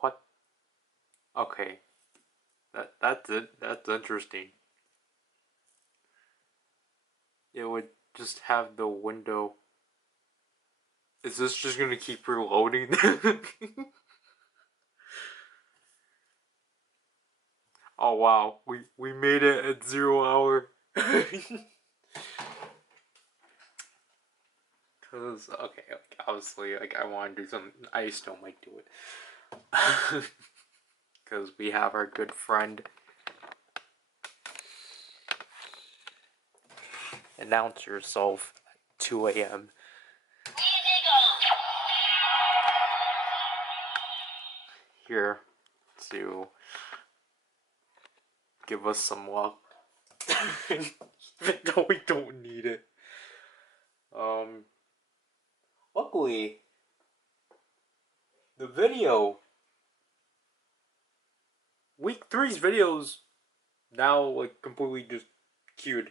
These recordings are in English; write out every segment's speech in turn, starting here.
What? Okay. That's it. That's interesting. It would just have the window. Is this just gonna keep reloading? Oh wow, we made it at 0 hour. Cause okay, like, obviously, like I want to do something. I still might do it. Cause we have our good friend. Announce yourself at 2 a.m. here to give us some love. Even though we don't need it. Luckily, the video, week three's videos now like completely just queued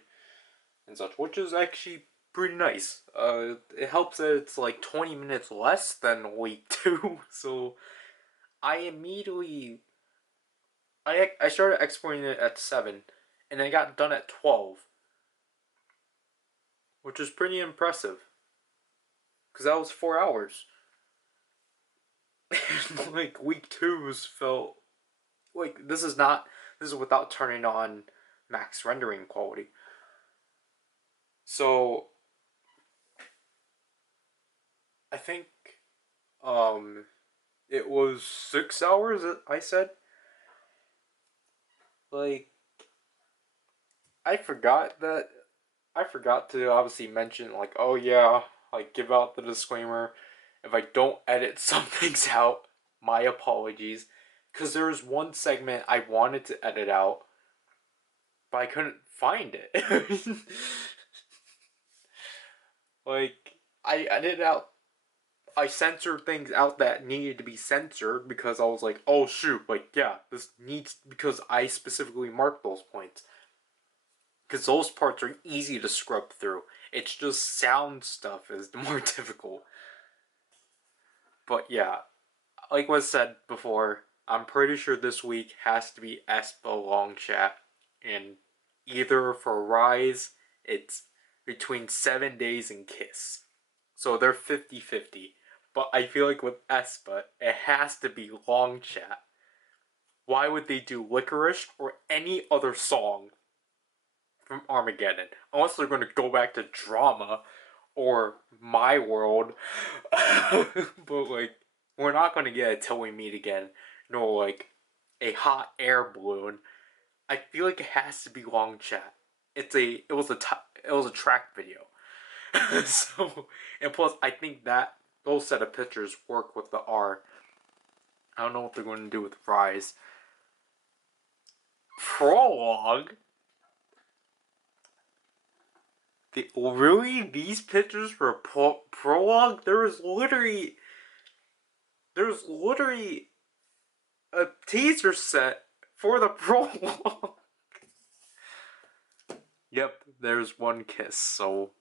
and such, which is actually pretty nice. It helps that it's like 20 minutes less than week two, so I immediately I started exporting it at 7, and I got done at 12, which is pretty impressive, because that was 4 hours. Like week two's felt like this is without turning on max rendering quality. So I think it was 6 hours I said. Like I forgot to obviously mention like, oh yeah, like give out the disclaimer. If I don't edit some things out, my apologies. Cause there was one segment I wanted to edit out, but I couldn't find it. Like I edited out I censored things out that needed to be censored because I was like, oh shoot, like yeah, this needs because I specifically marked those points. Because those parts are easy to scrub through. It's just sound stuff is the more difficult. But yeah, like was said before, I'm pretty sure this week has to be Espa long chat. And either for Rise, it's between 7 days and Kiss. So they're 50-50. But I feel like with Espa, it has to be long chat. Why would they do Licorice or any other song from Armageddon? Unless they're going to go back to Drama or My World. But like, we're not going to get it till we meet again. Nor like a hot air balloon. I feel like it has to be long chat. It was a track video. So, and plus I think that those set of pictures work with the R. I don't know what they're going to do with Rise. Prologue? Really? These pictures for Prologue? There's literally a teaser set for the Prologue. Yep, there's one kiss, so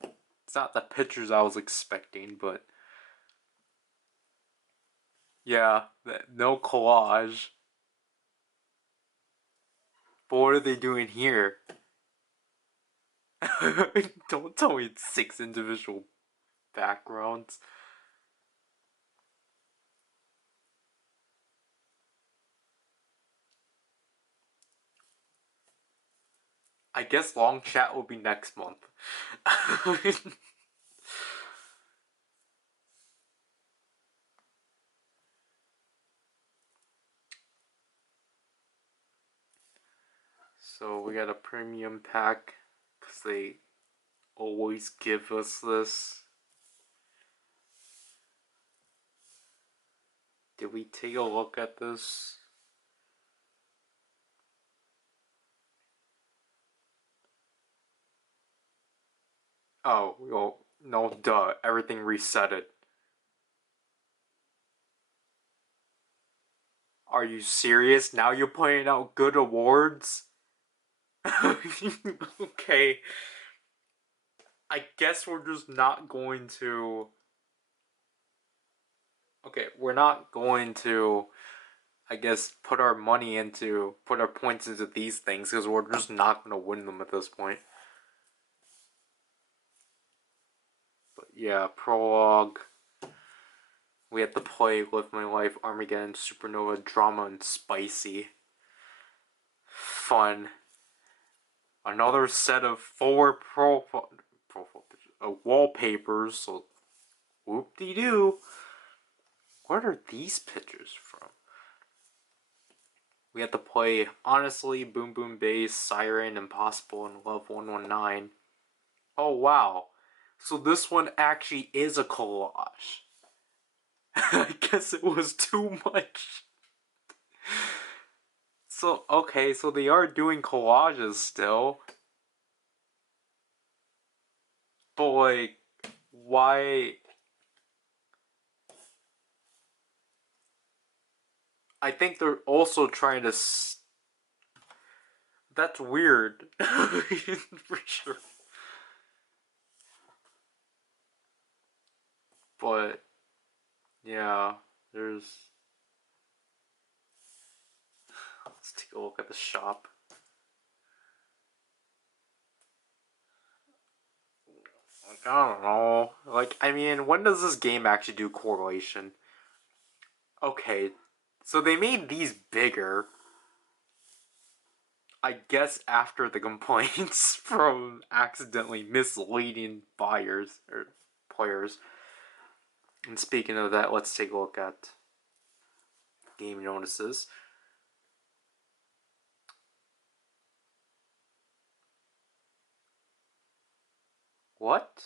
it's not the pictures I was expecting, but yeah, no collage. But what are they doing here? Don't tell me it's 6 individual backgrounds. I guess long chat will be next month. So we got a premium pack because they always give us this. Did we take a look at this? Oh, well, no, duh. Everything resetted. Are you serious? Now you're putting out good awards? Okay. I guess we're just not going to... Okay, we're not going to I guess, put our points into these things because we're just not going to win them at this point. But yeah, prologue. We have to play Live My Life, Armageddon, Supernova, Drama, and Spicy. Fun. Another set of 4 wallpapers, so whoop-de-doo. What are these pictures from? We have to play Honestly, Boom Boom Bass, Siren, Impossible, and Love 119. Oh wow. So this one actually is a collage. I guess it was too much. So, okay, so they are doing collages still. But like, why? I think they're also trying to. That's weird. For sure. But, yeah, there's. Let's take a look at the shop. Like, I don't know. Like, I mean, when does this game actually do correlation? Okay, so they made these bigger. I guess after the complaints from accidentally misleading buyers or players. And speaking of that, let's take a look at game notices. What?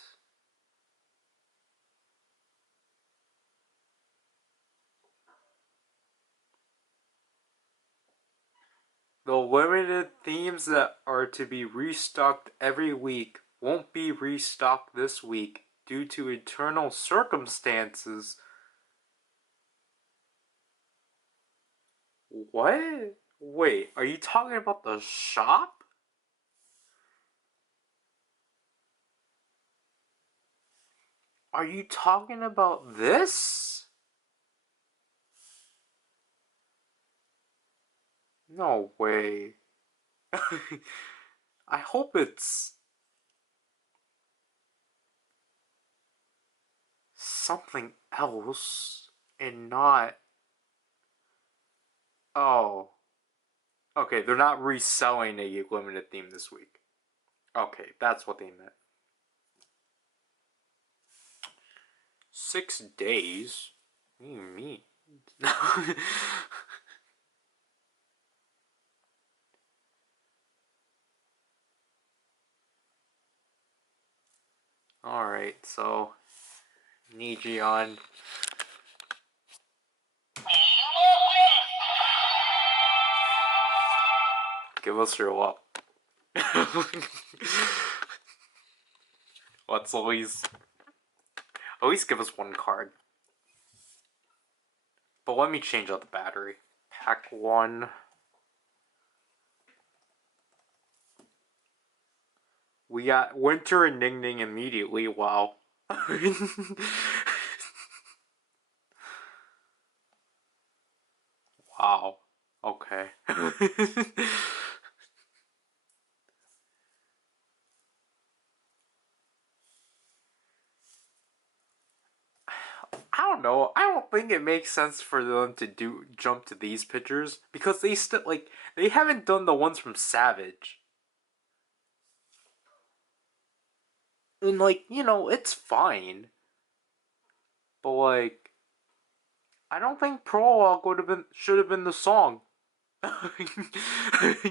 The limited themes that are to be restocked every week won't be restocked this week due to internal circumstances. What? Wait, are you talking about the shop? Are you talking about this? No way. I hope it's something else and not. Oh. Okay, they're not reselling a limited theme this week. Okay, that's what they meant. 6 days? What do you mean? Alright, so Negion. Give us your luck. Let's at least give us one card. But let me change out the battery. Pack 1. We got Winter and Ning Ning immediately. Wow. Wow. Okay. I don't know. I don't think it makes sense for them to jump to these pictures because they still they haven't done the ones from Savage. And it's fine. But I don't think Prologue should have been the song.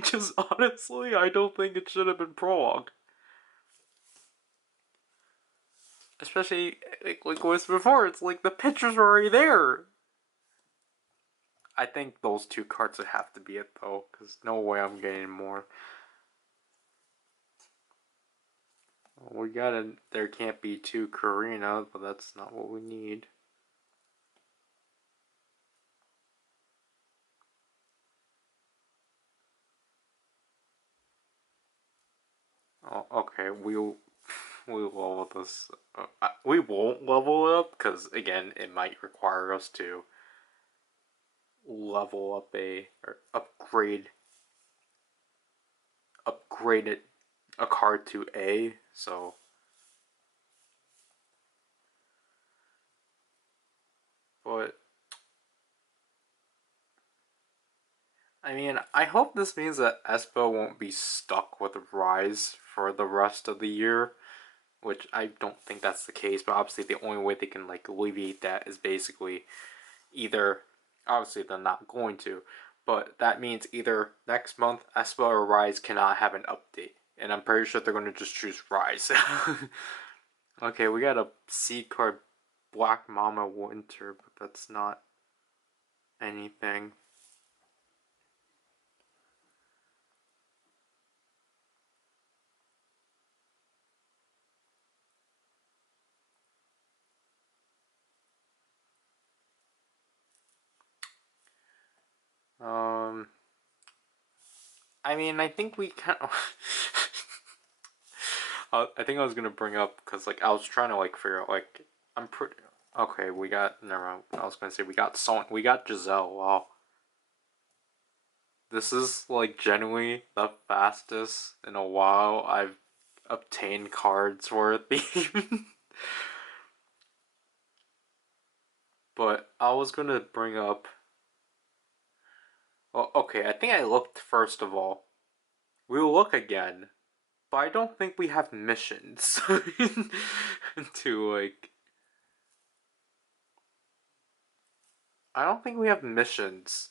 Just honestly, I don't think it should have been Prologue. Especially like was before, it's like the pictures were already there. I think those 2 cards would have to be it though, because no way I'm getting more. We gotta. There can't be 2 Karina, but that's not what we need. Oh, okay. We'll level this. We won't level it up because again, it might require us to level up or upgrade a card to A. So, but I mean, I hope this means that Espo won't be stuck with Rise for the rest of the year, which I don't think that's the case. But obviously, the only way they can like alleviate that is basically either, obviously they're not going to, but that means either next month Espo or Rise cannot have an update, and I'm pretty sure they're going to just choose Rise. Okay, we got a C card, Black Mama Winter, but that's not anything. I mean, I think we kind of. I think I was gonna bring up because like I was trying to like figure out like I'm pretty okay. We got never mind. I was gonna say we got we got Giselle. Wow, this is like genuinely the fastest in a while I've obtained cards for a theme. But I was gonna bring up. Well, okay, I think I looked first of all. We'll look again, but I don't think we have missions to like. I don't think we have missions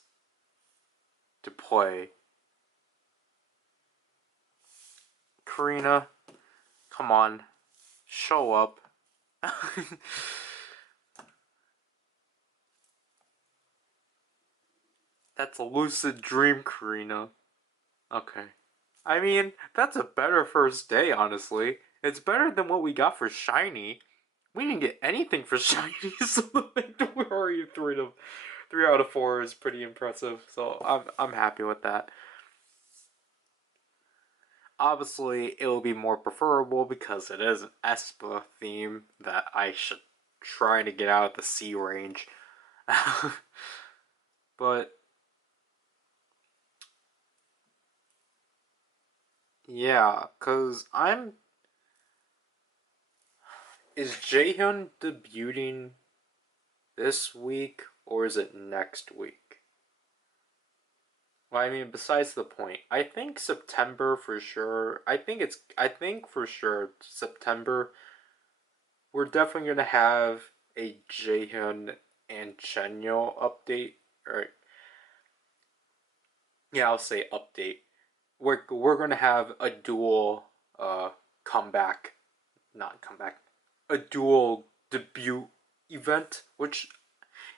to play. Karina, come on, show up. That's a lucid dream, Karina. Okay. I mean, that's a better first day, honestly. It's better than what we got for Shiny. We didn't get anything for Shiny, so the fact that we're already 3 out of 4 is pretty impressive. So I'm happy with that. Obviously, it will be more preferable because it is an Espa theme that I should try to get out of the C range. But yeah, cause I'm. Is Jaehyun debuting this week or is it next week? Well, I mean, besides the point, I think September for sure. I think for sure September. We're definitely gonna have a Jaehyun and Chenyo update. Or yeah, I'll say update. We're gonna have a dual comeback, not comeback, a dual debut event, which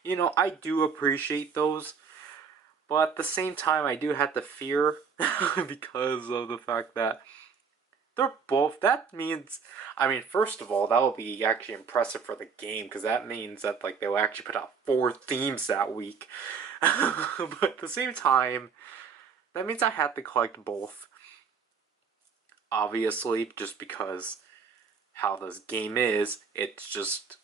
I do appreciate those, but at the same time I do have to fear because of the fact that they're both. That means, I mean, first of all, that will be actually impressive for the game because that means that like they will actually put out 4 themes that week. But at the same time, that means I have to collect both. Obviously, just because how this game is, it's just.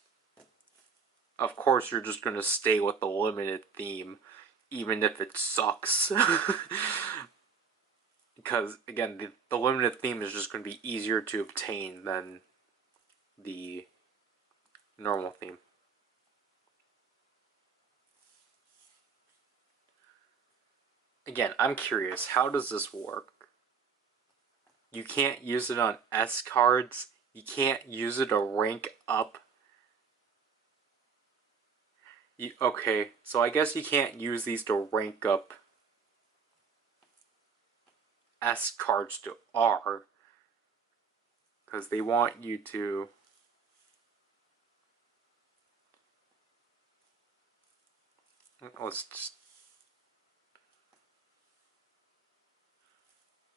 Of course, you're just gonna stay with the limited theme, even if it sucks. Because, again, the limited theme is just gonna be easier to obtain than the normal theme. Again, I'm curious, how does this work? You can't use it on S cards. You can't use it to rank up. Okay, so I guess you can't use these to rank up S cards to R. Because they want you to. Let's just.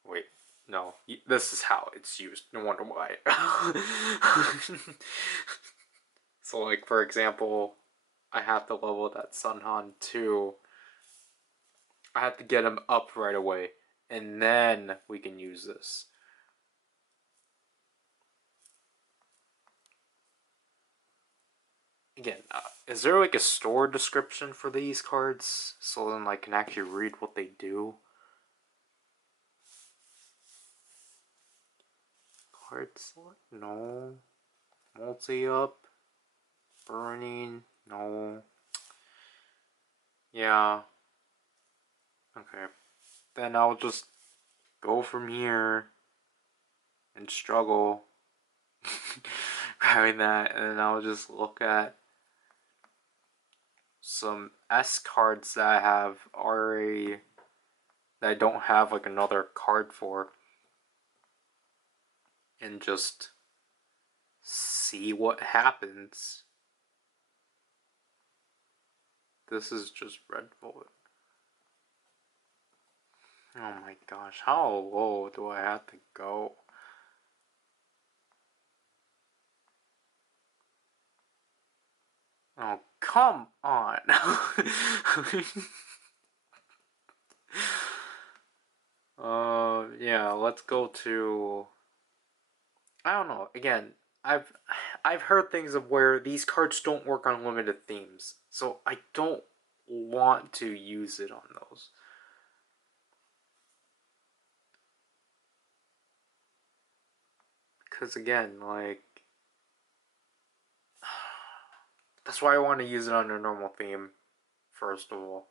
Wait, no. This is how it's used. No wonder why. So, like, for example, I have to level that Sunhan 2. I have to get him up right away. And then we can use this. Again, Is there like a store description for these cards so then I can actually read what they do? Card select? No. Multi-up? Burning? No. Yeah. Okay. Then I'll just go from here and struggle grabbing that, and then I'll just look at some S cards that I have already that I don't have like another card for, and just see what happens. This is just red bullet. Oh my gosh, how low do I have to go? Oh, come on. Yeah, let's go to, I don't know. Again, I've heard things of where these cards don't work on limited themes, so I don't want to use it on those. Because again, like, that's why I want to use it on a normal theme, first of all.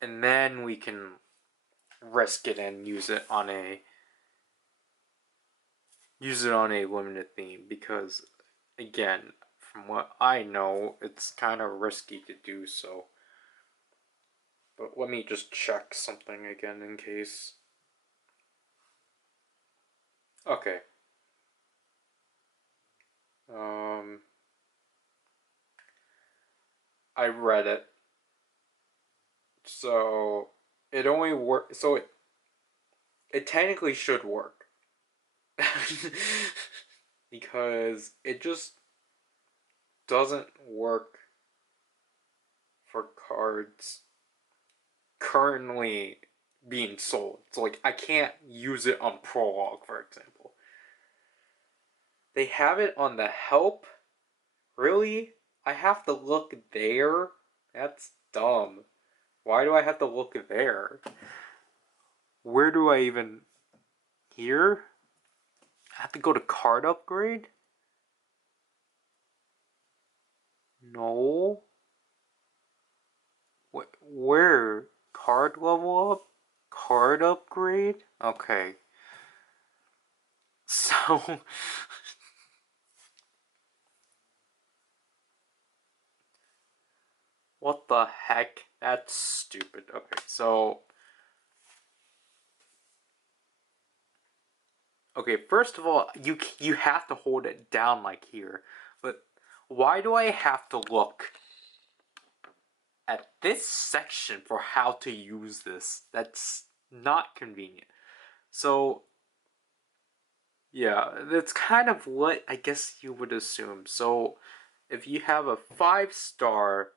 And then we can risk it and use it on a limited theme, because again, from what I know, it's kind of risky to do so. But let me just check something again in case. Okay. I read it. So it only work. So it technically should work. Because it just doesn't work for cards currently being sold. So like I can't use it on Prologue, for example. They have it on the help. Really? I have to look there? That's dumb. Why do I have to look there? Where do I even... Here? I have to go to card upgrade? No. Where? Card level up? Card upgrade? Okay. So... what the heck? That's stupid. Okay, so... okay, first of all, you have to hold it down like here. But why do I have to look at this section for how to use this? That's not convenient. So, yeah, that's kind of what I guess you would assume. So, if you have a 5-star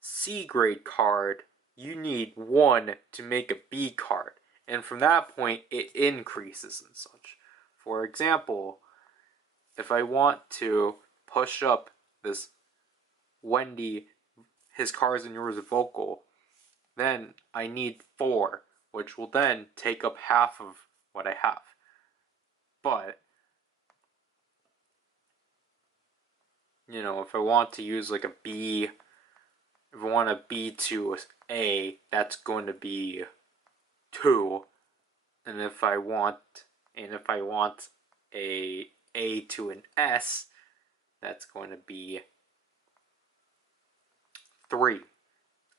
C grade card, you need 1 to make a B card. And from that point, it increases and such. For example, if I want to push up this Wendy, his cars and yours vocal, then I need 4, which will then take up half of what I have. But, you know, if I want to use like a B, if I want a B to A, that's going to be 2. And if I want a to an S, that's going to be 3.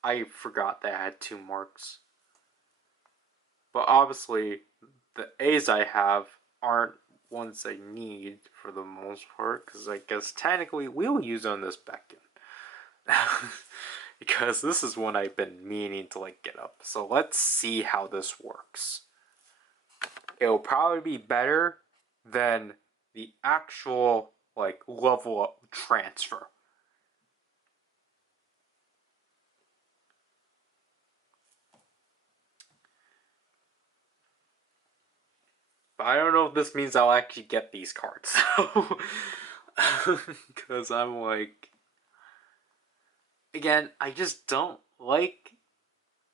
I forgot that I had 2 marks. But obviously, the A's I have aren't ones I need for the most part, because I guess technically we'll use on this Beckon. Because this is one I've been meaning to like get up. So let's see how this works. It'll probably be better than the actual like level up transfer. But I don't know if this means I'll actually get these cards. Because I'm like... again, I just don't like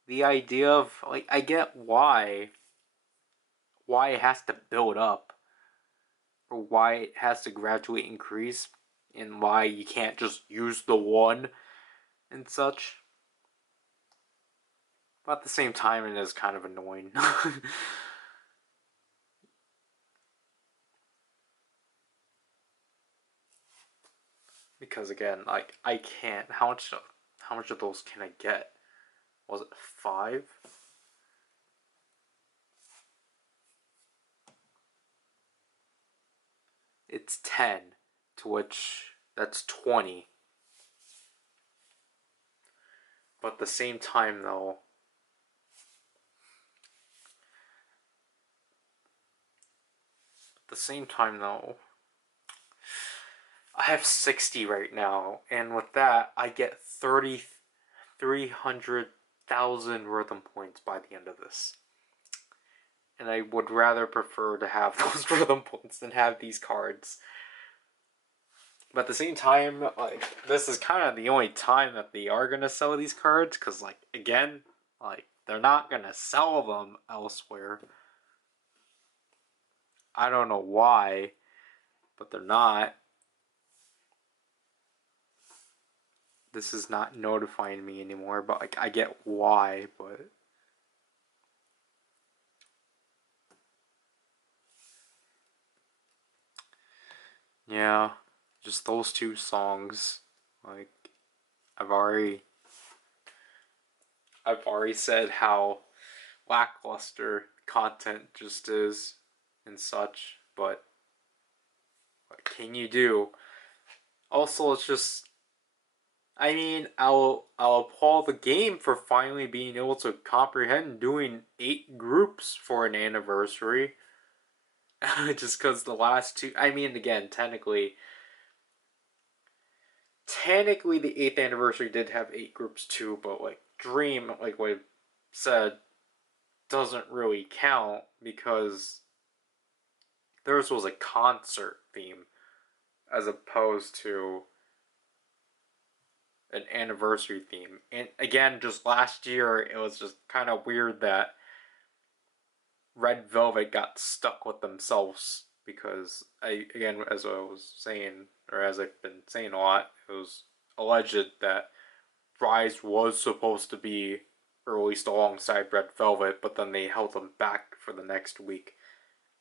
the idea of, like, I get why it has to build up, or why it has to gradually increase, and why you can't just use the one and such. But at the same time, it is kind of annoying. Because again, like, I can't. How much of those can I get? Was it 5? It's 10, to which that's 20. But at the same time, though, I have 60 right now, and with that, I get 300,000 rhythm points by the end of this. And I would rather prefer to have those rhythm points than have these cards. But at the same time, like, this is kind of the only time that they are gonna sell these cards, because, like, again, like, they're not gonna sell them elsewhere. I don't know why, but they're not. This is not notifying me anymore, but, like, I get why, but yeah, just those two songs. Like, I've already said how lackluster content just is and such, but what can you do? Also, it's just, I mean, I'll applaud the game for finally being able to comprehend doing 8 groups for an anniversary. Just because the last two, I mean, again, technically the 8th anniversary did have 8 groups too, but, like, Dream, like what I said, doesn't really count because theirs was a concert theme as opposed to an anniversary theme. And again, just last year, it was just kind of weird that Red Velvet got stuck with themselves because, again, as I was saying, or as I've been saying a lot, it was alleged that Rise was supposed to be released alongside Red Velvet, but then they held them back for the next week.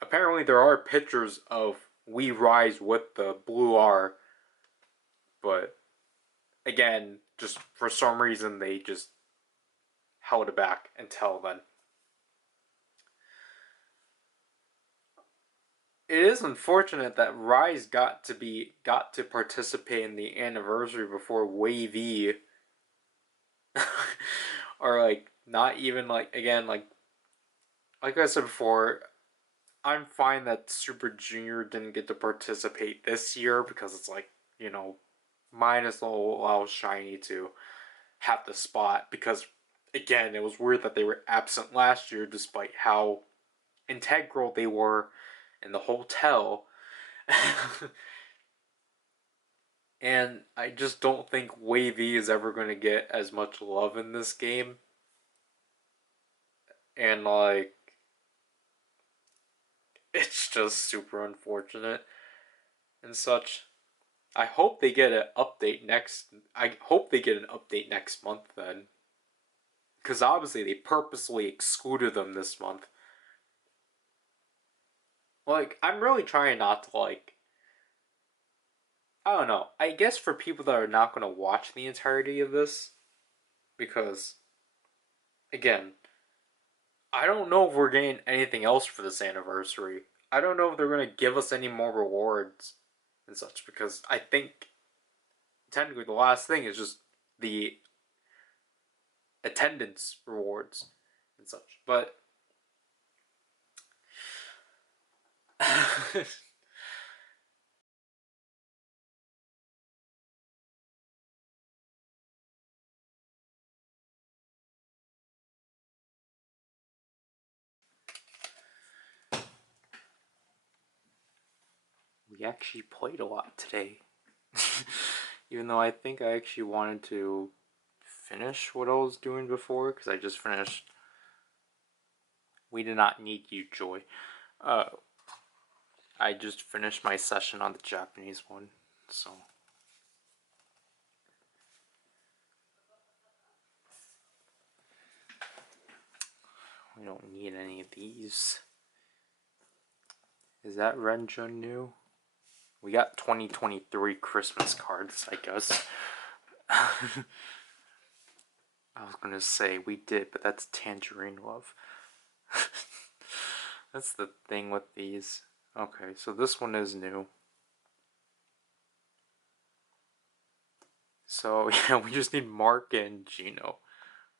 Apparently, there are pictures of We Rise with the Blue R, but again, just for some reason, they just held it back until then. It is unfortunate that Rise got to participate in the anniversary before Wavy, or, like, not even, like, again, like I said before, I'm fine that Super Junior didn't get to participate this year because it's like, might as well allow Shiny to have the spot, because again, it was weird that they were absent last year despite how integral they were in the hotel. And I just don't think Wavy is ever going to get as much love in this game. And, like, it's just super unfortunate and such. I hope they get an update next. I hope they get an update next month then, because obviously they purposely excluded them this month. Like, I'm really trying not to, like, I don't know. I guess for people that are not going to watch the entirety of this, because again, I don't know if we're getting anything else for this anniversary. I don't know if they're going to give us any more rewards and such, because I think technically the last thing is just the attendance rewards and such. But we actually played a lot today. Even though I think I actually wanted to finish what I was doing before, because I just finished We Do Not Need You, Joy. I just finished my session on the Japanese one, so... we don't need any of these. Is that Renjun new? We got 2023 Christmas cards, I guess. I was gonna say we did, but that's Tangerine Love. That's the thing with these. Okay, so this one is new. So, yeah, we just need Mark and Gino.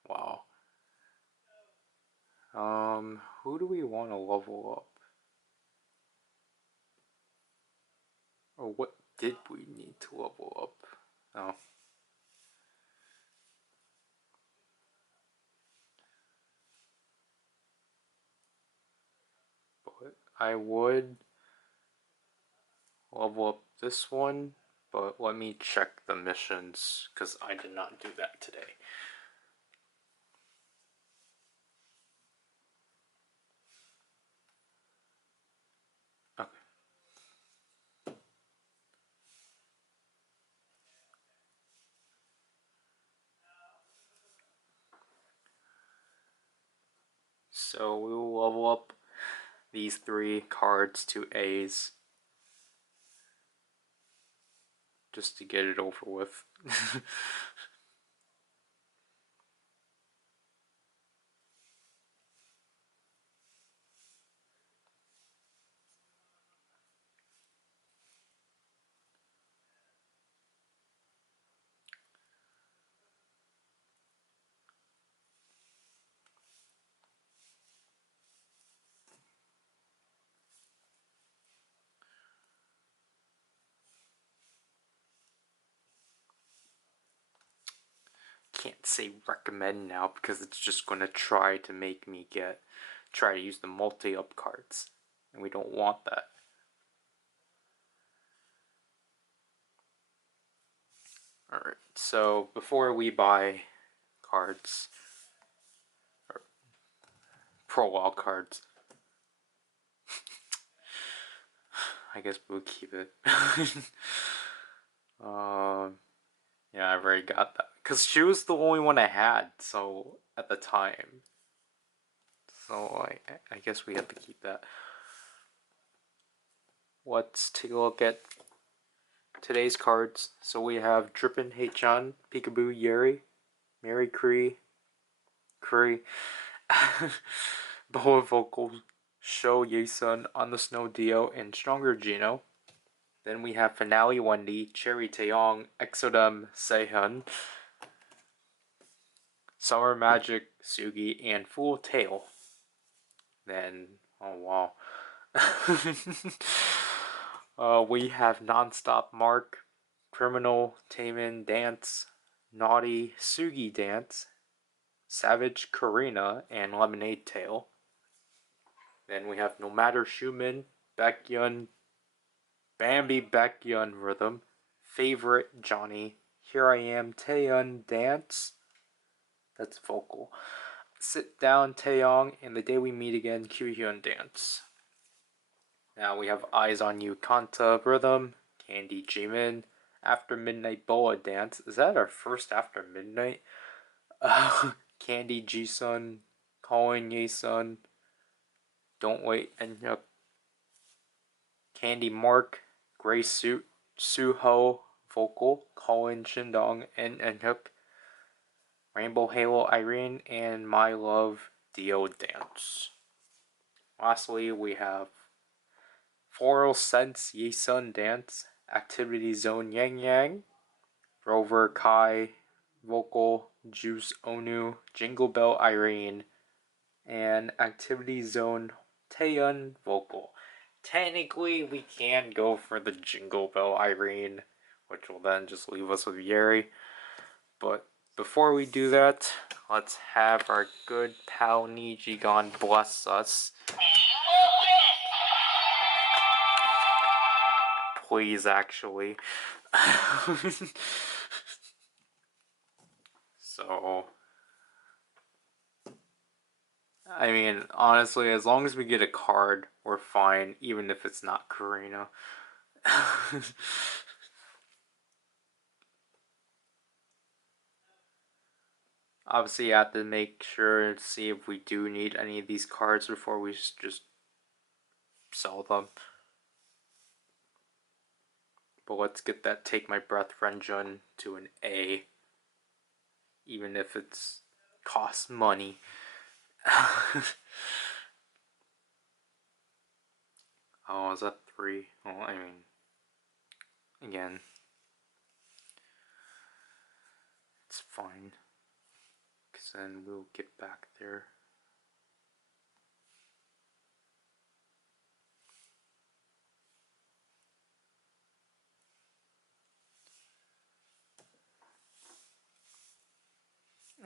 Wow. Who do we want to level up? Or what did we need to level up? Oh. But I would level up this one, but let me check the missions, because I did not do that today. Okay. So we will level up these 3 cards to A's, just to get it over with. Can't say recommend now because it's just going to try to make me try to use the multi-up cards, and we don't want that. Alright, so before we buy cards, or prologue cards, I guess we'll keep it. Yeah, I've already got that. Because she was the only one I had, so, at the time. So, I guess we have to keep that. Let's take a look at today's cards. So we have Drippin' Hei-chan, Peekaboo Yeri, Mary Cree, Boa Vocals, Sho Yesun, On the Snow Dio, and Stronger Gino. Then we have Finale Wendy, Cherry Taeyong, Exodum Sehun, Summer Magic Sugi, and Full Tail. Then, oh wow. We have Nonstop Mark, Criminal, Taemin Dance, Naughty Sugi Dance, Savage Karina, and Lemonade Tail. Then we have No Matter Schumann, Baekhyun, Bambi Baekhyun Rhythm, Favorite Johnny, Here I Am Taeyeon Dance, that's vocal, Sit Down Taeyong, and The Day We Meet Again Kyuhyun Dance. Now we have Eyes on You Kanta Rhythm, Candy Jimin, After Midnight Boa Dance. Is that our first After Midnight? Candy Ji-sun, Colin Ye-sun, Don't Wait and Candy Mark, Gray Suit, Suho Vocal, Colin Shindong, and Hook, Rainbow Halo Irene, and My Love Dio Dance. Lastly, we have Floral Sense Ye-sun Dance, Activity Zone Yang Yang, Rover Kai Vocal, Juice Onu, Jingle Bell Irene, and Activity Zone Taeyun Vocal. Technically, we can go for the Jingle Bell Irene, which will then just leave us with Yeri. But before we do that, let's have our good pal Nijigon bless us. Please, actually. So, I mean, honestly, as long as we get a card, we're fine, even if it's not Karina. Obviously, you have to make sure and see if we do need any of these cards before we just sell them. But let's get that Take My Breath Renjun to an A, even if it's costs money. Oh, is that 3? Well, I mean, again, it's fine, because then we'll get back there.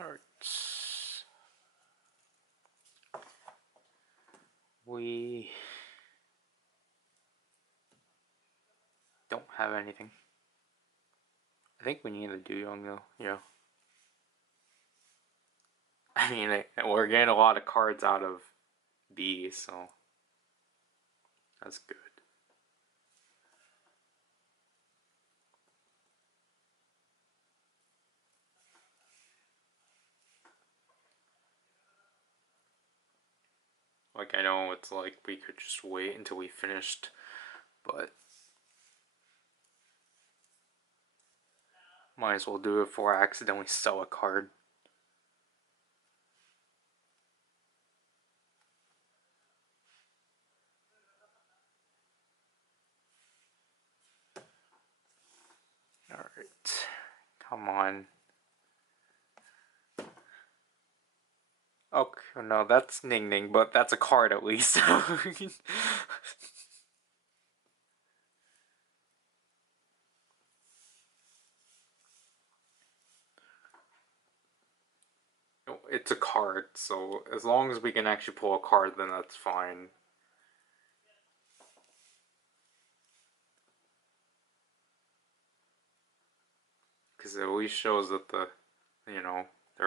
Alright. We don't have anything. I think we need a Duyong though, yeah. I mean, we're getting a lot of cards out of B, so that's good. Like, I know it's like we could just wait until we finished, but might as well do it before I accidentally sell a card. Alright. Come on. Okay, no, that's Ning Ning, but that's a card at least. It's a card, so as long as we can actually pull a card, then that's fine. Because it at least shows that they're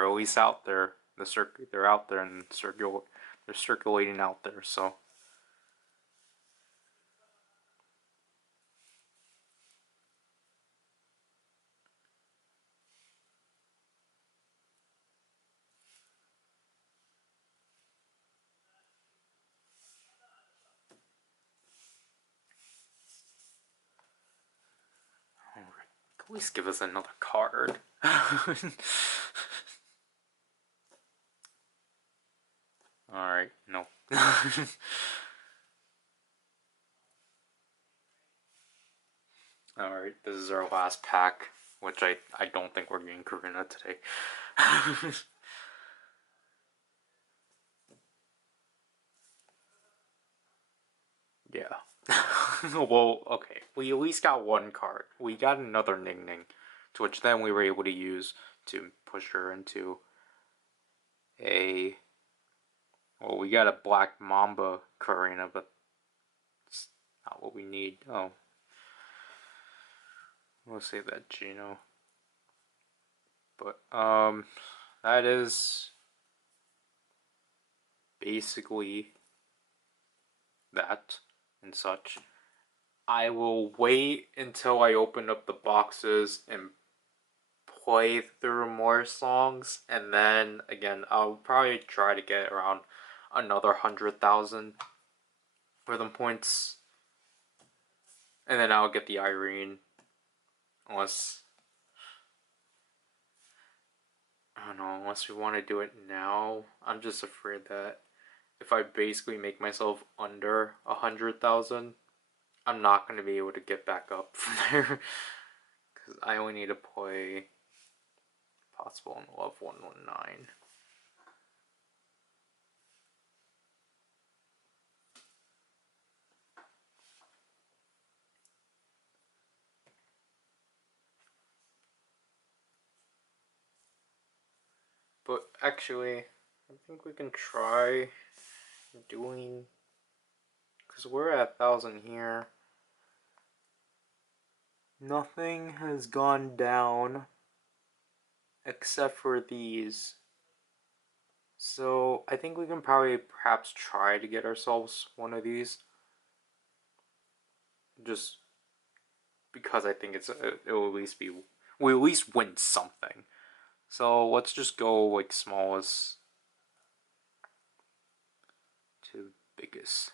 at least out there. They're out there and they're circulating out there. So. At least give us another card. Alright, no. Alright, this is our last pack, which I don't think we're getting Karina today. Yeah. Well, okay. We at least got one card. We got another Ning Ning, to which then we were able to use to push her into a. Well, we got a Black Mamba Karina, but it's not what we need. Oh. We'll save that Gino. But, that is basically that and such. I will wait until I open up the boxes and play through more songs, and then again I'll probably try to get around another 100,000 rhythm points, and then I'll get the Irene, unless I don't know, unless we want to do it now. I'm just afraid that if I basically make myself under 100,000, I'm not going to be able to get back up from there, because I only need to play Possible in Love 119. But actually, I think we can try doing, because we're at 1,000 here. Nothing has gone down. except for these. So I think we can probably perhaps try to get ourselves one of these. Just because I think it will at least be, we at least win something. So let's just go like smallest to biggest.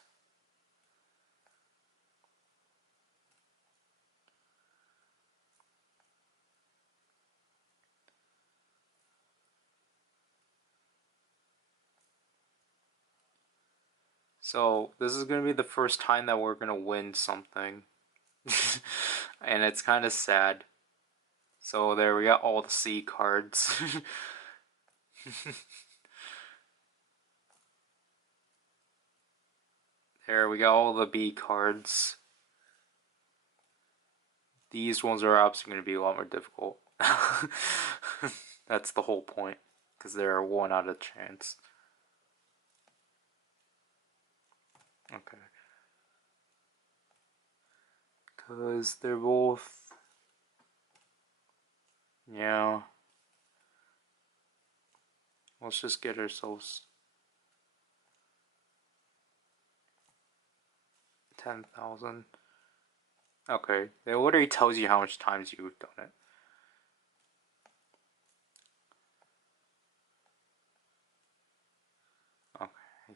So this is gonna be the first time that we're gonna win something. And it's kind of sad. So there we got all the C cards. There we got all the B cards. These ones are obviously going to be a lot more difficult. That's the whole point, because they're 1 out of chance. Okay. Because they're both... Yeah. Let's just get ourselves 10,000. Okay. It literally tells you how much times you've done it. Okay.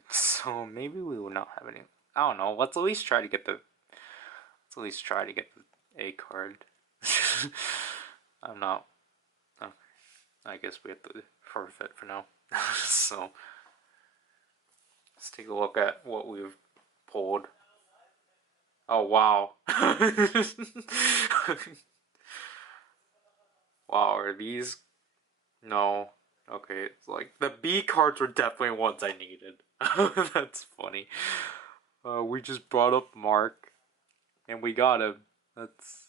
So maybe we will not have any... I don't know. Let's at least try to get the... Let's at least try to get the A card. I'm not... Okay. I guess we have to forfeit for now. So... Let's take a look at what we've pulled. Oh, wow. Wow, are these... No. Okay, it's like, the B cards were definitely ones I needed. That's funny. We just brought up Mark, and we got him. That's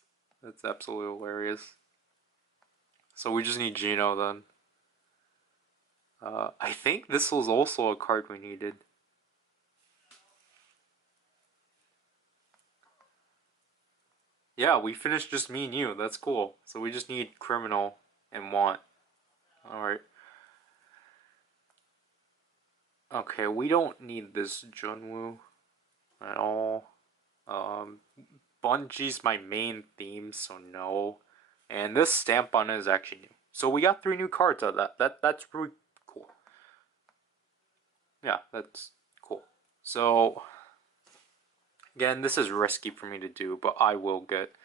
absolutely hilarious. So we just need Gino then. I think this was also a card we needed. Yeah, we finished just me and you. That's cool. So we just need Criminal and Want. Alright. Okay, we don't need this Junwoo at all. Bungie's my main theme, so no. And this stamp on it is actually new. So we got 3 new cards out of that. That's really cool. Yeah, that's cool. So again, this is risky for me to do, but I will get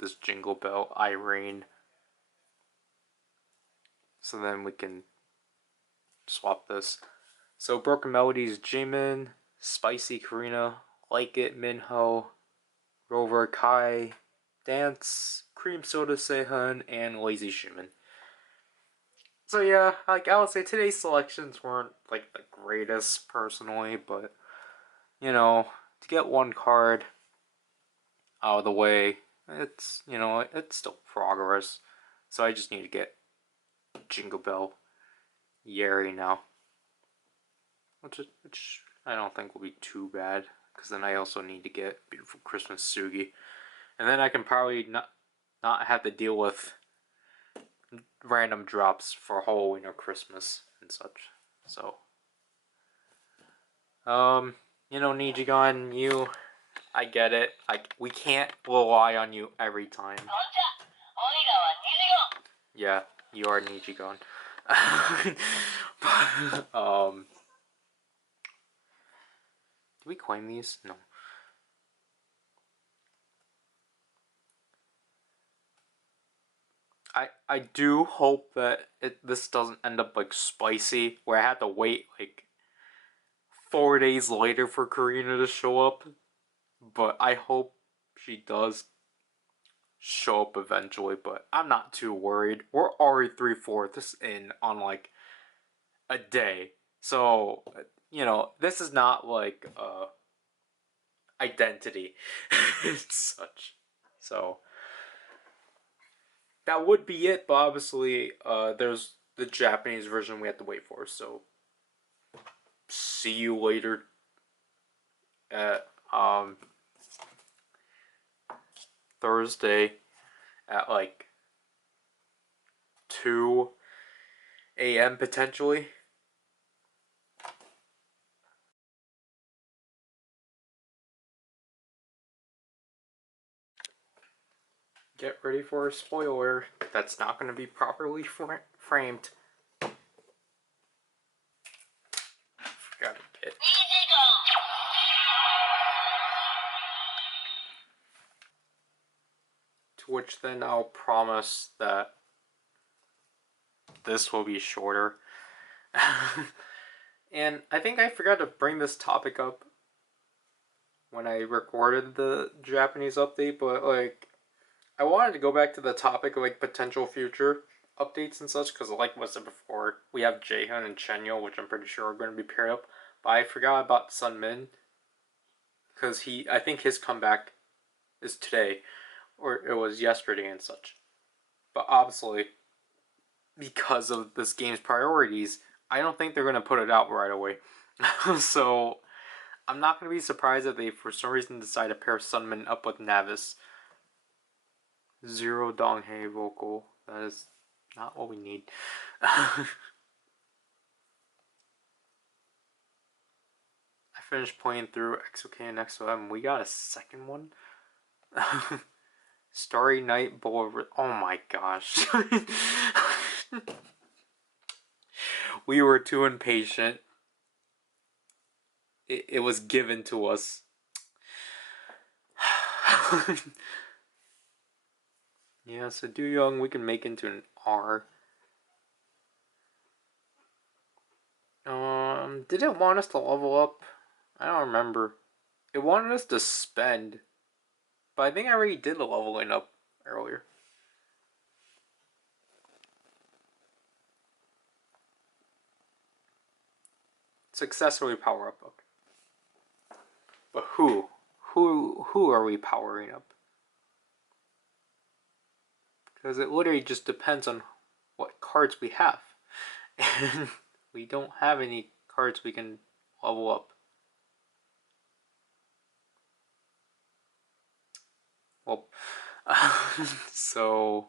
this Jingle Bell Irene. So then we can swap this. So Broken Melodies, Jimin, Spicy Karina, Like It Minho, Rover Kai, Dance, Cream Soda Sehun, and Lazy Shuman. So yeah, like I would say today's selections weren't like the greatest personally, but you know, to get one card out of the way, it's, you know, it's still progress. So I just need to get Jingle Bell Yeri now. Which I don't think will be too bad, because then I also need to get Beautiful Christmas Sugi. And then I can probably not have to deal with random drops for Halloween or Christmas and such. So, you know, Nijigon, you, I get it. We can't rely on you every time. Yeah, you are Nijigon. Do we claim these? No. I do hope that this doesn't end up like Spicy, where I have to wait like 4 days later for Karina to show up. But I hope she does show up eventually, but I'm not too worried. We're already 3/4 in on like a day. So, you know, this is not like identity and such. So that would be it, but obviously there's the Japanese version we have to wait for. So see you later at Thursday. at like 2 a.m. potentially. Get ready for a spoiler that's not going to be properly framed. Forgot a bit. To which then I'll promise that this will be shorter. And I think I forgot to bring this topic up when I recorded the Japanese update, but like I wanted to go back to the topic of like potential future updates and such, because like I said before, we have Jaehyun and Chenyo, which I'm pretty sure are going to be paired up. But I forgot about Sunmin, because I think his comeback is today, or it was yesterday and such. But obviously, because of this game's priorities, I don't think they're going to put it out right away. So I'm not going to be surprised if they, for some reason, decide to pair Sunmin up with Navis. Zero Donghei vocal. That is not what we need. I finished playing through XOK and XOM. We got a second one. Starry Night Boulevard. Oh my gosh. We were too impatient. It was given to us. Yeah, so Do Young we can make into an R. Did it want us to level up? I don't remember. It wanted us to spend. But I think I already did the leveling up earlier. Successfully power up. Okay. But who? Who are we powering up? Because it literally just depends on what cards we have. And we don't have any cards we can level up. Well, so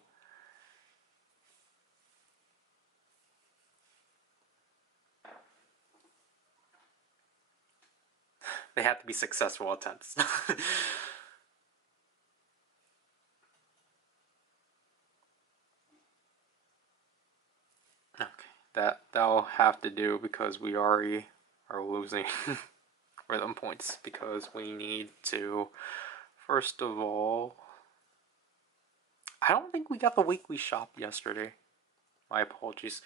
they have to be successful attempts. Okay, that'll have to do because we already are losing rhythm points because we need to, first of all, I don't think we got the weekly shop yesterday. My apologies.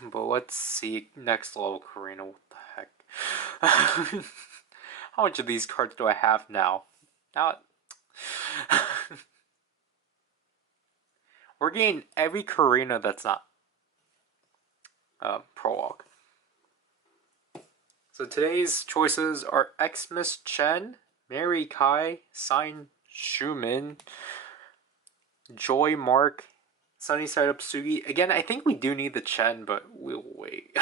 But let's see, next level Karina, what the heck? How much of these cards do I have now? We're getting every Karina that's not prologue. So today's choices are Xmas Chen, Mary Kai, Sign Schumann, Joy Mark, Sunny Side Up Sugi. Again, I think we do need the Chen, but we'll wait.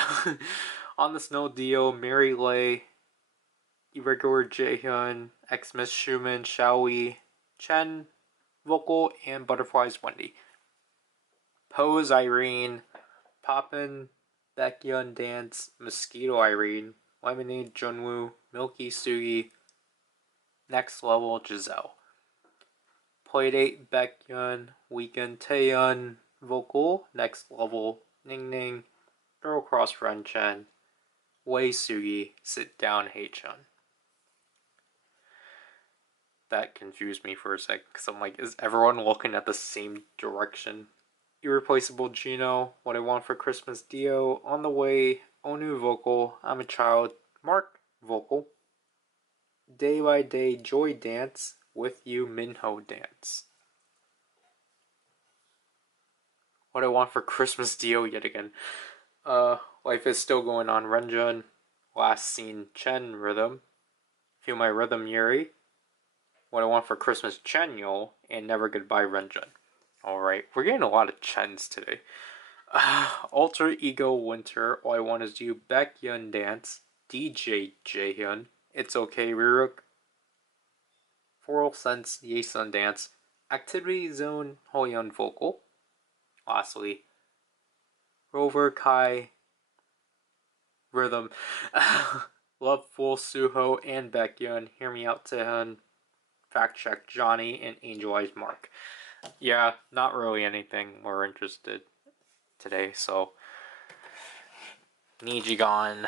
On the Snow Dio, Mary Lay, Irregular Jaehyun, Xmas Schumann, Xiaoi, Chen, Vocal, and Butterflies Wendy. Pose Irene, Poppin, Baekhyun Dance, Mosquito Irene, Lemonade Junwoo, Milky Sugi, Next Level Giselle. Playdate Baekhyun, Weekend Taeyeon, Vocal, Next Level Ning Ning, Girl Cross Ren Chen, Wei Sugi, Sit Down Haechun. That confused me for a sec, because I'm like, is everyone looking at the same direction? Irreplaceable Gino, What I Want for Christmas Dio, On the Way, Onu Vocal, I'm a Child, Mark Vocal, Day by Day Joy Dance, With You Minho Dance. What I Want for Christmas Dio yet again. Life is Still Going On Renjun, Last Scene Chen Rhythm, Feel My Rhythm Yuri, What I Want for Christmas Chenyol, and Never Goodbye Renjun. Alright, we're getting a lot of Chens today. Alter Ego Winter, All I Want Is You, Baekhyun Dance, DJ Jaehyun, It's Okay Ryuk, Floral Sense Yesun Dance, Activity Zone Hoyon Vocal. Lastly, Rover Kai Rhythm. Loveful Suho and Baekhyun. Hear Me Out Taehyun. Fact Check Johnny and Angel Eyes Mark. Yeah, not really anything we're interested today, so Nijigon,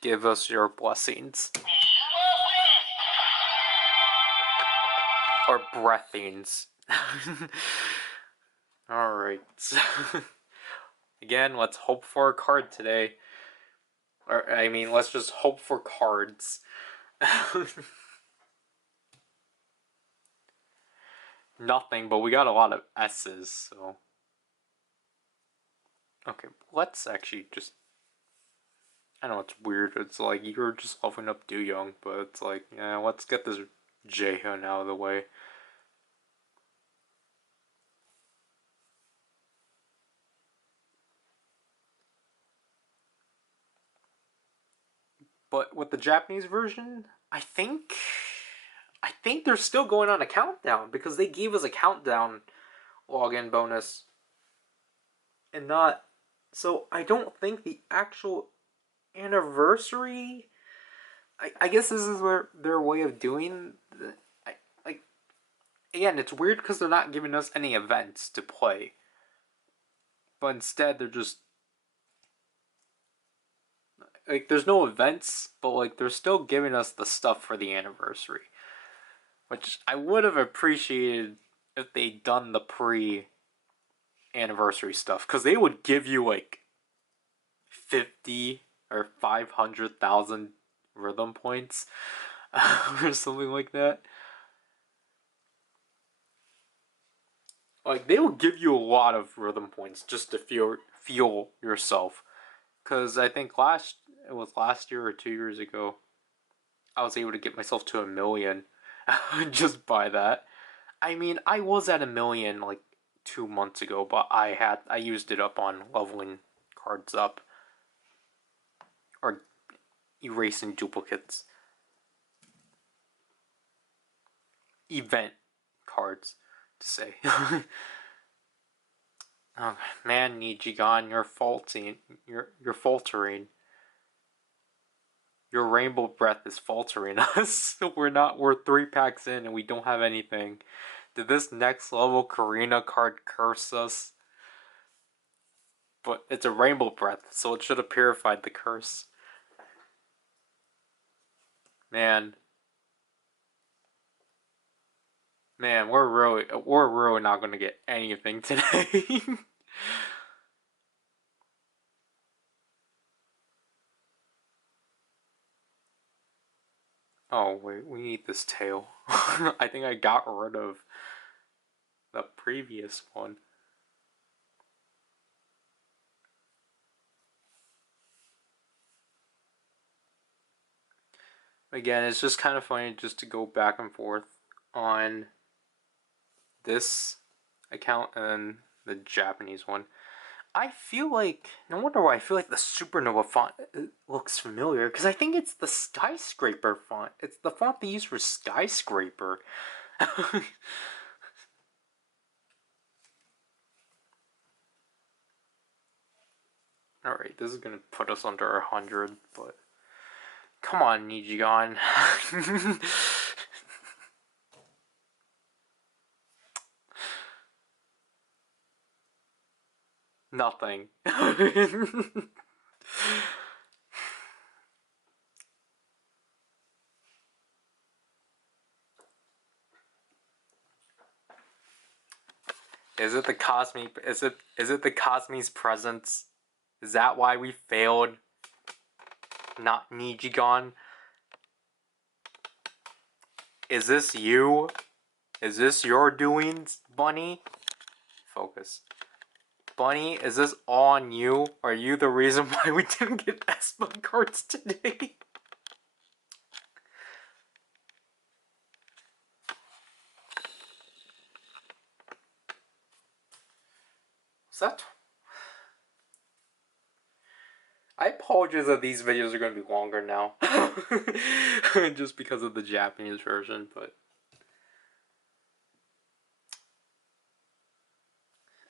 give us your blessings. Or breathings. Alright. Again, let's hope for a card today. Or, I mean, let's just hope for cards. Nothing, but we got a lot of S's, so. Okay, let's actually just. I know it's weird. It's like you're just leveling up Do Young, but it's like, yeah, let's get this Jaehyun out of the way. But with the Japanese version, I think they're still going on a countdown because they gave us a countdown login bonus. And not, so I don't think the actual anniversary, I guess this is their way of doing, like, again, it's weird because they're not giving us any events to play. But instead they're just, like, there's no events, but like they're still giving us the stuff for the anniversary. Which I would have appreciated if they'd done the pre-anniversary stuff. Because they would give you like 50 or 500,000 rhythm points. Or something like that. Like, they will give you a lot of rhythm points just to feel yourself. Because I think it was last year or 2 years ago, I was able to get myself to 1 million just by that. I mean, I was at 1 million like 2 months ago, but I used it up on leveling cards up or erasing duplicates. Event cards, to say. Oh man, Nijigon, you're faulting. You're faltering. Your rainbow breath is faltering us. We're 3 packs in and we don't have anything. Did this next level Karina card curse us? But it's a rainbow breath, so it should have purified the curse. Man, we're really not gonna get anything today. Oh wait, we need this tail. I think I got rid of the previous one. Again, it's just kind of funny just to go back and forth on this account and the Japanese one. I feel like, no wonder why I feel like the Supernova font looks familiar, because I think it's the Skyscraper font. It's the font they use for Skyscraper. Alright, this is gonna put us under 100, but come on, Nijigon. Nothing. Is it the Cosme? Is it the Cosme's presence? Is that why we failed? Not Nijigon? Is this you? Is this your doings, Bunny? Focus. Bunny, is this all on you? Are you the reason why we didn't get Espa cards today? Is that? I apologize that these videos are going to be longer now. Just because of the Japanese version, but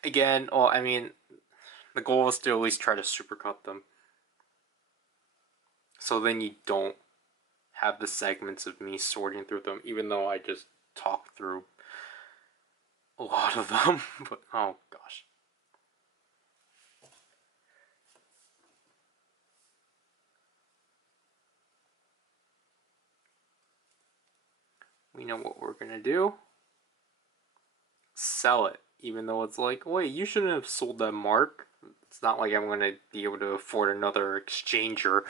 again, well, I mean, the goal is to at least try to supercut them. So then you don't have the segments of me sorting through them, even though I just talk through a lot of them. But oh gosh. We know what we're gonna do. Sell it. Even though it's like, wait, you shouldn't have sold that mark. It's not like I'm gonna be able to afford another exchanger.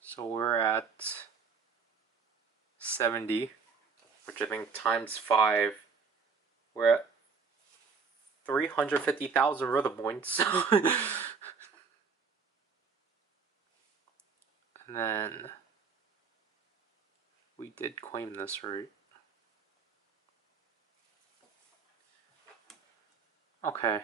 So we're at 70, which I think times 5, we're at 350,000 rhythm points. And then we did claim this, right? Okay.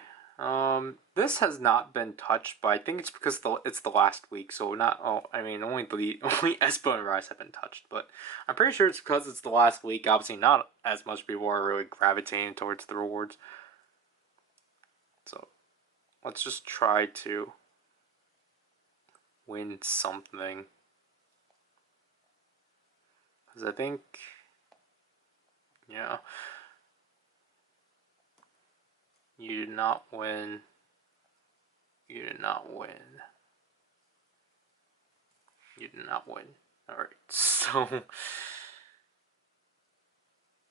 This has not been touched, but I think it's because it's the last week, so not. Oh, I mean, only Espo and Rise have been touched, but I'm pretty sure it's because it's the last week. Obviously, not as much people are really gravitating towards the rewards. So, let's just try to win something, because I think, yeah, you did not win. You did not win. You did not win. Alright, so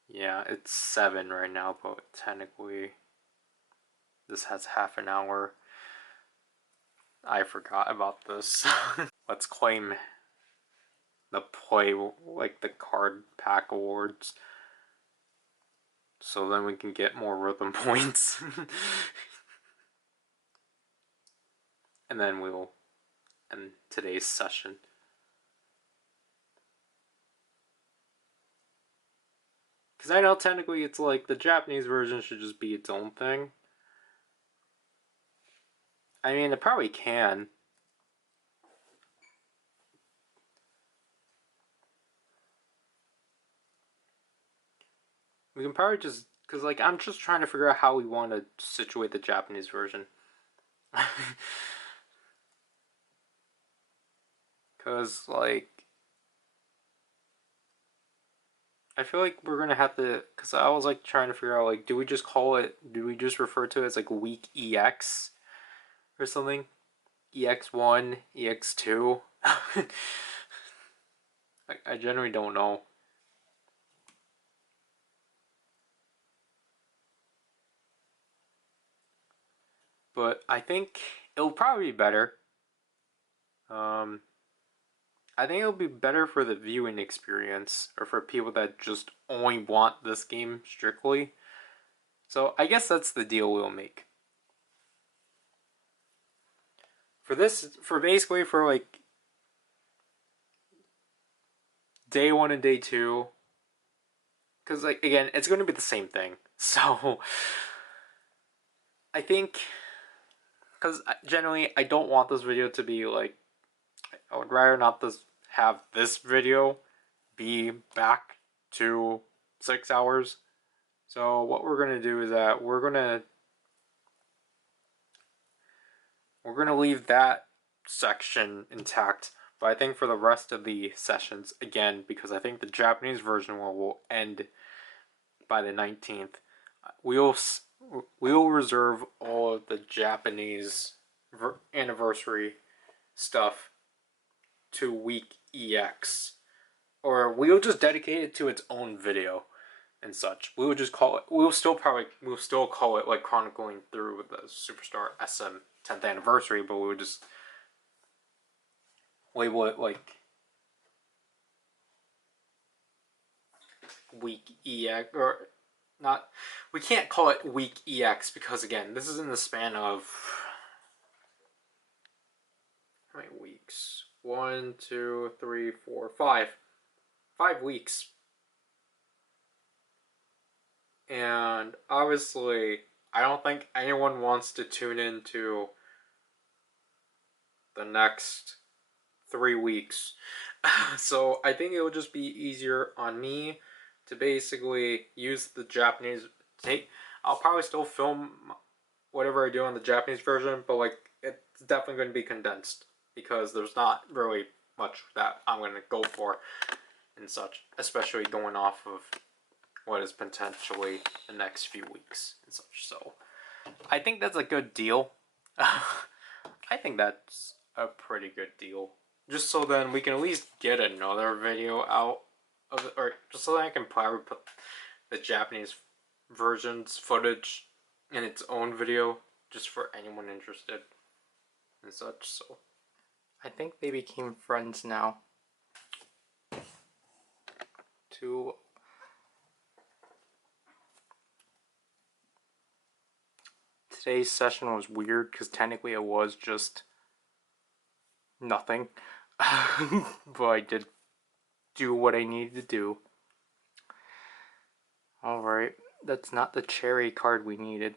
yeah, it's 7 right now, but technically this has half an hour. I forgot about this. Let's claim the play, like the card pack awards, so then we can get more rhythm points. And then we'll end today's session. Because I know technically it's like the Japanese version should just be its own thing. I mean, it probably can. We can probably just, because like I'm just trying to figure out how we want to situate the Japanese version. Because like I feel like we're gonna have to, because I was like trying to figure out like, do we just refer to it as like week EX or something? EX1, EX2? I generally don't know. But I think it'll probably be better. I think it'll be better for the viewing experience, or for people that just only want this game strictly. So I guess that's the deal we'll make. For this, for basically for like day 1 and day 2, because like again, it's going to be the same thing. So I think, because generally I don't want this video to be like, I would rather not have this video be back to 6 hours. So what we're gonna do is that we're gonna leave that section intact. But I think for the rest of the sessions, again, because I think the Japanese version will end by the 19th, we'll reserve all of the Japanese anniversary stuff to week EX, or we'll just dedicate it to its own video and such. We will just call it. We'll still call it like chronicling through the Superstar SM 10th anniversary, but we would just label it like week EX, or not. We can't call it week EX because again, this is in the span of how many weeks? 1, 2, 3, 4, 5. 5 weeks. And obviously, I don't think anyone wants to tune into the next 3 weeks. So I think it will just be easier on me to basically use the Japanese take. I'll probably still film whatever I do on the Japanese version, but like it's definitely going to be condensed because there's not really much that I'm going to go for and such, especially going off of what is potentially the next few weeks and such. So I think that's a good deal. I think that's a pretty good deal. Just so then we can at least get another video out of it, or just so that I can probably put the Japanese version's footage in its own video, just for anyone interested and such. So I think they became friends now. Today's session was weird because technically it was just nothing. But I did do what I needed to do. Alright, that's not the cherry card we needed.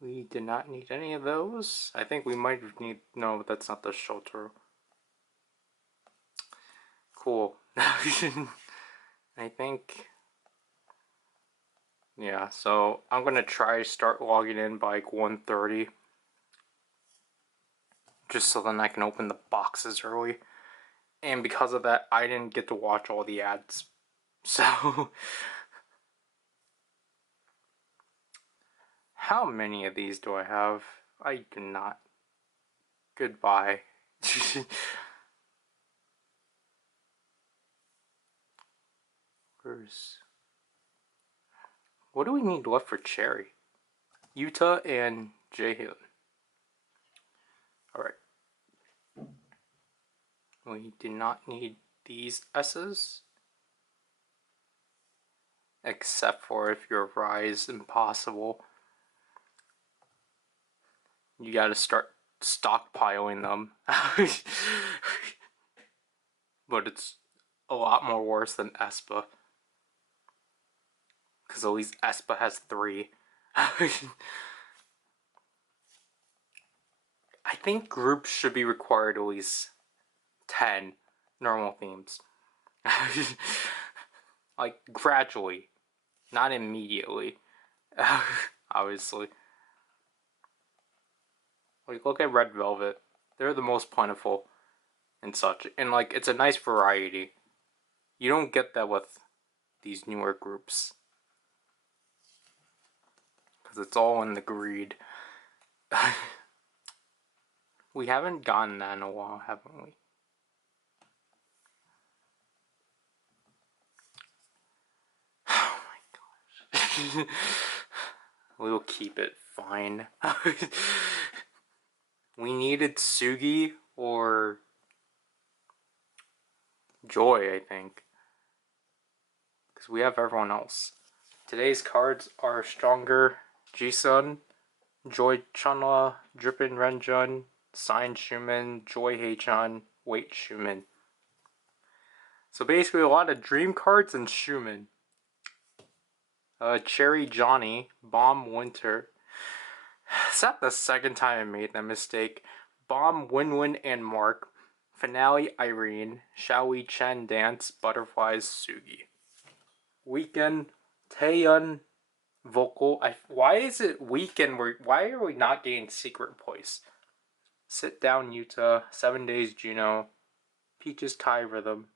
We did not need any of those. I think we might need... No, that's not the Shotaro. Cool. I think... Yeah, so I'm gonna try to start logging in by like 1:30. Just so then I can open the boxes early. And because of that, I didn't get to watch all the ads. So... How many of these do I have? I do not. Goodbye. What do we need left for Cherry? Yuta and Jaehyun. Alright. We do not need these S's. Except for if you're Rise Impossible. You gotta start stockpiling them. But it's a lot more worse than Espa. Because at least Espa has 3. I think groups should be required at least 10 normal themes. Like, gradually. Not immediately. Obviously. Like, look at Red Velvet. They're the most plentiful and such. And, like, it's a nice variety. You don't get that with these newer groups. Because it's all in the greed. We haven't gotten that in a while, haven't we? Oh my gosh. We'll keep it fine. We needed Sugi or Joy, I think. Because we have everyone else. Today's cards are Stronger Jisun, Joy Chunla, Drippin Renjun, Sign Shumen, Joy Heichan, Wait Shumen. So basically a lot of dream cards and Shumen. Cherry Johnny, Bomb Winter. It's not the second time I made that mistake. Bomb Winwin and Mark. Finale Irene. Shall We Chen Dance, Butterflies Sugi. Weekend Taeyun Vocal. Why is it weekend? Why are we not getting Secret Place? Sit Down Yuta. 7 Days Juno. Peaches Kai Rhythm.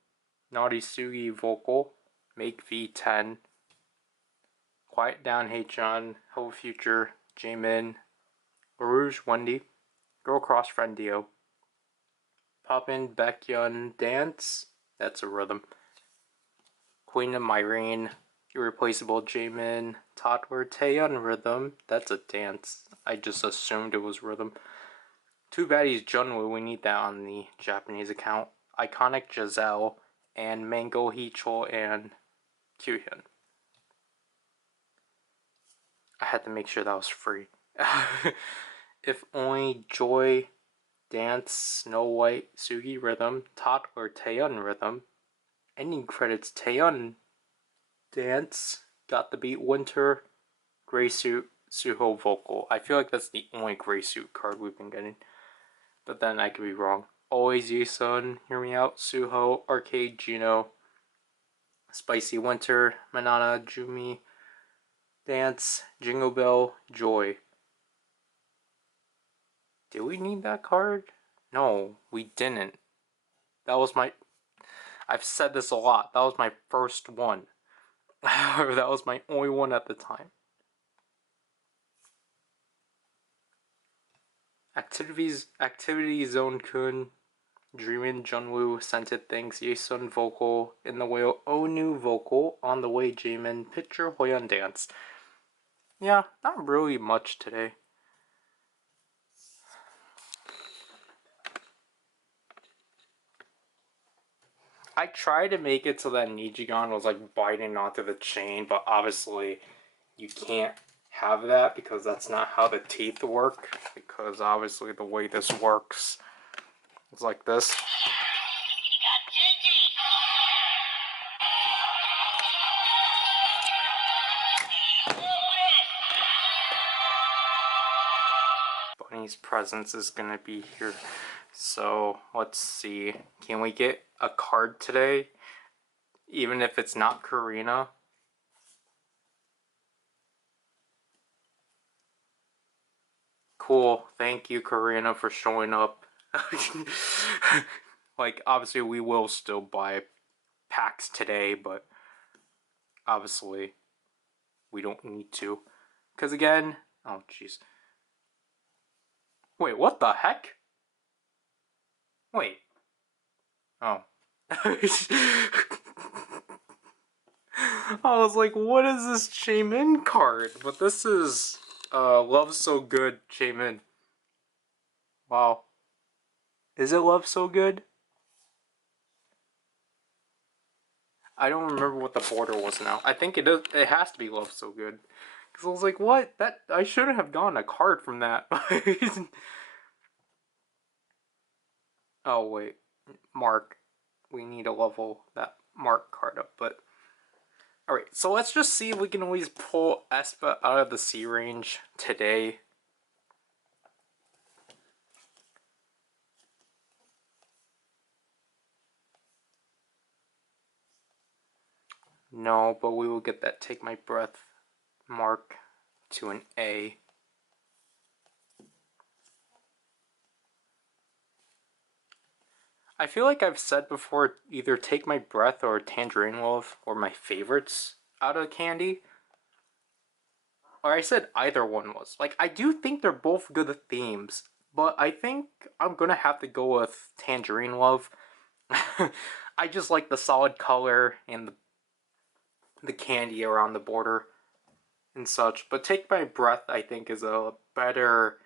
Naughty Sugi Vocal. Make V10. Quiet Down Heichan. Hello Future. Jaemin. Rouge Wendy. Girl Cross Friend Dio. Poppin Baekhyun Dance. That's a rhythm. Queen of Myrene. Irreplaceable Jaemin. Toddler Taeyun Rhythm. That's a dance. I just assumed it was rhythm. Two Baddies Junwoo. We need that on the Japanese account. Iconic Giselle. And Mango Heechul and Kyuhyun. I had to make sure that was free. If Only Joy Dance, Snow White, Sugi Rhythm, Toddler Taeyun Rhythm. Ending credits Taeyun Dance, Got the Beat Winter, Gray Suit, Suho Vocal. I feel like that's the only gray suit card we've been getting. But then I could be wrong. Always Yasun, Hear Me Out, Suho, Arcade Gino, Spicy Winter, Manana, Jumi, Dance, Jingle Bell, Joy. Did we need that card? No, we didn't. That was my... I've said this a lot. That was my first one. That was my only one at the time. Activity Zone Kun, Dreamin' Junwoo, Scented Things, Yesun Vocal, In the Whale, Onu Vocal, On the Way Jamin, Picture Hoyeon Dance. Yeah, not really much today. I tried to make it so that Nijigon was like biting onto the chain, but obviously you can't have that because that's not how the teeth work. Because obviously the way this works is like this. Bunny's presence is gonna be here. So let's see. Can we get a card today? Even if it's not Karina? Cool. Thank you, Karina, for showing up. Like, obviously we will still buy packs today, but obviously we don't need to. Because again... Oh, jeez. Wait, what the heck? Wait. Oh. I was like, what is this Jaemin card? But this is Love So Good Jaemin. Wow. Is it Love So Good? I don't remember what the border was now. I think it is. It has to be Love So Good. Because I was like, what? That I shouldn't have gotten a card from that. Oh, wait. Mark. We need to level that Mark card up, but... Alright, so let's just see if we can always pull Espa out of the C range today. No, but we will get that Take My Breath mark to an A. I feel like I've said before, either Take My Breath or Tangerine Love were my favorites out of Candy. Or I said either one was. Like, I do think they're both good themes, but I think I'm gonna have to go with Tangerine Love. I just like the solid color and the candy around the border and such. But Take My Breath, I think, is a better...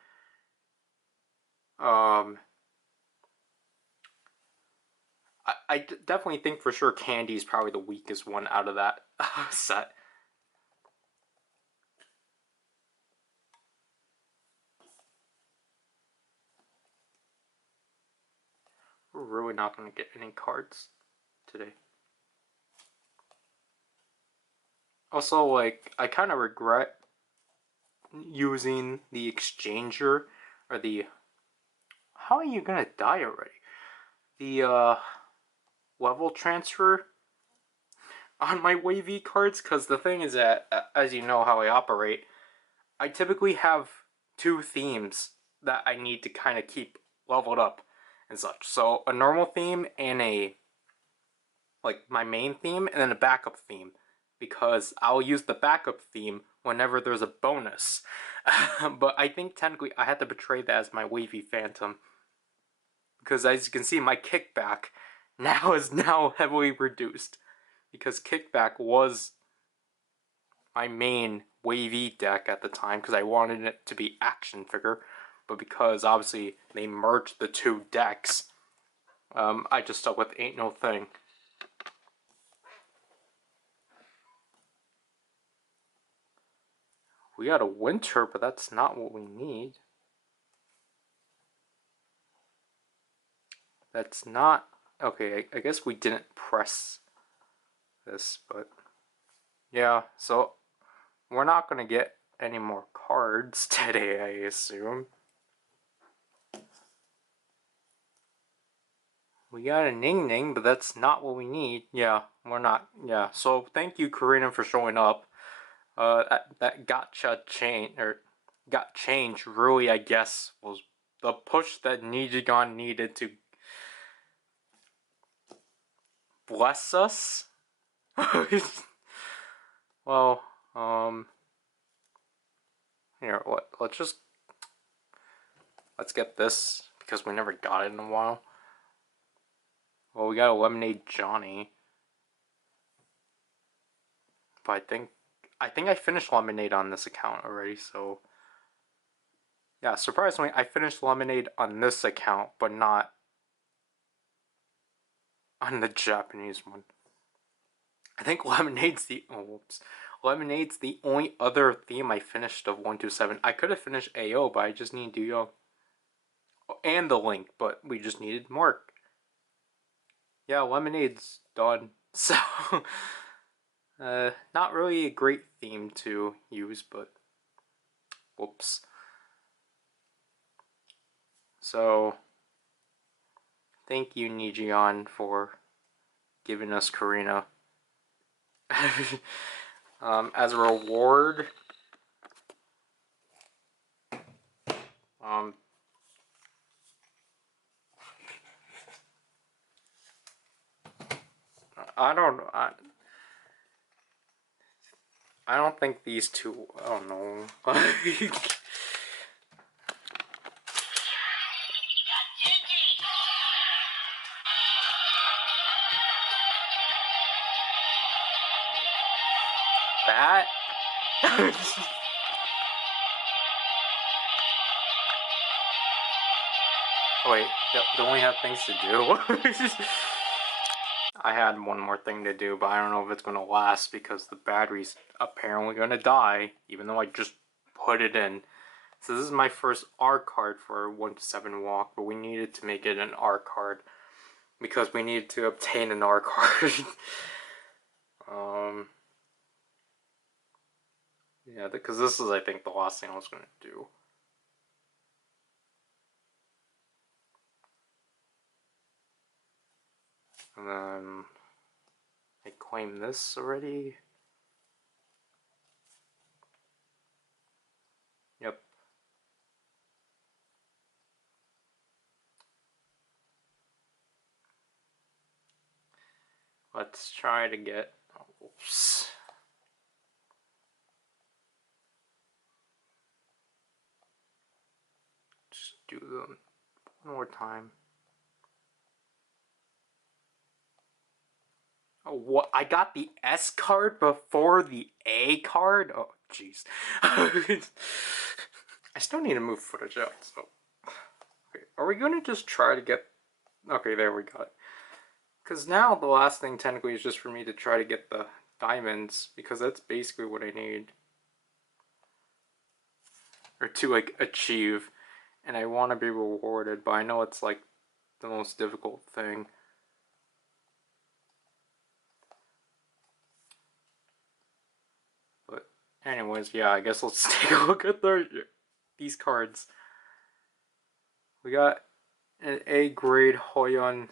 I definitely think for sure Candy is probably the weakest one out of that set. We're really not going to get any cards today. Also, like, I kind of regret using the exchanger, or the... How are you going to die already? The, level transfer on my wavy cards, because the thing is that, as you know how I operate, I typically have two themes that I need to kind of keep leveled up and such. So a normal theme and a, like, my main theme, and then a backup theme, because I'll use the backup theme whenever there's a bonus. But I think technically I had to portray that as my wavy phantom, because as you can see, my kickback is now heavily reduced, because kickback was my main wavy deck at the time, because I wanted it to be action figure, but because obviously they merged the two decks, I just stuck with Ain't No Thing. We got a winter, but that's not what we need. That's not... Okay, I guess we didn't press this, but... Yeah, so we're not going to get any more cards today, I assume. We got a Ning Ning, but that's not what we need. Yeah, we're not. Yeah, so thank you, Karina, for showing up. That gotcha change, or got change, really, I guess, was the push that Nijigon needed to bless us. Well, here, let's get this, because we never got it in a while. Well, we got a Lemonade Johnny. But I think I finished Lemonade on this account already, so yeah, surprisingly, I finished Lemonade on this account, but not on the Japanese one. I think Lemonade's the only other theme I finished of 127. I could have finished AO, but I just need Duyo and the Link, but we just needed Mark. Yeah, Lemonade's done. So, not really a great theme to use, but whoops. So, thank you, Nijion, for giving us Karina. As a reward, I don't. I don't think these two. Oh no. That. Oh, wait, don't we have things to do? I had one more thing to do, but I don't know if it's gonna last because the battery's apparently gonna die, even though I just put it in. So this is my first R card for 1-7 walk, but we needed to make it an R card because we needed to obtain an R card. Yeah, because this is, I think, the last thing I was gonna do. And then I claim this already. Yep. Let's try to get. Oops. Just do them one more time. Oh, what? I got the S card before the A card? Oh, jeez. I still need to move footage out, so. Okay, are we gonna just try to get. Okay, there we got it. Because now the last thing technically is just for me to try to get the diamonds, because that's basically what I need. Or to, like, achieve. And I want to be rewarded, but I know it's, like, the most difficult thing. But anyways, yeah, I guess let's take a look at these cards. We got an A grade Hoyon,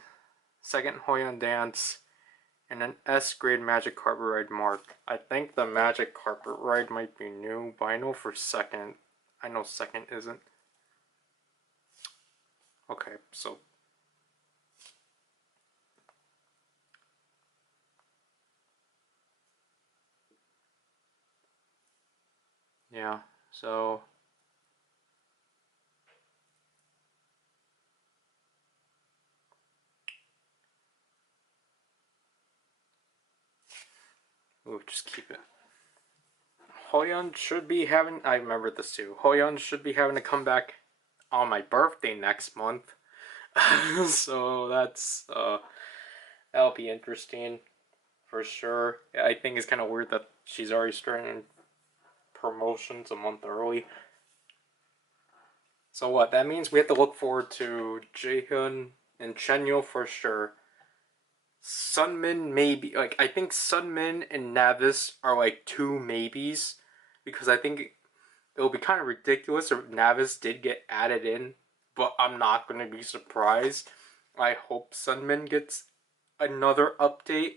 second Hoyon Dance, and an S grade Magic Carpet Ride Mark. I think the Magic Carpet Ride might be new, but I know for second, I know second isn't. Okay, so. Yeah, so. Ooh, just keep it. Hoyon should be having. I remember this too. Hoyon should be having to come back on my birthday next month. So that's. That'll be interesting. For sure. I think it's kind of weird that she's already starting promotions a month early. So what? That means we have to look forward to Jaehyun and Chenyo for sure. Sunmin maybe, like, I think Sunmin and Navis are like two maybes, because I think It'll be kind of ridiculous if Navis did get added in, but I'm not going to be surprised. I hope Sunmin gets another update,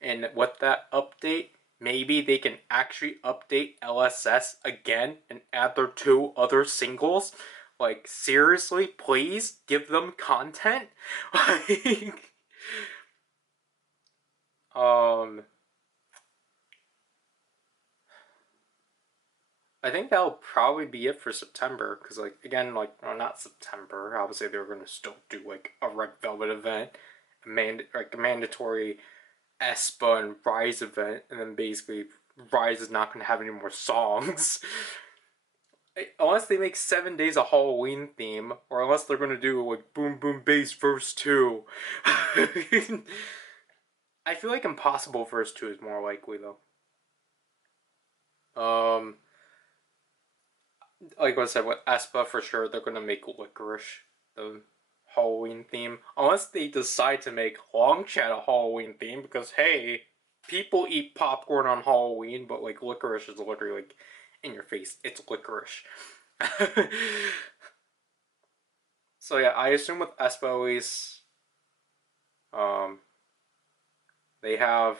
and with that update, maybe they can actually update LSS again and add their 2 other singles. Like, seriously, please give them content. Like, I think that'll probably be it for September. Because, like, again, like, well, not September. Obviously, they're going to still do, like, a Red Velvet event, like a mandatory Espa and Rise event, and then basically Rise is not going to have any more songs. Unless they make 7 days a Halloween theme, or unless they're going to do, like, Boom Boom Bass Verse 2. I feel like Impossible Verse 2 is more likely, though. Like I said, with Espa, for sure, they're going to make Licorice the Halloween theme. Unless they decide to make Long Chat a Halloween theme, because, hey, people eat popcorn on Halloween, but, like, licorice is literally, like, in your face. It's licorice. So, yeah, I assume with Espa, at least, they have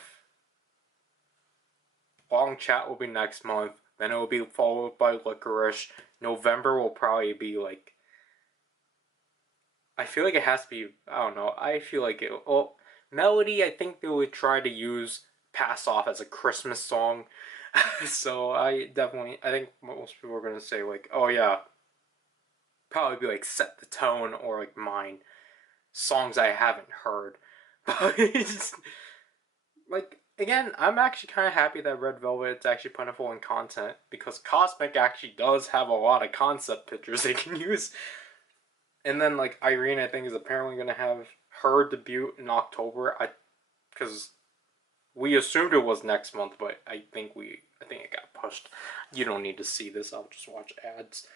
Long Chat will be next month. Then it will be followed by Licorice. November will probably be, like, I feel like it has to be, I don't know, I feel like it, well, Melody, I think they would try to use Pass Off as a Christmas song. So I think most people are going to say, like, oh yeah, probably be like Set the Tone or like Mine, songs I haven't heard. But like, again, I'm actually kind of happy that Red Velvet's actually plentiful in content, because Cosmic actually does have a lot of concept pictures they can use. And then, like, Irene, I think, is apparently going to have her debut in October. Because we assumed it was next month, but I think it got pushed. You don't need to see this. I'll just watch ads.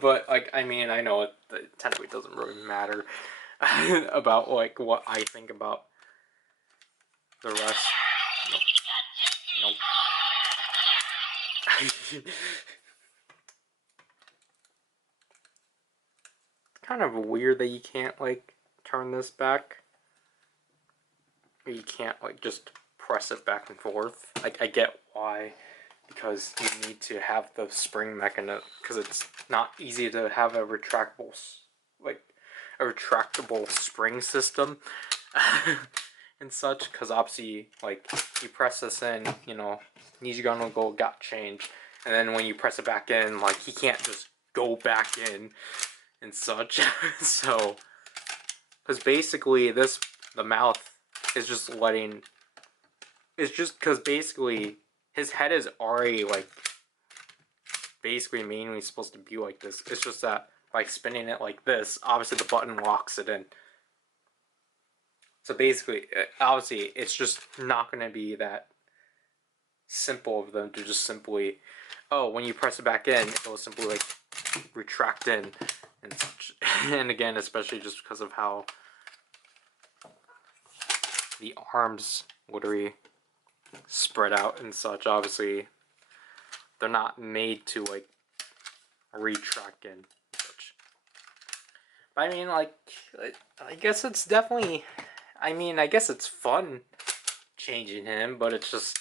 But, like, I mean, I know it technically doesn't really matter about, like, what I think about the rest. Nope. Nope. Kind of weird that you can't, like, turn this back. Or you can't, like, just press it back and forth. Like, I get why. Because you need to have the spring mechanism. Because it's not easy to have a retractable spring system. And such. Because obviously, like, you press this in, you know, Nijigan will go got changed. And then when you press it back in, like, he can't just go back in. And such. So, because basically the mouth is just letting, it's just because basically his head is already, like, basically mainly supposed to be like this. It's just that by spinning it like this, obviously the button locks it in. So basically, obviously, it's just not going to be that simple of them to just simply, oh, when you press it back in, it will simply, like, retract in and such. And again, especially just because of how the arms literally spread out and such. Obviously, they're not made to, like, retract in and such. But I mean, like, I guess it's definitely, I mean, I guess it's fun changing him, but it's just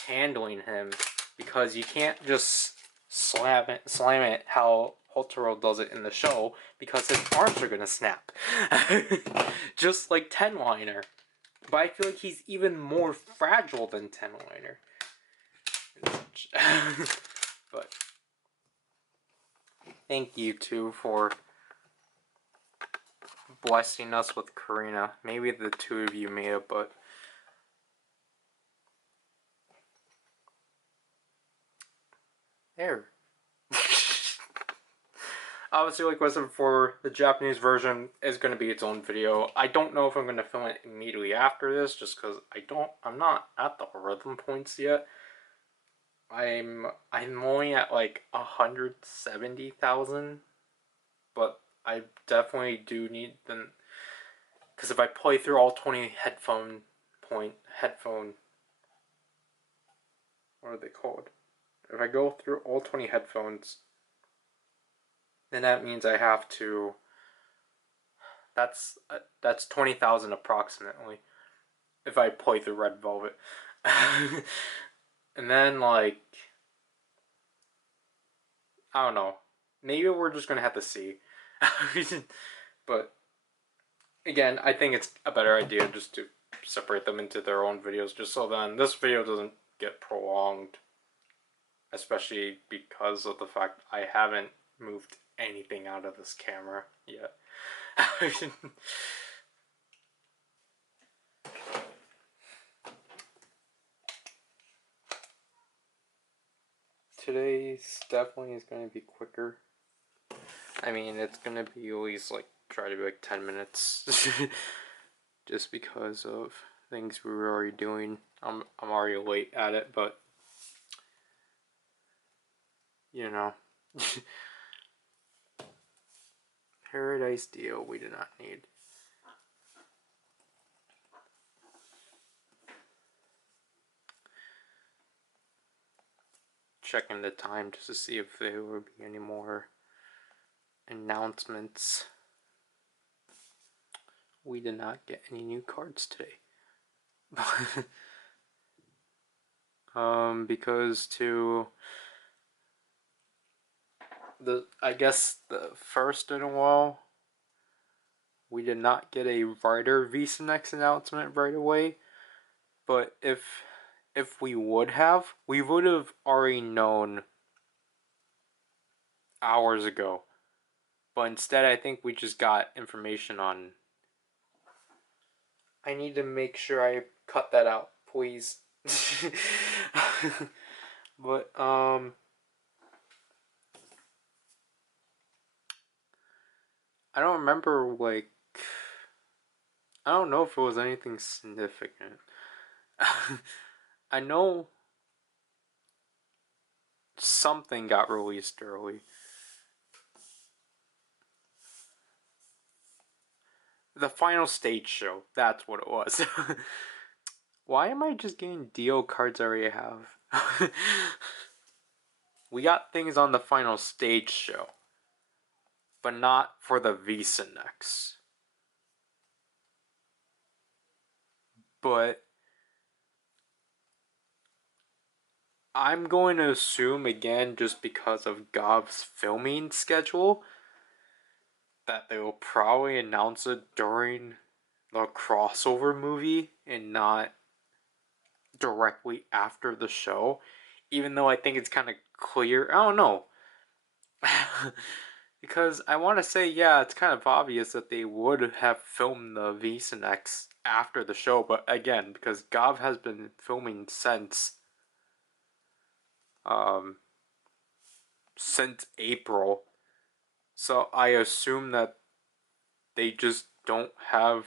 handling him, because you can't just slam it how Hotaro does it in the show, because his arms are gonna snap. Just like Tenliner. But I feel like he's even more fragile than Tenliner. But thank you two for blessing us with Karina. Maybe the two of you made it, but there. Obviously, like I said before, the Japanese version is going to be its own video. I don't know if I'm going to film it immediately after this, just because I'm not at the rhythm points yet. I'm only at like 170,000, but I definitely do need them, because if I play through all 20 headphone what are they called? If I go through all 20 headphones, then that means I have to. That's 20,000 approximately. If I play through Red Velvet, and then like I don't know, maybe we're just gonna have to see. But again, I think it's a better idea just to separate them into their own videos, just so then this video doesn't get prolonged, especially because of the fact I haven't moved anything out of this camera yet. Today's definitely is going to be quicker. I mean, it's going to be at least like try to be like 10 minutes just because of things we were already doing. I'm already late at it, but you know. Paradise Deal we do not need. Checking the time just to see if there will be any more announcements. We did not get any new cards today. Because I guess the first in a while, we did not get a Ryder Visa Next announcement right away. But if we would have already known hours ago. But instead, I think we just got information on. I need to make sure I cut that out, please. But I don't remember, like, I don't know if it was anything significant. I know something got released early. The final stage show, that's what it was. Why am I just getting deal cards I already have? We got things on the final stage show, but not for the Visa Next. But I'm going to assume, again, just because of Gov's filming schedule, that they will probably announce it during the crossover movie and not directly after the show. Even though I think it's kind of clear. I don't know. Because I want to say, yeah, it's kind of obvious that they would have filmed the Visa Next after the show. But again, because Gov has been filming since April, so I assume that they just don't have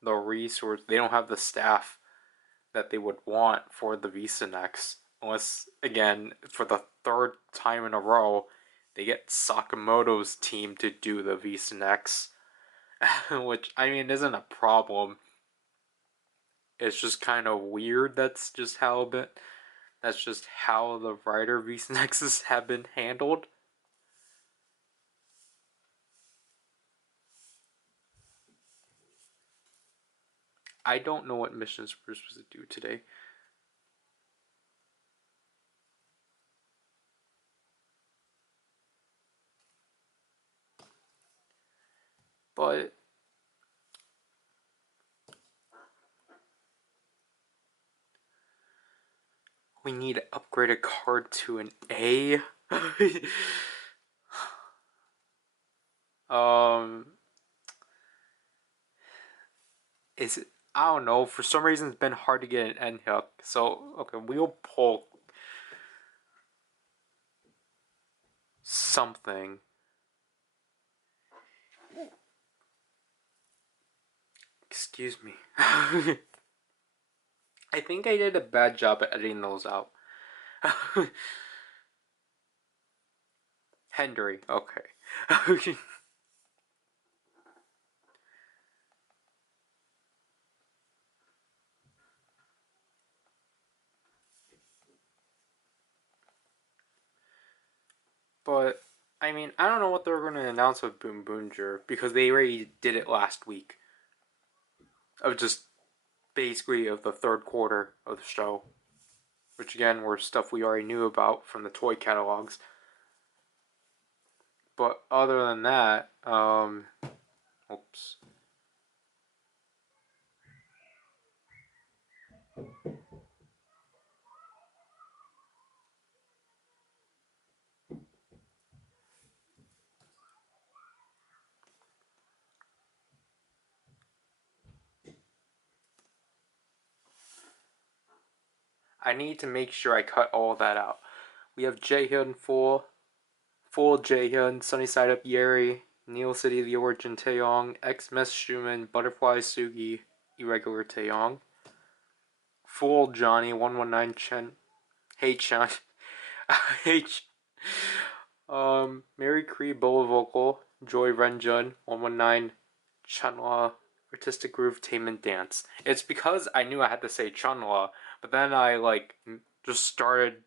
the resource, they don't have the staff that they would want for the Visa Next. Unless, again, for the third time in a row, they get Sakamoto's team to do the Visa Next. Which, I mean, isn't a problem. It's just kind of weird. That's just how the Ryder Visa Nexts have been handled. I don't know what missions we're supposed to do today. But we need to upgrade a card to an A. Is it? I don't know. For some reason, it's been hard to get an N hook. So okay, we'll pull something. Excuse me. I think I did a bad job at editing those out. Henry, okay. But I mean, I don't know what they're going to announce with Boom Boonger because they already did it last week of just basically of the third quarter of the show, which again were stuff we already knew about from the toy catalogs. But other than that, oops. I need to make sure I cut all that out. We have Jaehyun full Jaehyun, Sunny Side Up Yeri, Neil City The Origin Taeyong, X-Mess Schumann, Butterfly Sugi, Irregular Taeyong. Full Johnny, 119 Chen, Hey Chen, H, Mary Cree Boa Vocal, Joy Renjun, 119 Chunla, Artistic Groove Tainment Dance. It's because I knew I had to say Chunla, but then I just started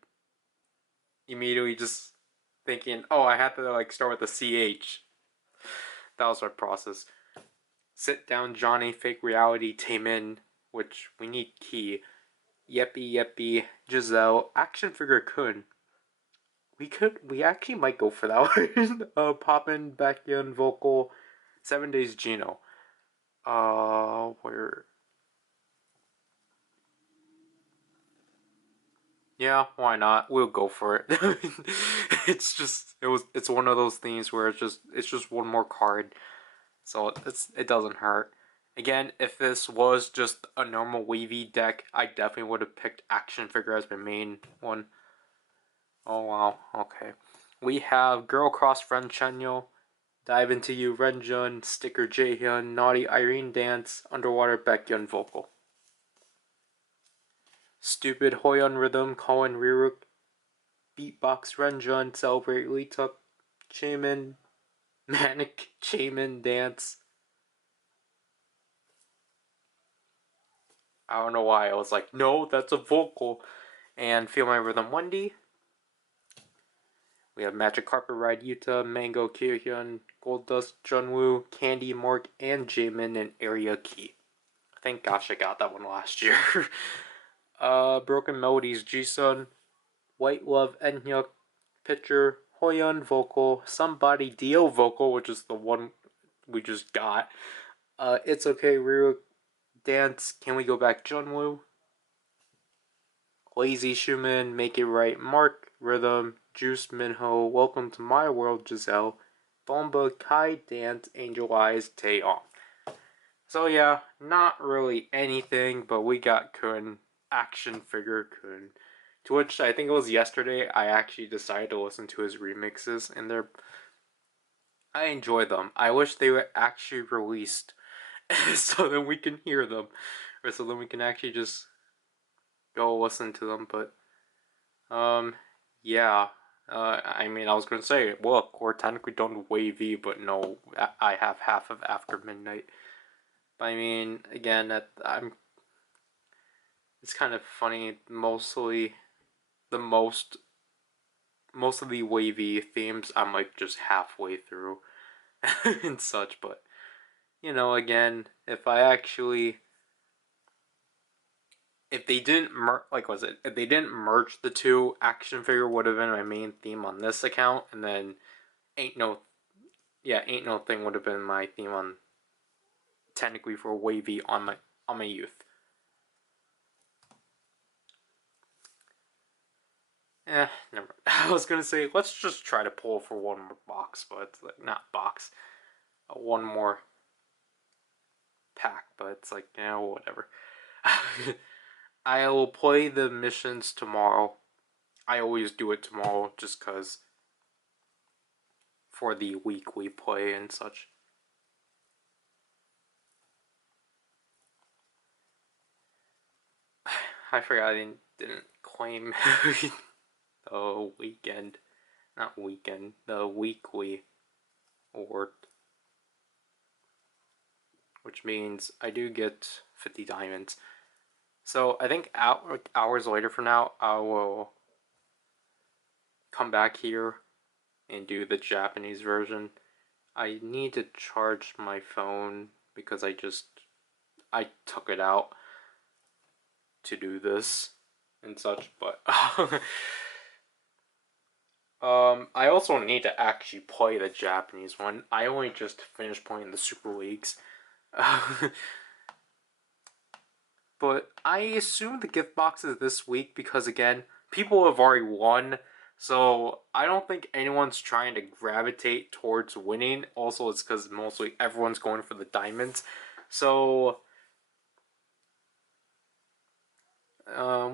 immediately just thinking, oh, I have to start with the CH. That was my process. Sit Down Johnny, Fake Reality, Taemin, which we need key. Yeppy, Giselle, Action Figure Kun. We actually might go for that one. Poppin, Baekhyun, Vocal, 7 Days Gino. Where? Yeah, why not? We'll go for it. It's one of those things where it's just one more card, so it doesn't hurt. Again, if this was just a normal wavy deck, I definitely would have picked Action Figure as my main one. Oh wow, okay. We have Girl Cross Friend Chenyo, Dive Into You Renjun, Sticker Jaehyun, Naughty Irene Dance, Underwater Baekhyun Vocal. Stupid Hoyeon Rhythm, Cohen Riruk, Beatbox Renjun, Celebrate Lituk, Chaemin, Manic Chaemin Dance. I don't know why I was like, no, that's a vocal. And Feel My Rhythm Wendy. We have Magic Carpet Ride Yuta, Mango Kyohyun, Gold Dust Junwoo, Candy Mark, and Jaemin in Area Key. Thank gosh I got that one last year. Broken Melodies Jisun, White Love Enhyuk, Pitcher, Hoyeon Vocal, Somebody Dio Vocal, which is the one we just got. It's Okay Ryuk, Dance, Can We Go Back Junwoo, Lazy Schumann, Make It Right Mark, Rhythm, Juice Minho, Welcome to My World Giselle, Bomba, Kai Dance, Angel Eyes, Taeyong. So yeah, not really anything, but we got Kun, Action Figure Kun. To which I think it was yesterday I actually decided to listen to his remixes, and I enjoy them. I wish they were actually released so that we can hear them, or so that we can actually just go listen to them. But yeah. I mean, I was gonna say, look, we're technically done with Wavy, but no, I have half of After Midnight. But I mean, again, it's kind of funny. Mostly, the most of the Wavy themes, I'm like just halfway through and such. But again, if they didn't if they didn't merge the two, Action Figure would have been my main theme on this account, and then ain't no ain't no thing would have been my theme on technically for Wavy on my youth. Never. I was gonna say let's just try to pull for one more box, but it's like not box, one more pack, but it's like whatever. I will play the missions tomorrow. I always do it tomorrow just cause for the weekly play and such. I forgot I didn't claim the weekend, not weekend, the weekly award, which means I do get 50 diamonds. So I think hours later from now, I will come back here and do the Japanese version. I need to charge my phone because I took it out to do this and such, but I also need to actually play the Japanese one. I only just finished playing the Super Leagues. But I assume the gift boxes this week because, again, people have already won. So I don't think anyone's trying to gravitate towards winning. Also, it's because mostly everyone's going for the diamonds. So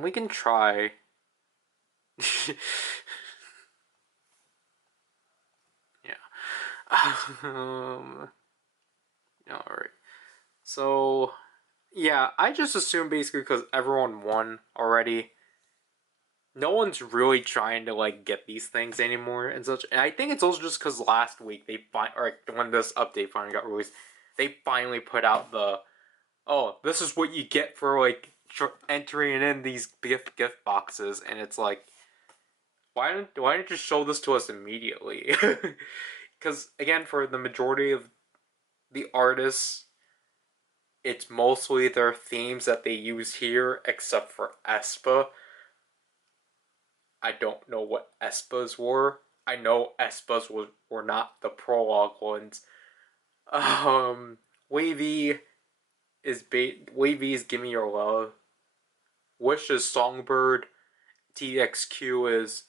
we can try. Yeah. Alright. So, yeah, I just assume basically because everyone won already, no one's really trying to like get these things anymore and such. And I think it's also just because last week or when this update finally got released, they finally put out the this is what you get for like entering in these gift boxes, and it's like why didn't you show this to us immediately? Because again, for the majority of the artists, it's mostly their themes that they use here, except for aespa. I don't know what aespas were. I know aespas were not the prologue ones. Wavy Wavy is Give Me Your Love. Wish is Songbird. TXQ is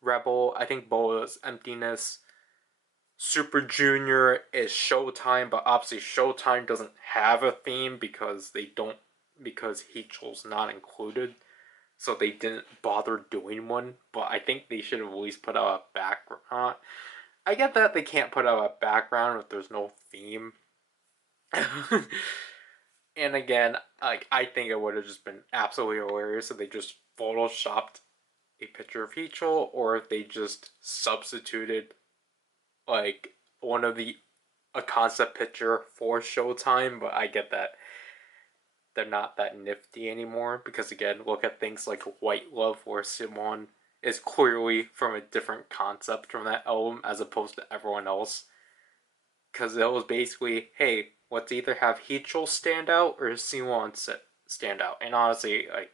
Rebel. I think Boa is Emptiness. Super Junior is Showtime, but obviously Showtime doesn't have a theme because Heechel's not included. So they didn't bother doing one, but I think they should have at least put out a background. I get that they can't put out a background if there's no theme. And again, like I think it would have just been absolutely hilarious if they just photoshopped a picture of Heechul, or if they just substituted like one of a concept picture for Showtime. But I get that they're not that nifty anymore because again, look at things like White Love, where Simon is clearly from a different concept from that album as opposed to everyone else. Because it was basically, hey, let's either have Heechul stand out or Simon stand out. And honestly, like,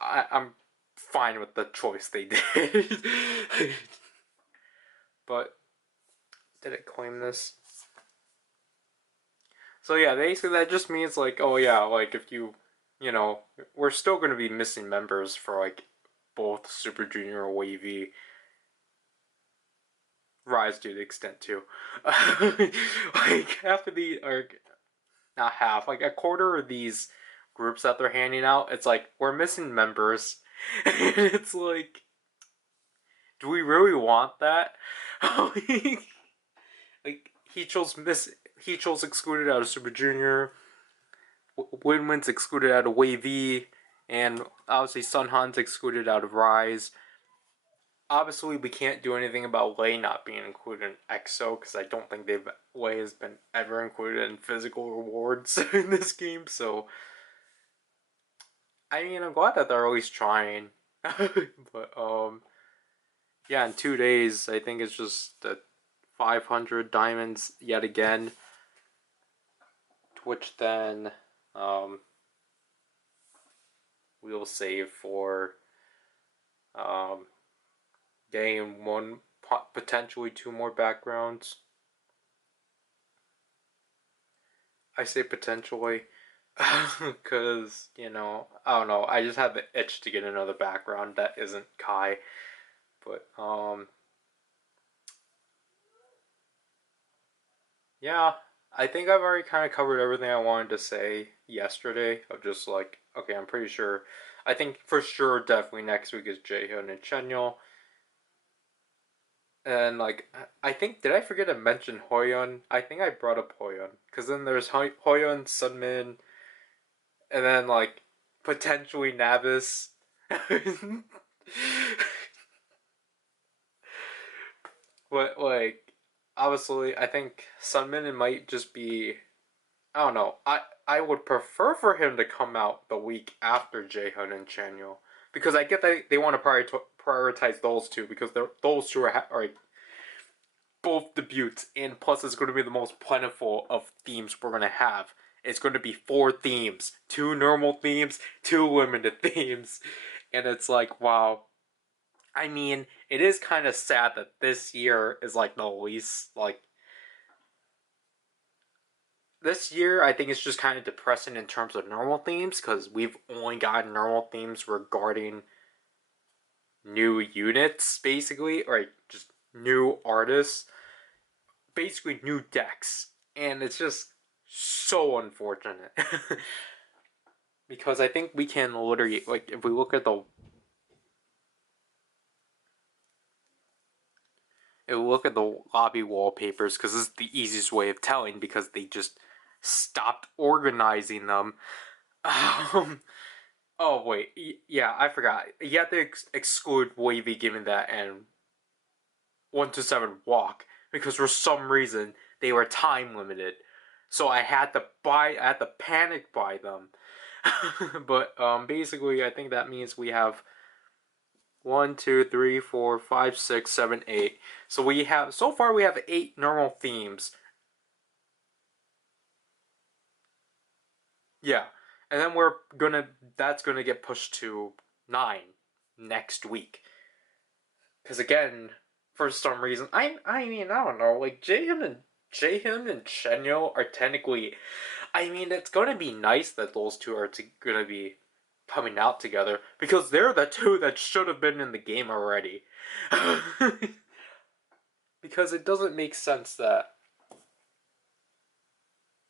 I'm fine with the choice they did. But did it claim this? So yeah, basically that just means like, oh yeah, like if we're still going to be missing members for like both Super Junior or Wavy. Rise to the extent too. Like half of the, or not half, like a quarter of these groups that they're handing out, it's like we're missing members. And it's like, do we really want that? Like Heechel's excluded out of Super Junior. Winwin's excluded out of Wavy, and obviously Sun Han's excluded out of Rise. Obviously, we can't do anything about Lei not being included in EXO because I don't think Lei has been ever included in physical rewards in this game. So, I mean, I'm glad that they're at least trying. But yeah, in 2 days, I think it's just the 500 diamonds yet again, which then we'll save for getting one, potentially two more backgrounds. I say potentially because, I don't know, I just have the itch to get another background that isn't Kai. But yeah, I think I've already kind of covered everything I wanted to say yesterday. Of just like, okay, I'm pretty sure. I think for sure, definitely next week is Jaehyun and Chenyol. And like, I think, did I forget to mention Hoyeon? I think I brought up Hoyeon because then there's Hoyeon, Sunmin, and then like potentially Navis. But like, obviously, I think Sunmin might just be. I don't know. I would prefer for him to come out the week after Jaehyun and Chanyeol because I get that they want to prioritize those two because those two are like both debuts, and plus it's going to be the most plentiful of themes we're going to have. It's going to be 4 themes, 2 normal themes, 2 limited themes, and it's like, wow. I mean, it is kind of sad that this year is like the least like. This year, I think it's just kind of depressing in terms of normal themes because we've only gotten normal themes regarding new units, basically, or just new artists, basically new decks, and it's just so unfortunate. Because I think we can literally, like, if we look at the lobby wallpapers, because this is the easiest way of telling, because they just stopped organizing them. Um, oh wait, yeah, I forgot. You have to exclude Wavy given that and 127 walk because for some reason they were time limited. So I had to panic buy them. But basically I think that means we have 1, 2, 3, 4, 5, 6, 7, 8. So so far we have 8 normal themes. Yeah. And then that's gonna get pushed to 9 next week. Because again, for some reason, I mean I don't know, like Jaehyun and Chenyo are technically, I mean it's gonna be nice that those two are gonna be coming out together because they're the two that should have been in the game already. Because it doesn't make sense that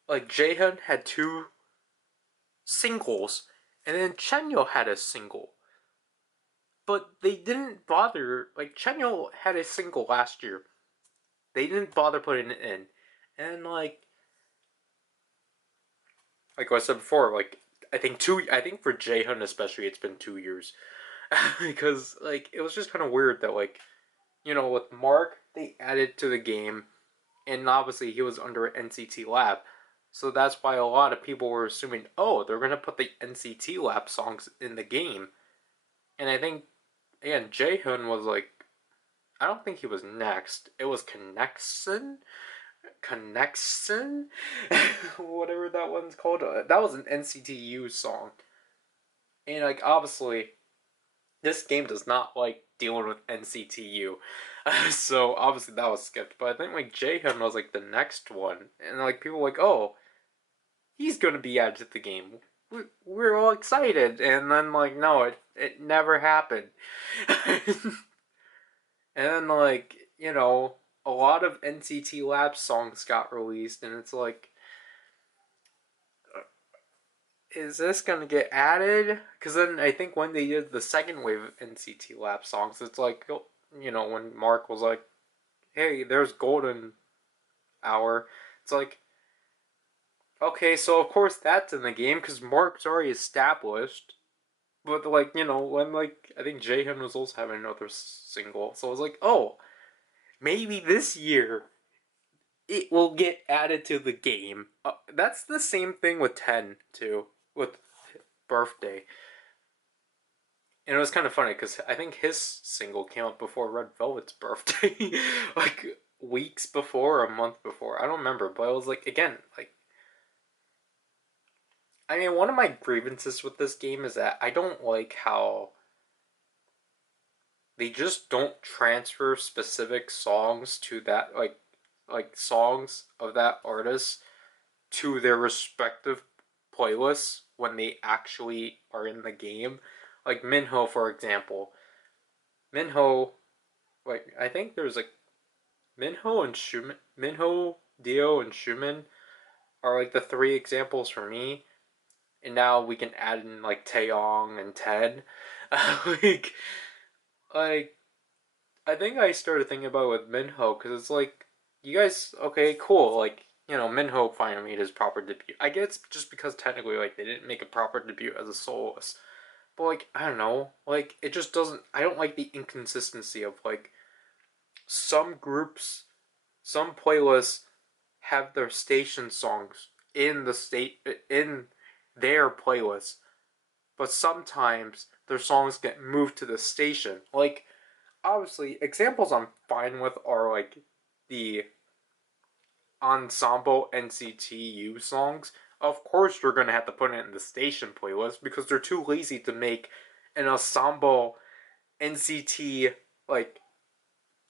like Jaehyun had 2 singles and then Chenyo had a single. But they didn't bother, like Chenyo had a single last year. They didn't bother putting it in. And like I said before, like I think for Jaehyun especially it's been 2 years. Because like it was just kind of weird that like with Mark they added to the game and obviously he was under NCT Lab. So that's why a lot of people were assuming, oh, they're gonna put the NCT Lab songs in the game. And I think again Jaehyun was like, I don't think he was next. It was Connexon, whatever that one's called. That was an NCTU song, and like obviously, this game does not like dealing with NCTU, so obviously that was skipped. But I think like Jaehyun was like the next one, and like people were like, oh, he's gonna be added to the game. We're all excited, and then like no, it never happened. And then like a lot of NCT Lab songs got released, and it's like, is this gonna get added? Because then I think when they did the second wave of NCT Lab songs, it's like when Mark was like, "Hey, there's Golden Hour," it's like, okay, so of course that's in the game because Mark's already established. But like when like I think Jaehyun was also having another single, so I was like, oh, maybe this year it will get added to the game. That's the same thing with 10 too, with Birthday. And it was kind of funny because I think his single came out before Red Velvet's birthday, like weeks before or a month before. I don't remember, but I was like, again, like, I mean, one of my grievances with this game is that I don't like how they just don't transfer specific songs to that, like songs of that artist to their respective playlists when they actually are in the game. Like Minho, for example. Minho, like I think there's like Minho and Schumann, Minho, Dio, and Schumann are like the 3 examples for me. And now we can add in like Taeyong and Ted. like, like I think I started thinking about it with Minho because it's like, you guys, okay, cool. Like, Minho finally made his proper debut. I guess it's just because technically, like, they didn't make a proper debut as a soloist. But, like, I don't know. Like, it just doesn't. I don't like the inconsistency of, like, some groups, some playlists have their station songs in their playlist. But sometimes their songs get moved to the station. Like, obviously, examples I'm fine with are like the ensemble NCTU songs. Of course, you're gonna have to put it in the station playlist because they're too lazy to make an ensemble NCT like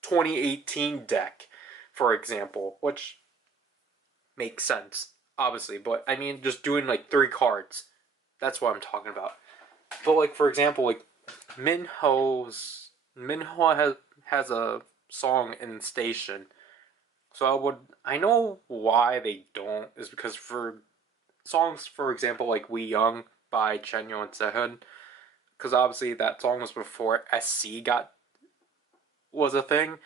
2018 deck, for example, which makes sense, obviously. But I mean, just doing like 3 cards. That's what I'm talking about. But like for example, like Minho has a song in Station. So I know why they don't is because for songs, for example, like We Young by Chenyo and Sehun, because obviously that song was before SC got was a thing.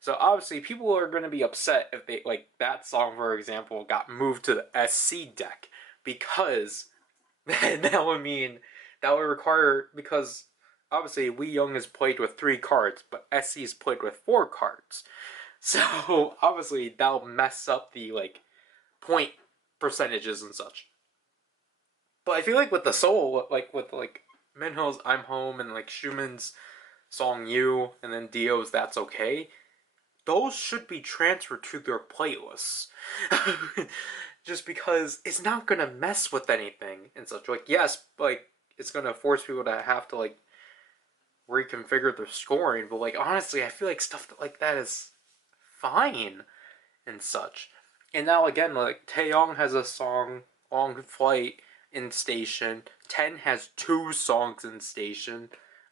So obviously people are going to be upset if they like that song, for example, got moved to the SC deck because that would mean that would require because obviously We Young is played with 3 cards, but SC is played with 4 cards. So obviously that'll mess up the like point percentages and such. But I feel like with the soul, like with like Minho's "I'm Home" and like Schumann's song "You" and then Dio's "That's Okay," those should be transferred to their playlists. Just because it's not gonna mess with anything and such. Like yes, like it's gonna force people to have to like reconfigure their scoring, but like honestly, I feel like stuff like that is fine and such. And now again, like Taeyong has a song "Long Flight" in Station. 10 has 2 songs in Station.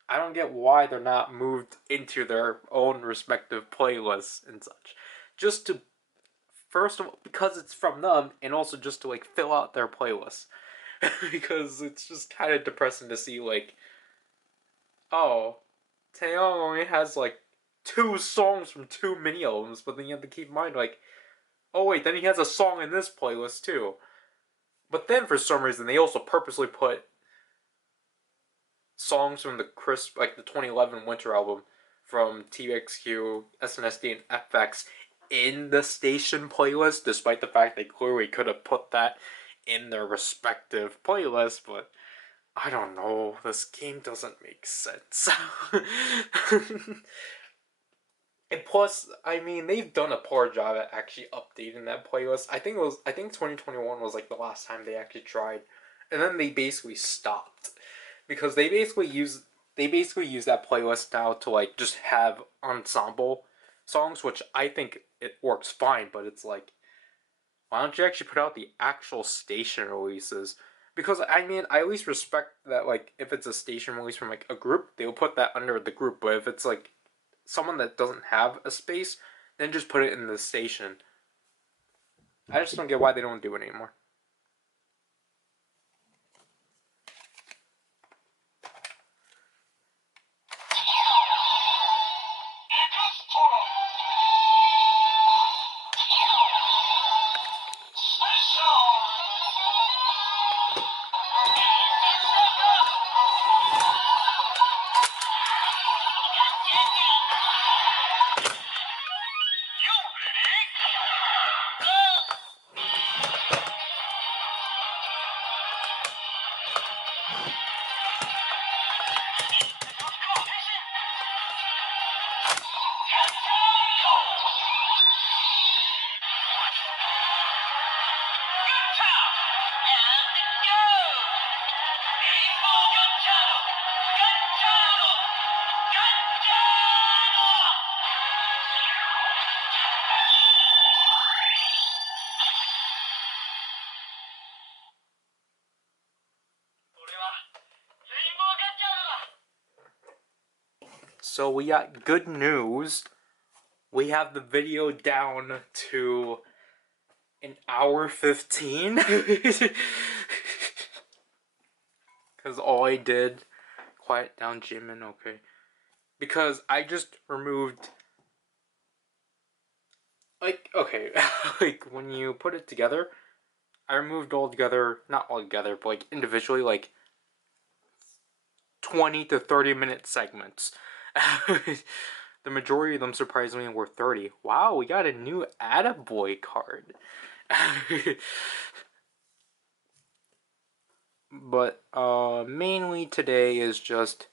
I don't get why they're not moved into their own respective playlists and such. Just to first of all, because it's from them, and also just to like fill out their playlists. Because it's just kind of depressing to see like, oh, Taeyong only has like 2 songs from 2 mini albums, but then you have to keep in mind like, oh wait, then he has a song in this playlist too. But then for some reason they also purposely put songs from the crisp like the 2011 Winter album from TXQ, SNSD, and FX in the Station playlist, despite the fact they clearly could have put that in their respective playlist, but I don't know. This game doesn't make sense. And plus, I mean, they've done a poor job at actually updating that playlist. I think 2021 was like the last time they actually tried, and then they basically stopped because they basically use that playlist now to like just have ensemble songs, which I think it works fine. But it's like, why don't you actually put out the actual station releases? Because I mean, I at least respect that like if it's a station release from like a group, they'll put that under the group. But if it's like someone that doesn't have a space, then just put it in the station. I just don't get why they don't do it anymore. So we got good news. We have the video down to an hour 15. Because all I did, quiet down, Jimin, okay. Because I just removed, like, okay, like when you put it together, I removed all together, not all together, but like individually, like 20 to 30 minute segments. The majority of them, surprisingly, were 30. Wow, we got a new Attaboy card. But mainly today is just,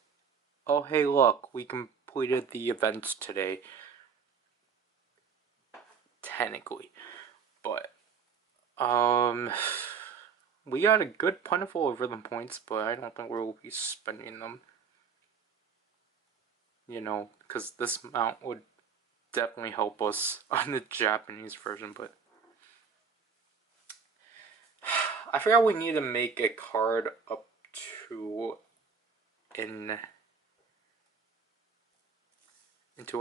oh hey look, we completed the events today. Technically. But we got a good plentiful of rhythm points, but I don't think we'll be spending them. You know, because this amount would definitely help us on the Japanese version, but I forgot we need to make a card up to into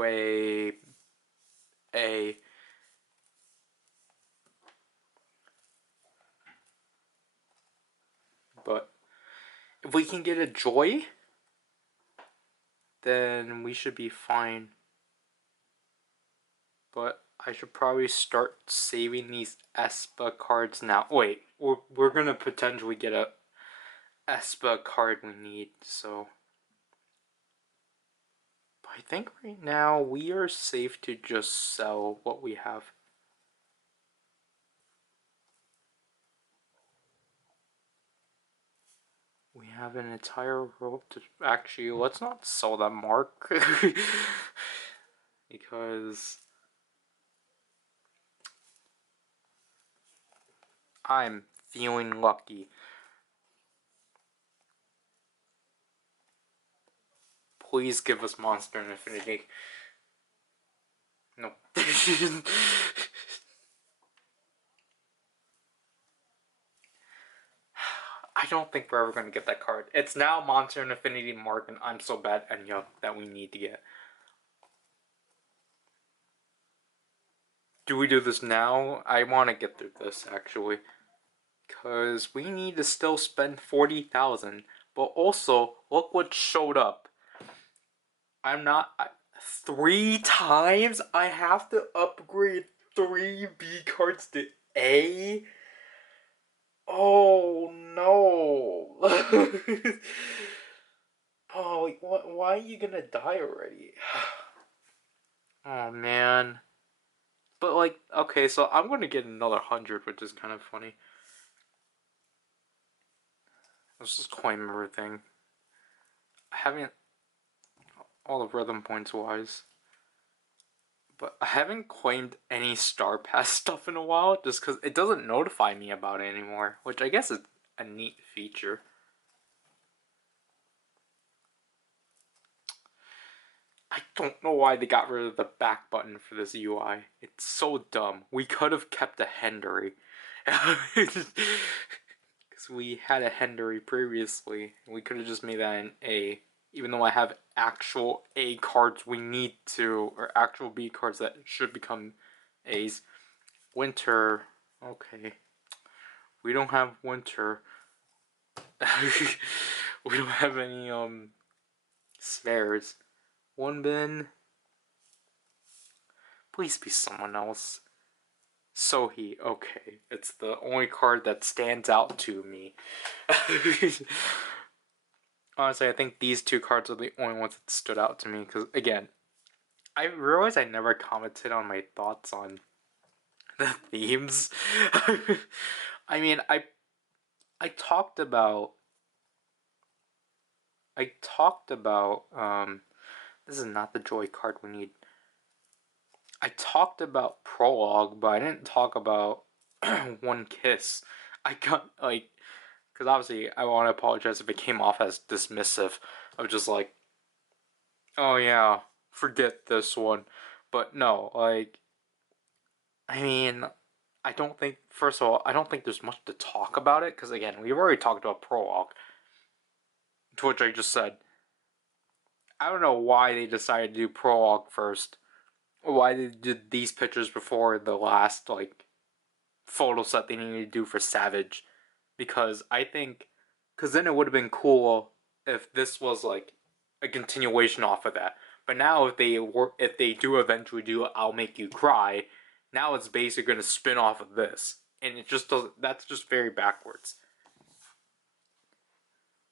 a but if we can get a joy, then we should be fine. But I should probably start saving these Espa cards now. Wait, we're gonna potentially get a Espa card we need, so I think right now we are safe to just sell what we have. We have an entire row to actually, let's not sell that mark because I'm feeling lucky. Please give us Monster and Infinity. No. I don't think we're ever going to get that card. It's now Monster and Infinity Mark, and I'm so bad at Enya that we need to get. Do we do this now? I want to get through this, actually. Because we need to still spend 40,000. But also, look what showed up. I'm not... 3 times? I have to upgrade 3 B cards to A? Oh, no. Oh, like, why are you gonna die already? Oh, man. But, like, okay, so I'm gonna get another 100, which is kind of funny. Let's just claim everything. I haven't... all the rhythm points wise. But I haven't claimed any Star Pass stuff in a while, just because it doesn't notify me about it anymore, which I guess is a neat feature. I don't know why they got rid of the back button for this UI. It's so dumb. We could have kept a Hendery. Because we had a Hendery previously. We could have just made that an A. Even though I have actual A cards we need to, or actual B cards that should become A's. Winter. Okay. We don't have winter. We don't have any, spares. One bin. Please be someone else. Sohi, okay. It's the only card that stands out to me. Honestly, I think these 2 cards are the only ones that stood out to me, because, again, I realized I never commented on my thoughts on the themes. I mean, I talked about... this is not the joy card we need. I talked about Prologue, but I didn't talk about One Kiss. I got, like... because obviously I want to apologize if it came off as dismissive. I was just like, oh yeah, forget this one. But no, like... I mean, I don't think... first of all, I don't think there's much to talk about it, because again, we've already talked about Prologue. To which I just said, I don't know why they decided to do Prologue first. Or why they did these pictures before the last, like, photo set they needed to do for Savage. Because I think... because then it would have been cool if this was, like, a continuation off of that. But now if they do eventually do I'll Make You Cry, now it's basically going to spin off of this. And it just doesn't... that's just very backwards.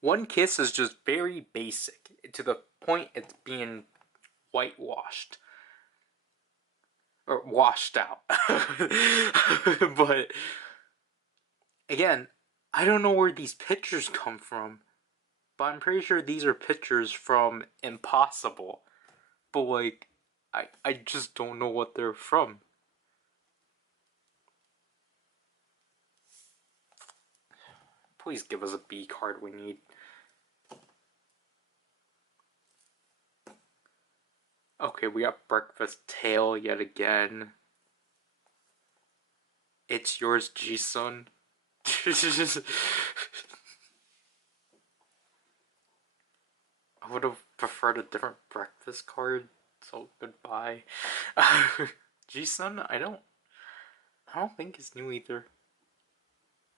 One Kiss is just very basic, to the point it's being whitewashed. Or washed out. But, again, I don't know where these pictures come from, but I'm pretty sure these are pictures from Impossible. But like, I just don't know what they're from. Please give us a B card we need. Okay, we got Breakfast Tail yet again. It's yours, Ji-sun. I would have preferred a different breakfast card, so goodbye. Ji-sun, I don't think it's new either.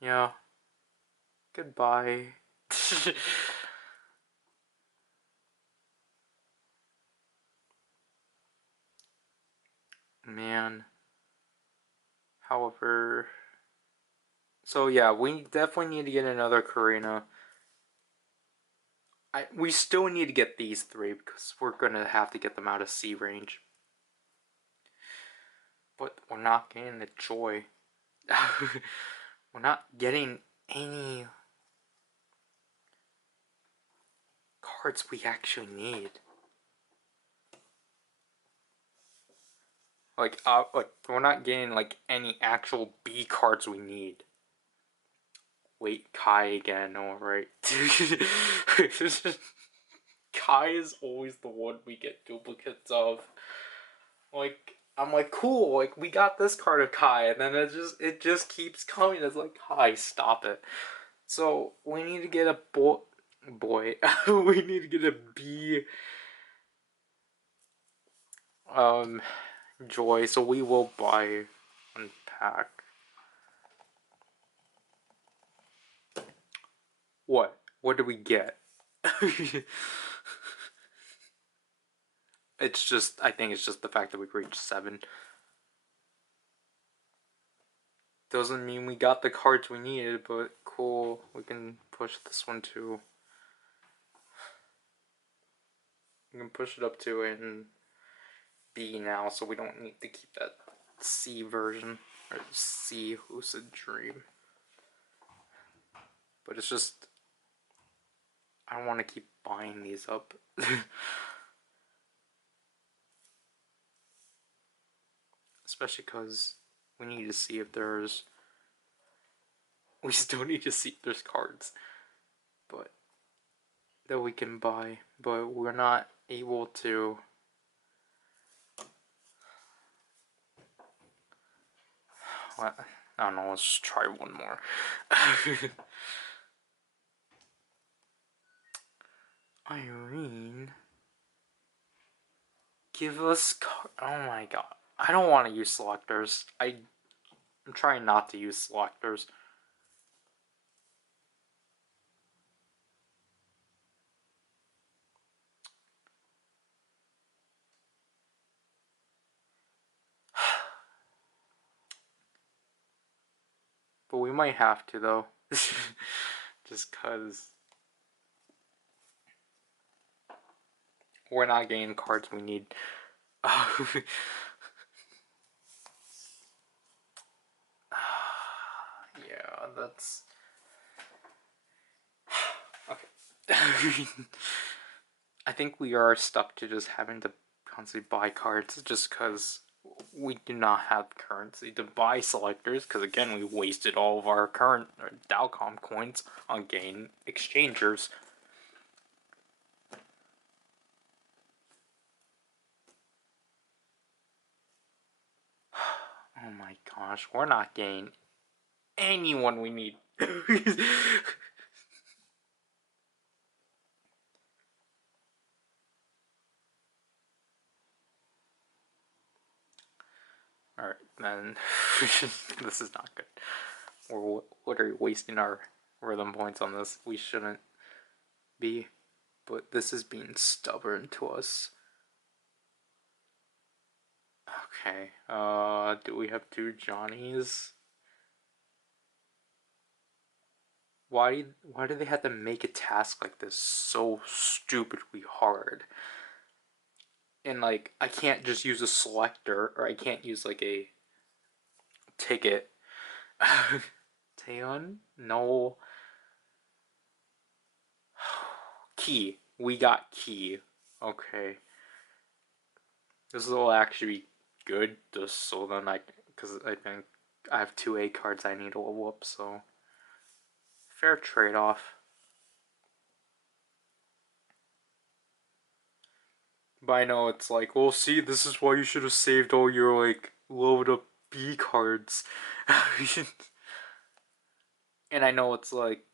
Yeah. Goodbye. Man. However, so yeah, we definitely need to get another Karina. We still need to get these three because we're gonna have to get them out of C range. But we're not getting the joy. We're not getting any cards we actually need. Like we're not getting like any actual B cards we need. Wait, Kai again, alright. Kai is always the one we get duplicates of. Like, I'm like, cool, like we got this card of Kai, and then it just keeps coming. It's like, Kai, stop it. So we need to get a boy. We need to get a B joy, so we will buy one pack. What? What do we get? It's just, I think it's just the fact that we've reached 7. Doesn't mean we got the cards we needed, but cool. We can push this one too. We can push it up to in B now, so we don't need to keep that C version, or C Lucid Dream. But it's just, I don't want to keep buying these up. Especially because we need to see if there's, we still need to see if there's cards, but that we can buy, but we're not able to. What? I don't know, let's just try one more. Irene, give us oh my god. I don't want to use selectors. I'm trying not to use selectors. But we might have to, though. Just because we're not getting cards we need. Yeah, that's... Okay. I think we are stuck to just having to constantly buy cards just because we do not have currency to buy selectors, because again we wasted all of our current Dalcom coins on game exchangers. Oh my gosh, we're not getting anyone we need. Alright, then this is not good. We're literally wasting our rhythm points on this. We shouldn't be, but this is being stubborn to us. Okay, do we have 2 Johnnies? Why do they have to make a task like this so stupidly hard? And like, I can't just use a selector, or I can't use like a ticket. Taeyeon? No. Key. We got Key. Okay. This will actually be good, just so then because I think I have 2A cards I need to level up, so fair trade-off. But I know it's like, well, see, this is why you should have saved all your, like, loaded up B cards. And I know it's like,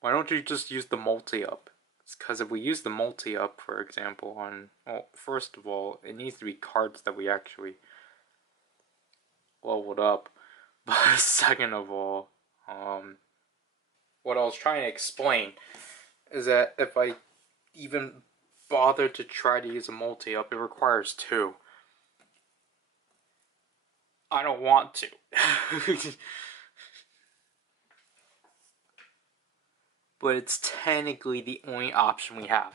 why don't you just use the multi-up? It's because if we use the multi-up, for example, on, well, first of all, it needs to be cards that we actually leveled up. But second of all, what I was trying to explain is that if I even bother to try to use a multi-up, it requires 2. I don't want to. But it's technically the only option we have.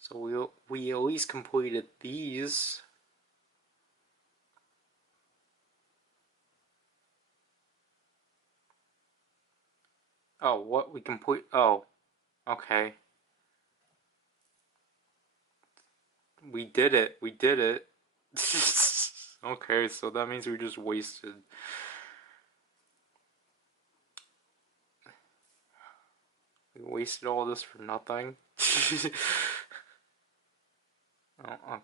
So we at least completed these. Oh, what? We complete... Oh, okay. We did it. We did it. Okay, so that means we just wasted... We wasted all this for nothing. Oh, okay.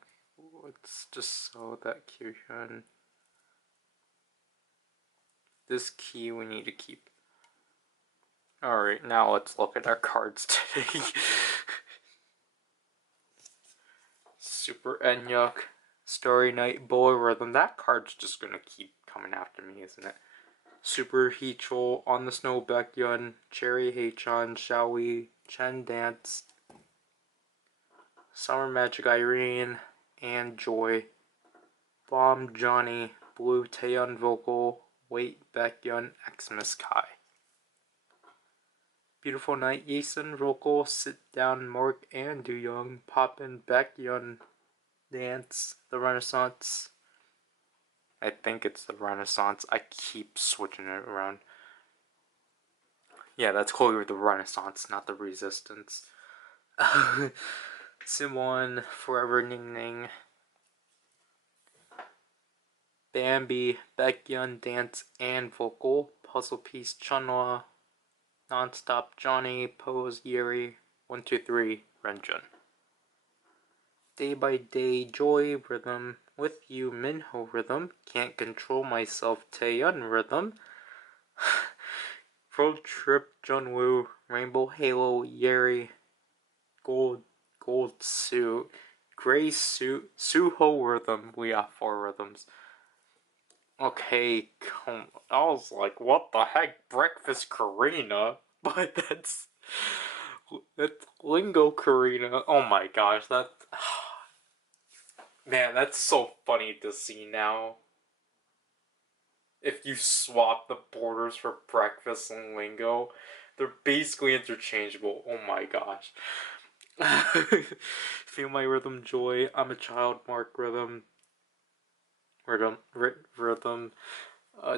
Let's just sell that Kyushin. This key we need to keep. Alright, now let's look at our cards today. Super Enyuk, Starry Night, Boy Rhythm. That card's just gonna keep coming after me, isn't it? Super Heechul, On the Snow Baekhyun, Cherry Haechan, Xiaoyi, Chen Dance, Summer Magic Irene, and Joy, Bomb Johnny, Blue Taeyeon Vocal, Wait Baekhyun, Xmas Kai. Beautiful Night, Yesun Vocal, Sit Down Mork and Do Young, Poppin' Baekhyun, Dance, The Renaissance. I think it's The Renaissance. I keep switching it around. Yeah, that's clearly The Renaissance, not The Resistance. Simon, Forever Ning Ning, Bambi, Baekhyun, Dance and Vocal, Puzzle Piece, Chunhwa, Nonstop Johnny, Pose, Yeri, 123, Renjun. Day by Day, Joy Rhythm, With You, Minho Rhythm, Can't Control Myself, Taeyeon Rhythm, Pro Trip, Junwoo, Rainbow Halo, Yeri, Gold Suit, Gray Suit, Suho Rhythm. We got 4 rhythms. Okay, I was like, what the heck? Breakfast Karina? But that's Lingo Karina. Oh my gosh, that... Man, that's so funny to see now. If you swap the borders for breakfast and lingo, they're basically interchangeable. Oh my gosh. Feel My Rhythm, Joy, I'm a Child, Mark Rhythm. Rhythm.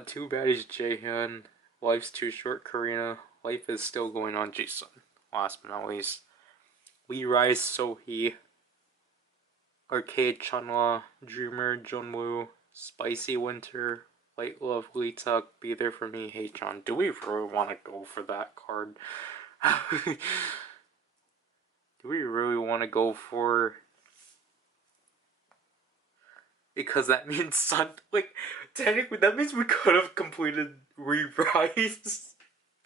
Too Baddies, Jaehyun. Life's Too Short, Karina. Life is Still Going On, Jason. Last but not least, We Rise, Sohee. Arcade, Chunhwa. Dreamer, Junwoo. Spicy Winter. Light Love, Lee Tuck. Be There For Me, Haechan. Do we really want to go for that card? Do we really want to go for... Because that means technically that means we could have completed Re-Rise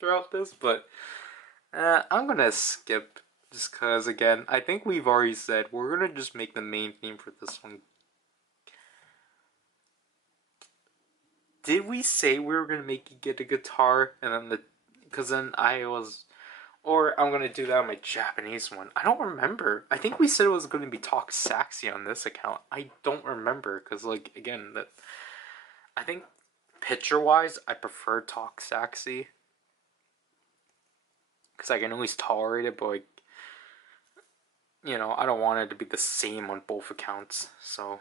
throughout this, but I'm gonna skip just because, again, I think we've already said we're gonna just make the main theme for this one. Did we say we were gonna make you get a guitar and then because then I was... Or I'm gonna do that on my Japanese one. I don't remember. I think we said it was gonna be Talk Saxy on this account. I don't remember because, like, again, that I think picture-wise, I prefer Talk Saxy because I can at least tolerate it. But, like, you know, I don't want it to be the same on both accounts. So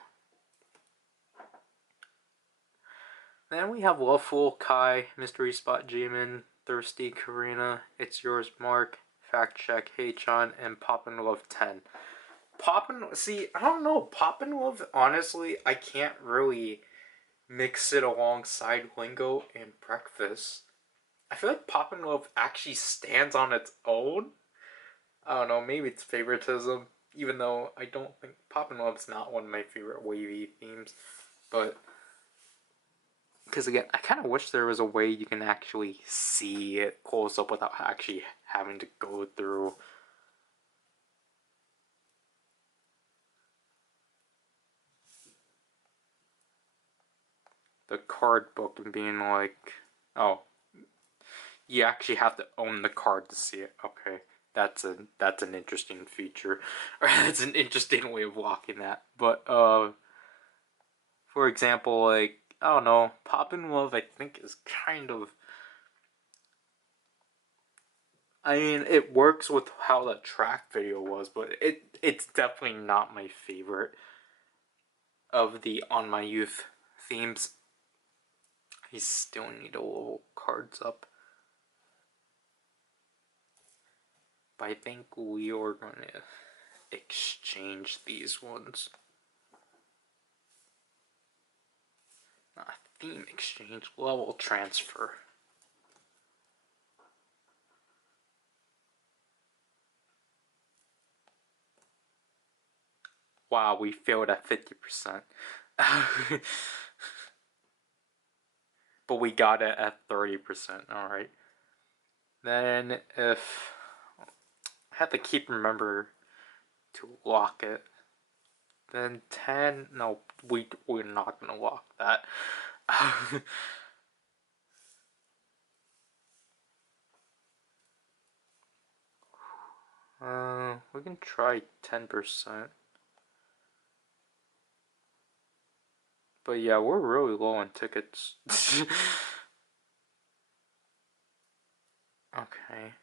Then we have Love Fool Kai, Mystery Spot Jamin, Thirsty Karina, It's Yours Mark, Fact Check Hey John, and Poppin' Love 10. See, I don't know. Poppin' Love, honestly, I can't really mix it alongside Lingo and Breakfast. I feel like Poppin' Love actually stands on its own. I don't know, maybe it's favoritism, even though I don't think Poppin' Love's not one of my favorite wavy themes. But because again, I kind of wish there was a way you can actually see it close up without actually having to go through the card book and being like, oh, you actually have to own the card to see it. Okay, that's an interesting feature, or that's an interesting way of locking that. But for example, like I don't know, Poppin' Love, I think is kind of. I mean, it works with how the track video was, but it's definitely not my favorite of the On My Youth themes. I still need a little cards up. But I think we are going to exchange these ones. Not theme exchange, level transfer. Wow, we failed at 50%. But we got it at 30%. Alright. Then if I have to keep remember to lock it. Then 10. No, we're not gonna lock that. We can try 10%. But yeah, we're really low on tickets. Okay.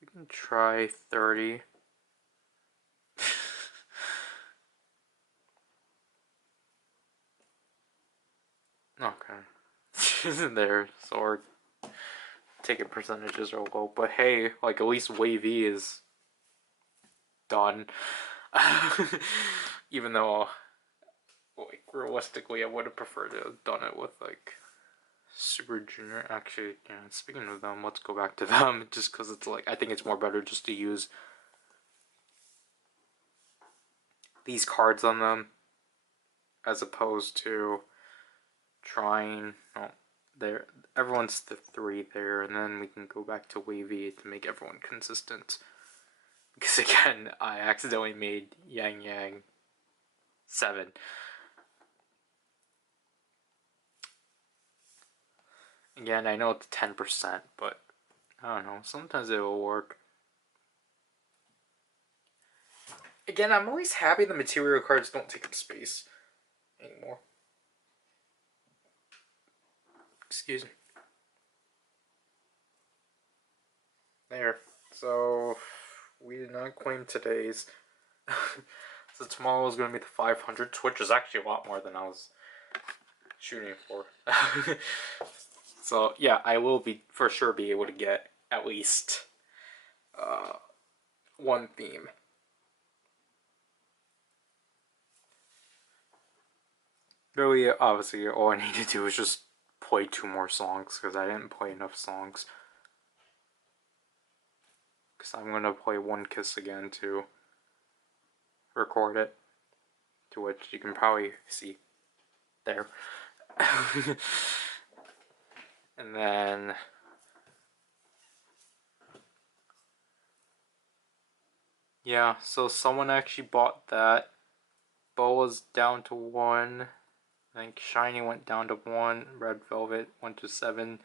We can try 30. Okay. There, so our ticket percentages are low. But hey, like at least Wavy is done. Even though, like, realistically, I would have preferred to have done it with, like, Super Junior. Actually, yeah, speaking of them, let's go back to them, just because it's, like, I think it's more better just to use these cards on them, as opposed to trying, oh, there, everyone's the 3 there, and then we can go back to Wavy to make everyone consistent. Because again, I accidentally made Yang Yang 7. Again, I know it's 10%, but I don't know, sometimes it will work. Again, I'm always happy the material cards don't take up space anymore. Excuse me. There. So, we did not claim today's. So tomorrow is going to be the 500s, which is actually a lot more than I was shooting for. So, yeah, I will be, for sure, be able to get at least one theme. Really, obviously, all I need to do is just play 2 more songs, because I didn't play enough songs. Because I'm going to play One Kiss again to record it, to which you can probably see there. And then yeah, so someone actually bought that. Bow was down to 1. I think Shiny went down to 1. Red Velvet went to 7.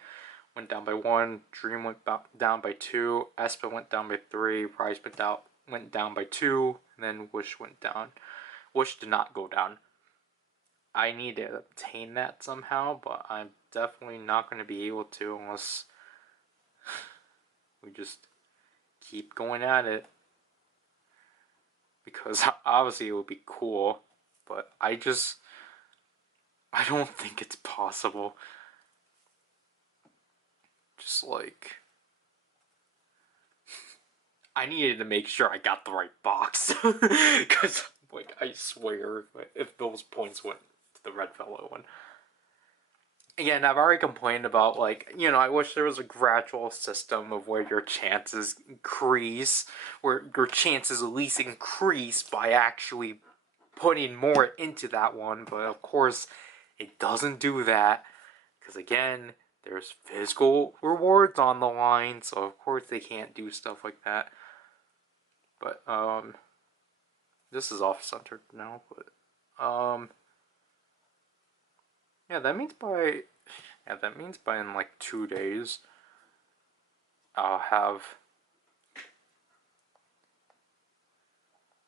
Went down by 1. Dream went down by 2. Espa went down by 3. Rise went down by 2. And then Wish went down. Wish did not go down. I need to obtain that somehow, but I'm definitely not going to be able to unless we just keep going at it. Because obviously it would be cool, but I don't think it's possible. Just like, I needed to make sure I got the right box. Because, like, I swear, if those points went to the red fellow one. Again, I've already complained about, like, I wish there was a gradual system of where your chances increase, where your chances at least increase by actually putting more into that one, but of course, it doesn't do that, because again, there's physical rewards on the line, so of course they can't do stuff like that. But, this is off-centered now, but, yeah, that means by in like 2 days, I'll have,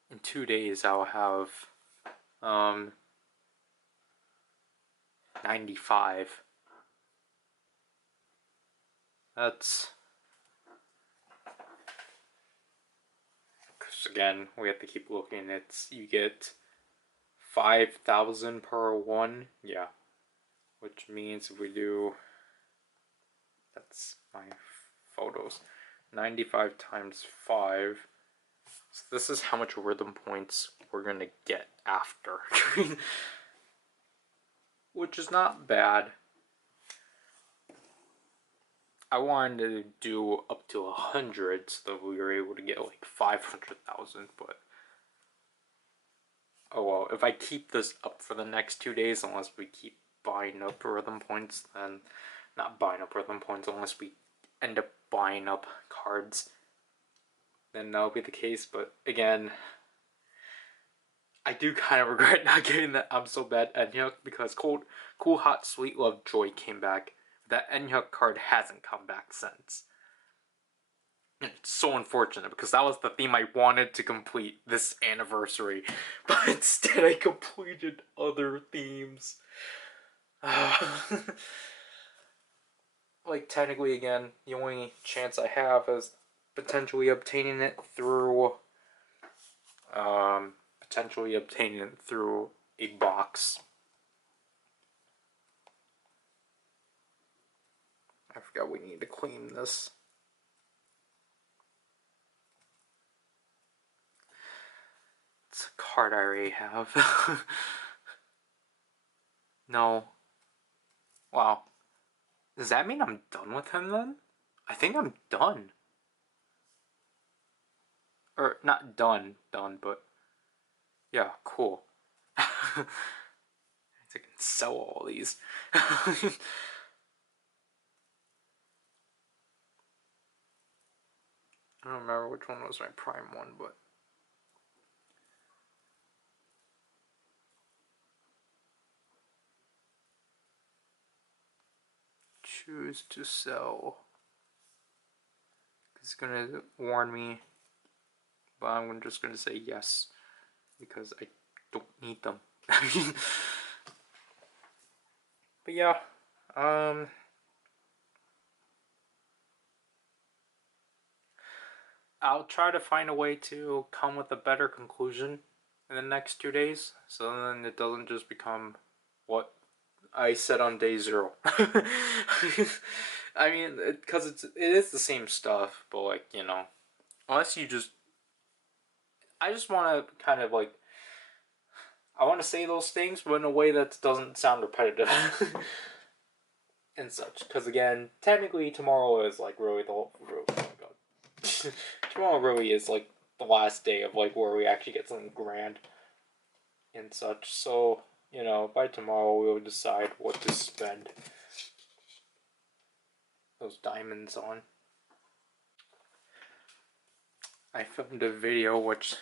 in 2 days, I'll have, 95. That's, because again, we have to keep looking. You get 5,000 per one, yeah. Which means if we do, that's my photos, 95 times 5. So this is how much rhythm points we're gonna get after. Which is not bad. I wanted to do up to 100 so that we were able to get like 500,000, but oh well, if I keep this up for the next 2 days, unless we keep buying up rhythm points, then not buying up rhythm points unless we end up buying up cards, then that'll be the case. But again, I do kind of regret not getting that I'm So Bad Enyuk, because Cool Hot Sweet Love Joy came back. That Enyuk card hasn't come back since. It's so unfortunate, because that was the theme I wanted to complete this anniversary, but instead I completed other themes. Like, technically, again, the only chance I have is potentially obtaining it through a box. I forgot we need to clean this. It's a card I already have. No. Wow. Does that mean I'm done with him then? I think I'm done. Or, not done, but yeah, cool. I can sell all these. I don't remember which one was my prime one, but choose to sell. It's gonna warn me, but I'm just gonna say yes, because I don't need them. But yeah, I'll try to find a way to come with a better conclusion in the next 2 days, so then it doesn't just become what I said on day 0. I mean, because it is the same stuff, but like, unless you just, I just want to kind of like, I want to say those things, but in a way that doesn't sound repetitive. And such, because again, technically tomorrow is like really oh my god. Tomorrow really is like the last day of like where we actually get something grand and such, so by tomorrow we'll decide what to spend those diamonds on. I filmed a video which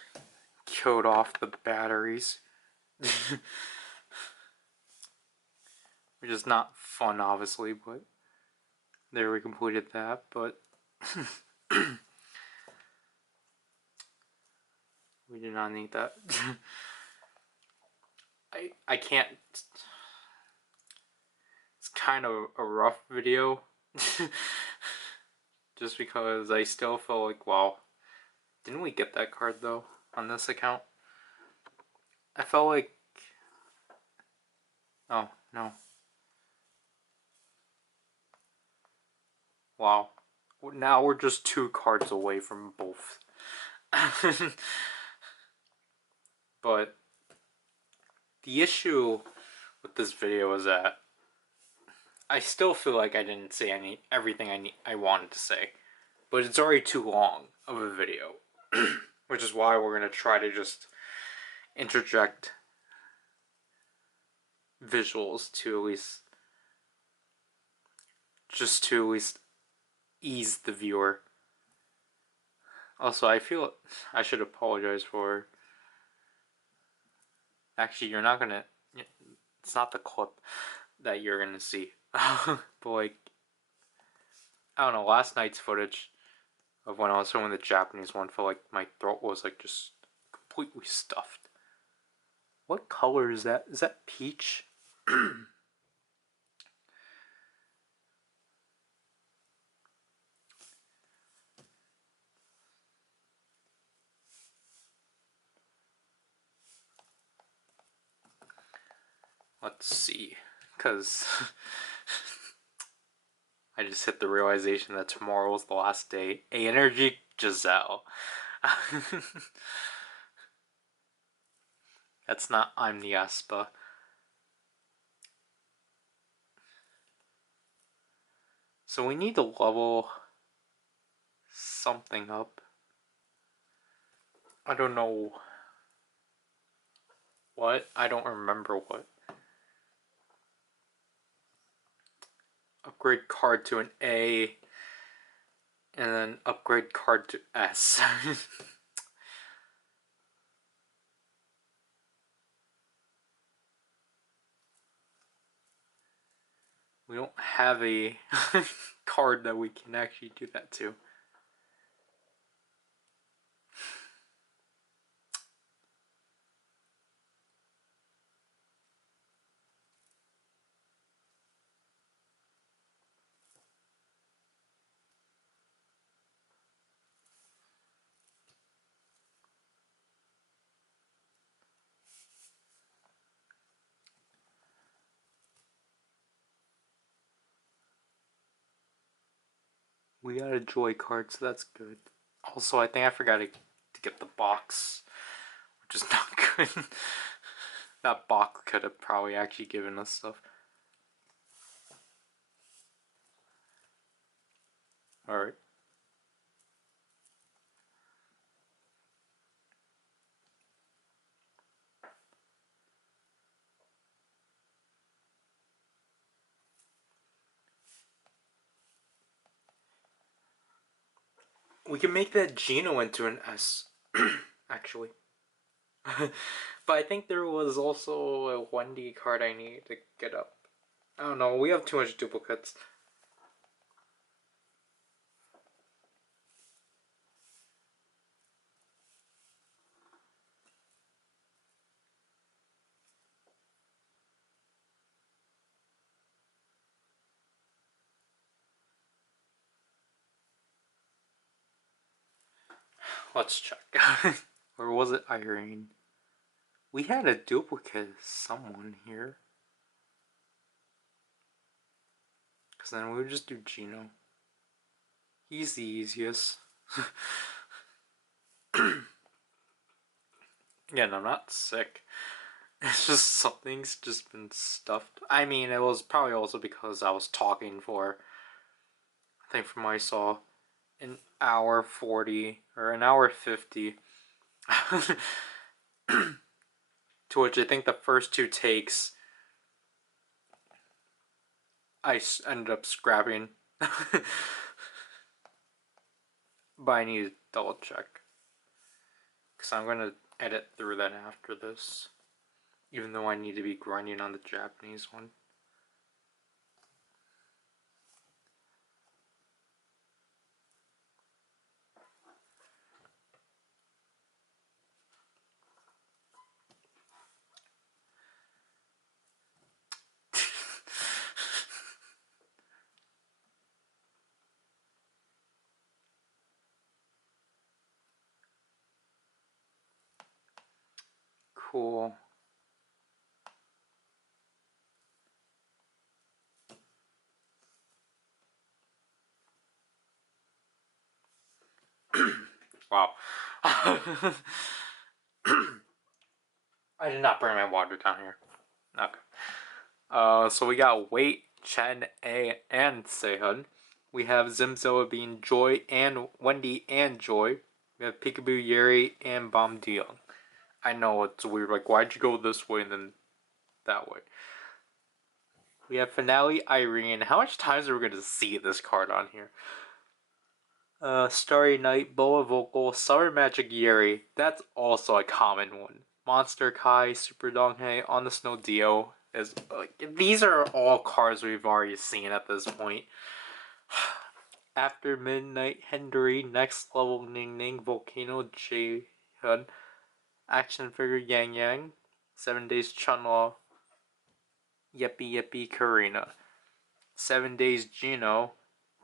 killed off the batteries. Which is not fun, obviously, but there, we completed that, but we do not need that. I can't, it's kind of a rough video, just because I still feel like, wow, didn't we get that card though, on this account? I felt like, oh, no. Wow. Now we're just 2 cards away from both. But the issue with this video is that I still feel like I didn't say everything I wanted to say. But it's already too long of a video. Which is why we're going to try to just interject visuals to at least ease the viewer. Also, I feel I should apologize for. Actually, you're not gonna. It's not the clip that you're gonna see. But like, I don't know. Last night's footage of when I was filming the Japanese one felt like my throat was like just completely stuffed. What color is that? Is that peach? Let's see, because I just hit the realization that tomorrow is the last day. A Energy Giselle. That's not I'm the Aspa. So we need to level something up. I don't know what. I don't remember what. Upgrade card to an A. And then upgrade card to S. We don't have a card that we can actually do that to. We got a Joy card, so that's good. Also, I think I forgot to get the box, which is not good. That box could have probably actually given us stuff. Alright. We can make that Geno into an S, actually. But I think there was also a 1D card I need to get up. I don't know, we have too much duplicates. Let's check. Or was it Irene? We had a duplicate of someone here. Because then we would just do Geno. He's the easiest. Again, I'm not sick. It's just something's just been stuffed. I mean, it was probably also because I was talking for, I think from what I saw, an hour 40 or an hour 50. To which I think the first 2 takes I ended up scrapping. But I need to double check. Because I'm going to edit through that after this. Even though I need to be grinding on the Japanese one. Cool. Wow. I did not bring my water down here. Okay. So we got Wait, Chen, A, and Sehun. We have Zimzoa being Joy and Wendy and Joy. We have Peekaboo, Yeri, and Bom Deong. I know it's weird. Like, why'd you go this way and then that way? We have Finale, Irene. How much times are we going to see this card on here? Starry Night, Boa Vocal, Summer Magic Yeri. That's also a common one. Monster Kai, Super Donghae, On the Snow Dio. These are all cards we've already seen at this point. After Midnight, Hendry, Next Level Ning Ning, Volcano Jaehyun, Action Figure Yang Yang, 7 Days Chunla, Yeppy Yeppy Karina, 7 Days Gino,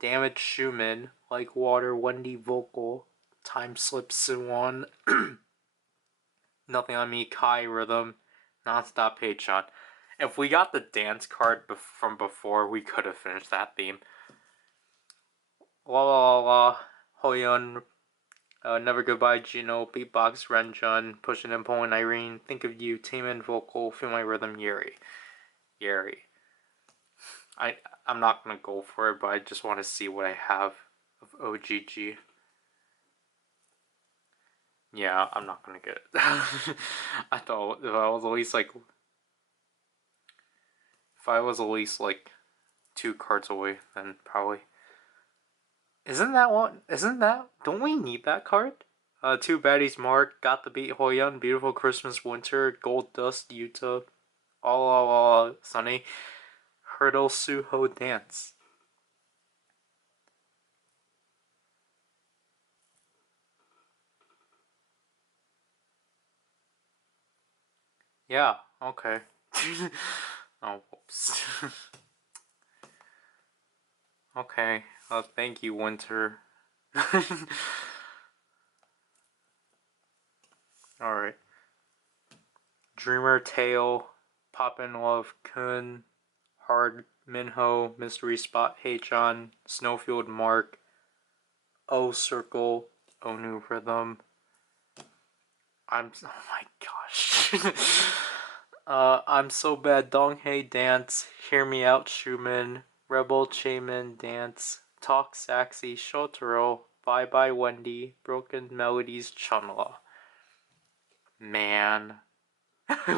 Damage Schumann, Like Water, Wendy Vocal, Time Slip Suwon, Nothing on Me, Kai Rhythm, Nonstop Pachon. If we got the dance card from before, we could have finished that theme. La La La, Hoyeon, Never Goodbye Gino, Beatbox Renjun, Pushing and Pulling Irene, Think of You, Taemin Vocal, Feel My Rhythm Yeri. I'm not gonna go for it, but I just want to see what I have of OGG. Yeah, I'm not gonna get it. I thought if I was at least like 2 cards away, then probably. Isn't that one? Isn't that? Don't we need that card? 2 Baddies Mark, Got the Beat Hoyeon, Beautiful Christmas Winter, Gold Dust Yuta, All Sunny, Hurdle Suho Dance. Yeah, okay. Oh, whoops. Okay, thank you, Winter. Alright. Dreamer Tale, Poppin' Love Kun, Hard Minho, Mystery Spot Haechan, Snowfield Mark, O Circle, Onu Rhythm. Oh my gosh. I'm So Bad Donghae Dance, Hear Me Out Schumann, Rebel Chaemin Dance, Talk Saxy Shotaro, Bye Bye Wendy, Broken Melodies Chunla. Man.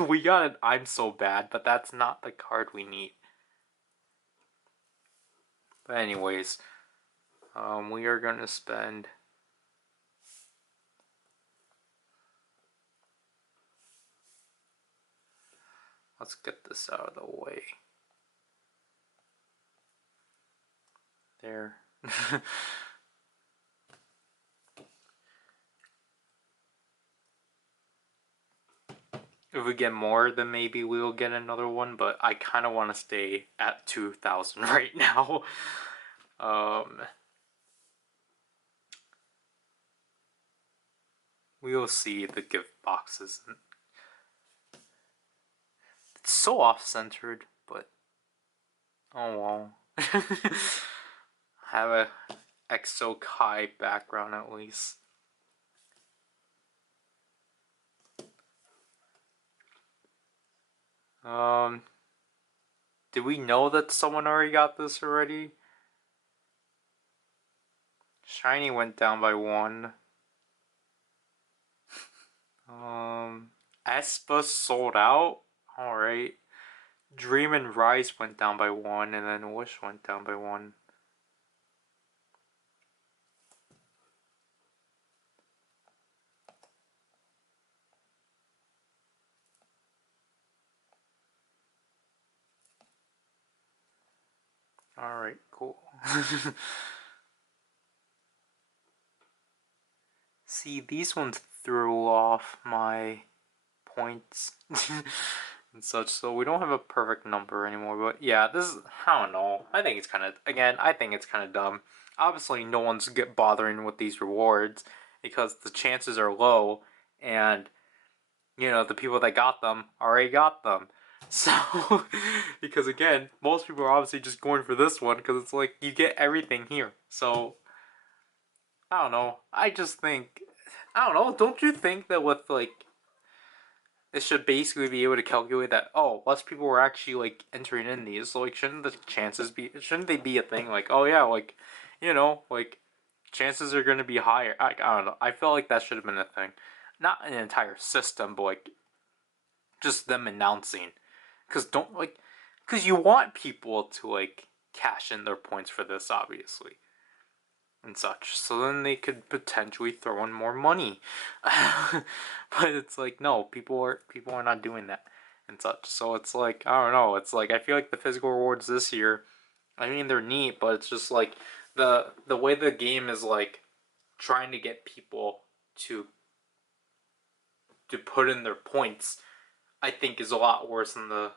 We got it. I'm So Bad, but that's not the card we need. But anyways, we are gonna spend. Let's get this out of the way. There. If we get more, then maybe we will get another one, but I kind of want to stay at 2,000 right now. We will see the gift boxes. It's so off-centered, but oh well. Have a EXO Kai background at least. Did we know that someone already got this already? Shiny went down by 1. Espa sold out? Alright. Dream and Rise went down by 1, and then Wish went down by 1. Alright, cool. See, these ones threw off my points and such, so we don't have a perfect number anymore. But yeah, this is, I don't know. I think it's kind of dumb. Obviously, no one's bothering with these rewards because the chances are low, and the people that got them already got them. So, because again, most people are obviously just going for this one because it's like you get everything here. So, I don't know. I just think I don't know. Don't you think that with like it should basically be able to calculate that, oh, less people were actually like entering in these, so like shouldn't the chances be, shouldn't they be a thing, like, oh yeah, like, like chances are going to be higher. I don't know, I feel like that should have been a thing, not an entire system, but like just them announcing, because don't like, because you want people to like cash in their points for this, obviously, and such. So then they could potentially throw in more money. But it's like no, people are not doing that and such. So it's like I don't know. It's like I feel like the physical rewards this year, I mean they're neat, but it's just like the way the game is like trying to get people to put in their points, I think is a lot worse than the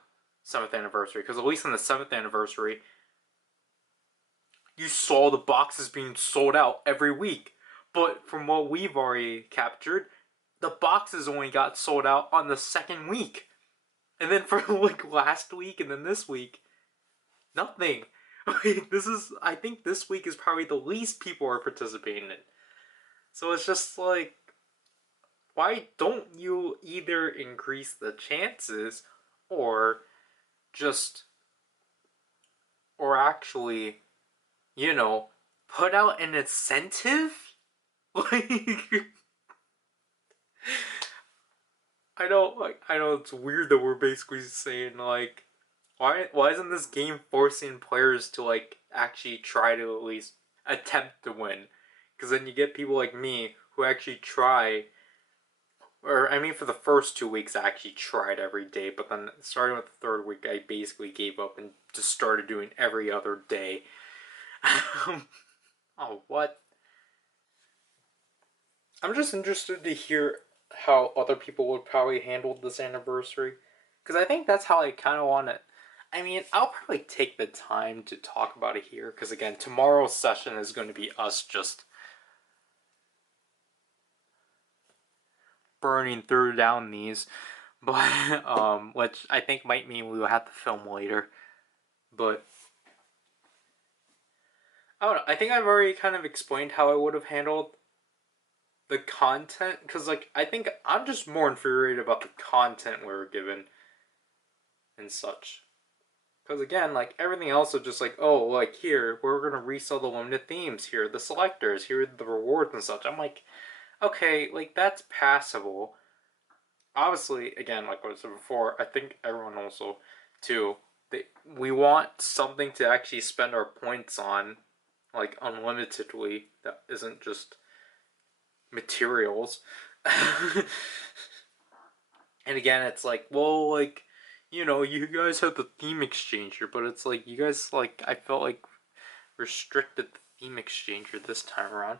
7th anniversary, because at least in the 7th anniversary you saw the boxes being sold out every week. But from what we've already captured, the boxes only got sold out on the second week. And then for like last week and then this week, nothing. I think this week is probably the least people are participating in. So it's just like, why don't you either increase the chances or just, or actually, put out an incentive? Like, I know it's weird that we're basically saying like why isn't this game forcing players to like actually try to at least attempt to win? Because then you get people like me who actually try, or I mean for the first 2 weeks I actually tried every day, but then starting with the third week I basically gave up and just started doing every other day. Oh, what? I'm just interested to hear how other people would probably handle this anniversary. Because I think that's how I kind of want it. I mean, I'll probably take the time to talk about it here. Because again, tomorrow's session is going to be us just burning through down these. But, which I think might mean we will have to film later. But, I don't know. I think I've already kind of explained how I would have handled the content, because like I think I'm just more infuriated about the content we were given and such. Because again, like everything else is just like, oh, like here we're gonna resell the limited themes, here are the selectors, here are the rewards and such. I'm like, okay, like that's passable. Obviously, again, like what I said before, I think everyone also too. We want something to actually spend our points on, like unlimitedly. That isn't just materials. And again, it's like, well, like, you guys have the theme exchanger, but it's like, you guys, like, I felt like restricted the theme exchanger this time around.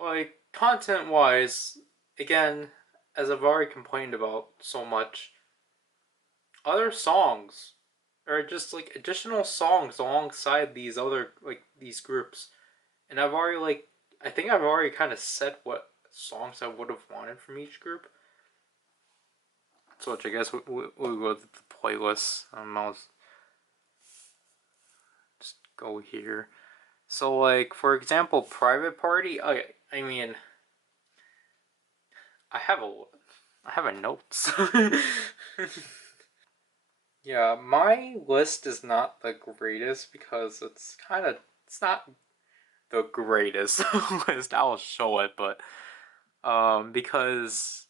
Like, content wise, again, as I've already complained about so much, other songs, or just like additional songs alongside these other, like, these groups. And I've already, like, I think I've already kind of said what songs I would have wanted from each group. So which I guess we'll go to the playlist. I'll just go here. So like for example, private party. I mean, I have a notes. Yeah, my list is not the greatest because it's not the greatest list. I'll show it, but because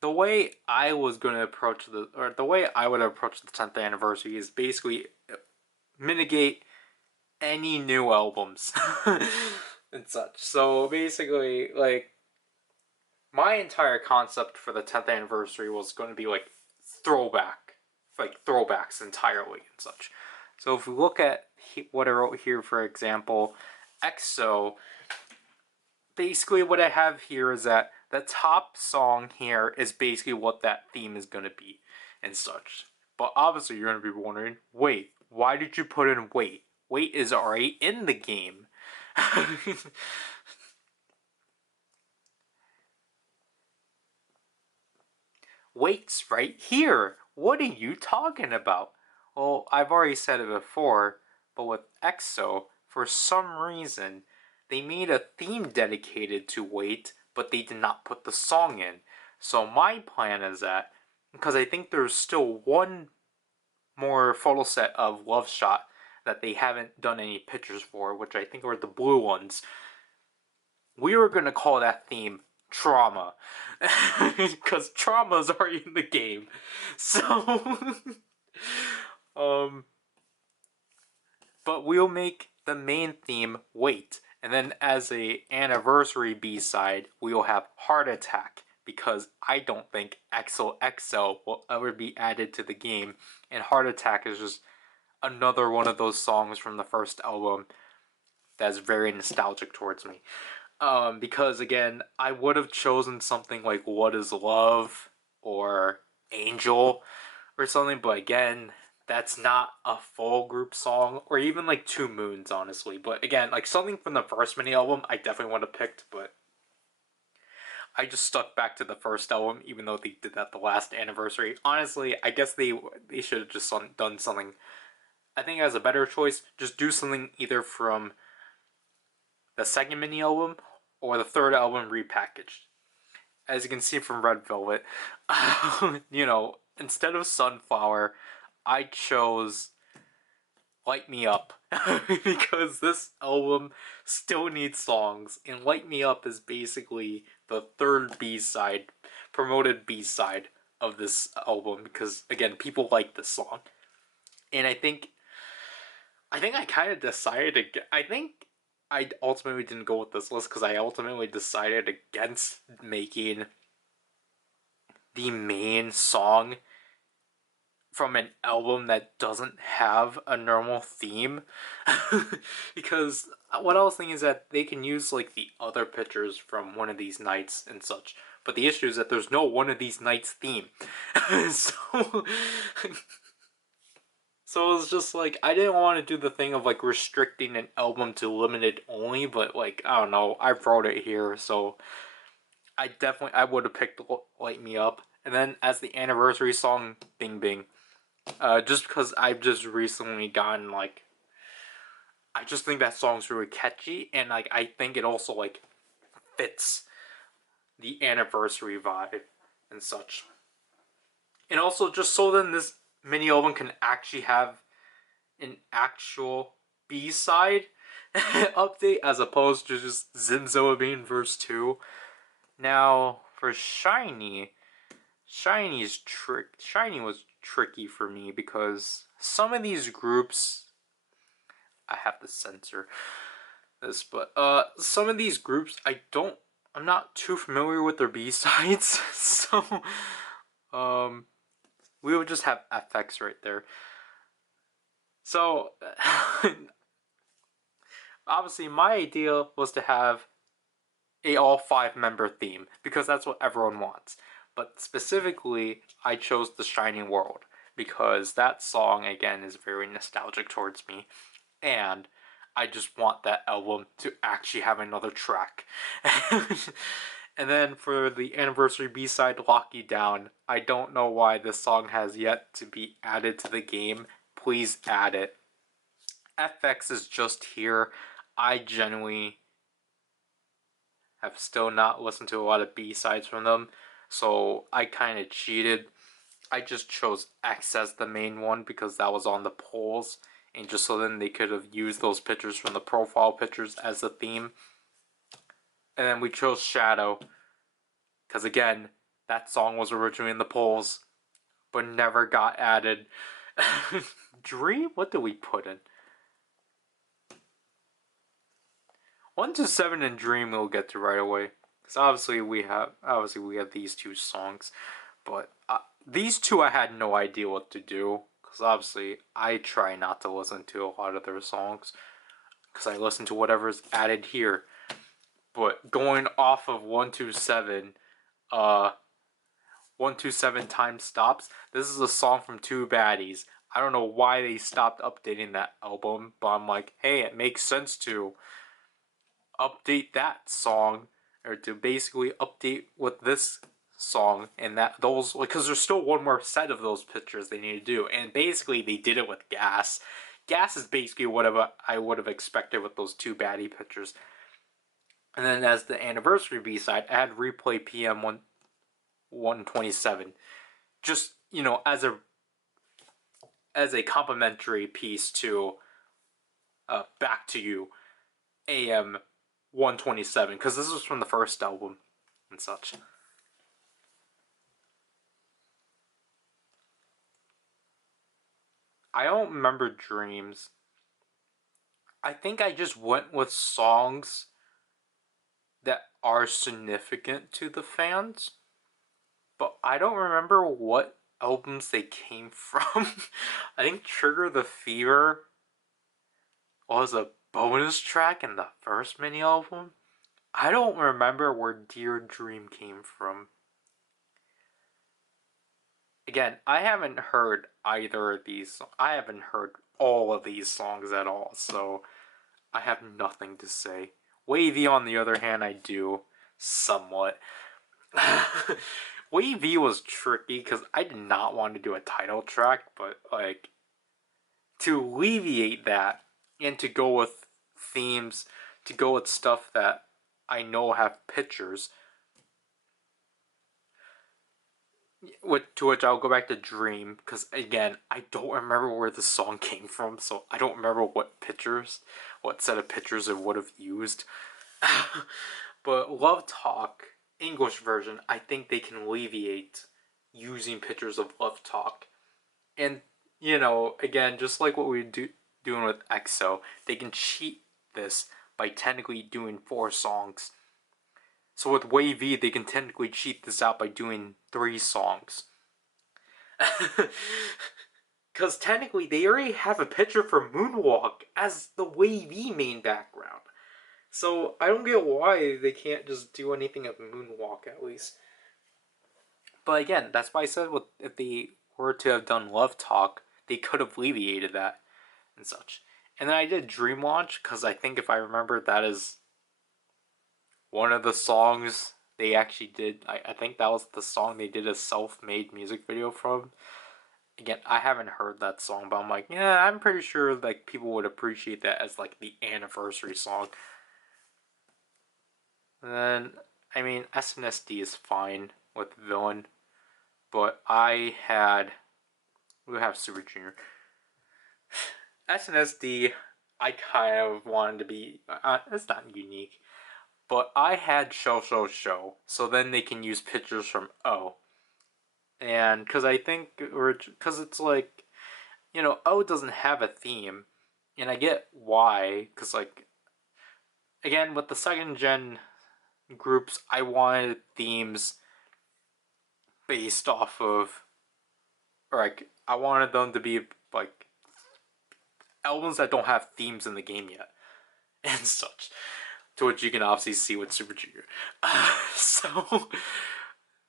the way I was going to approach the way I would approach the 10th anniversary is basically mitigate any new albums and such. So basically, like, my entire concept for the 10th anniversary was going to be like throwbacks entirely and such. So if we look at what I wrote here, for example, EXO, basically what I have here is that the top song here is basically what that theme is going to be and such. But obviously you're going to be wondering, wait, why did you put in wait? Wait is already in the game. Wait's right here. What are you talking about? Well, I've already said it before, but with EXO, for some reason, they made a theme dedicated to Wait, but they did not put the song in. So my plan is that, because I think there's still one more photo set of Love Shot that they haven't done any pictures for, which I think are the blue ones. We were gonna call that theme Trauma, because trauma is already in the game. So, um, but we'll make the main theme Wait, and then as a anniversary B-side, we will have Heart Attack, because I don't think XOXO will ever be added to the game, and Heart Attack is just another one of those songs from the first album that's very nostalgic towards me. Because again, I would have chosen something like What Is Love or Angel or something, but again, that's not a full group song, or even like Two Moons, honestly. But again, like something from the first mini album, I definitely would have picked, but I just stuck back to the first album, even though they did that the last anniversary. Honestly, I guess they should have just done something. I think as a better choice, just do something either from the second mini album or the third album repackaged. As you can see from Red Velvet, instead of Sunflower, I chose Light Me Up because this album still needs songs, and Light Me Up is basically the third B-side, promoted B-side of this album because, again, people like this song. And I think I kind of decided to. I think I ultimately didn't go with this list because I ultimately decided against making the main song from an album that doesn't have a normal theme. Because what I was thinking is that they can use like the other pictures from One of These Nights and such. But the issue is that there's no One of These Nights theme. so So it was just like, I didn't want to do the thing of like restricting an album to limited only, but like, I don't know, I wrote it here, so I would have picked Light Me Up. And then as the anniversary song, Bing Bing. Just because I've just recently gotten like, I just think that song's really catchy, and like, I think it also like fits the anniversary vibe and such. And also just so then this mini album can actually have an actual B-side update as opposed to just Zimzoa being verse 2. Now, for Shiny was tricky for me because some of these groups, I have to censor this, but some of these groups I'm not too familiar with their B-sides, so we would just have FX right there. So, obviously, my idea was to have a all 5-member theme because that's what everyone wants. But specifically, I chose The Shining World because that song, again, is very nostalgic towards me. And I just want that album to actually have another track. And then for the anniversary B-side, Lock You Down, I don't know why this song has yet to be added to the game. Please add it. FX is just here. I genuinely have still not listened to a lot of B-sides from them, so I kind of cheated. I just chose X as the main one because that was on the polls, and just so then they could have used those pictures from the profile pictures as the theme. And then we chose Shadow, because again, that song was originally in the polls, but never got added. Dream? What did we put in? 127 and Dream we'll get to right away. Because obviously we have these two songs. But these two I had no idea what to do. Because obviously I try not to listen to a lot of their songs. Because I listen to whatever's added here. But going off of 127, 127 Time Stops. This is a song from Two Baddies. I don't know why they stopped updating that album. But I'm like, hey, it makes sense to update that song, or to basically update with this song, and that those, because there's still one more set of those pictures they need to do, and basically they did it with Gas. Gas is basically what I would have expected with those Two Baddie pictures. And then as the anniversary B-side, I had Replay PM 127. Just, as a complimentary piece to Back to You AM 127, because this was from the first album and such. I don't remember Dreams. I think I just went with songs that are significant to the fans, but I don't remember what albums they came from. I think Trigger the Fever was a bonus track in the first mini album. I don't remember where Dear Dream came from. Again, I haven't heard either of these. I haven't heard all of these songs at all, so I have nothing to say. Wavy, on the other hand, I do. Somewhat. Wavy was tricky because I did not want to do a title track, but like to alleviate that and to go with themes, to go with stuff that I know have pictures. To which I'll go back to Dream, because again, I don't remember where the song came from, so I don't remember what set of pictures it would have used. But Love Talk, English version, I think they can alleviate using pictures of Love Talk. And, again, just like what we doing with EXO, they can cheat this by technically doing 4 songs. So with Wavy, they can technically cheat this out by doing 3 songs. Because technically, they already have a picture for Moonwalk as the Wavy main background. So I don't get why they can't just do anything of Moonwalk at least. But again, that's why I said if they were to have done Love Talk, they could have alleviated that and such. And then I did Dream Launch because I think if I remember, that is one of the songs they actually did. I think that was the song they did a self-made music video from. Again, I haven't heard that song, but I'm like, yeah, I'm pretty sure like people would appreciate that as like the anniversary song. And then, I mean, SNSD is fine with Villain, but we have Super Junior. SNSD, I kind of wanted to be, it's not unique, but I had Show, so then they can use pictures from O. And because I think, because it's like, O doesn't have a theme, and I get why, because like, again, with the second gen groups, I wanted themes based off of, or like, I wanted them to be like albums that don't have themes in the game yet, and such. To which you can obviously see with Super Junior. So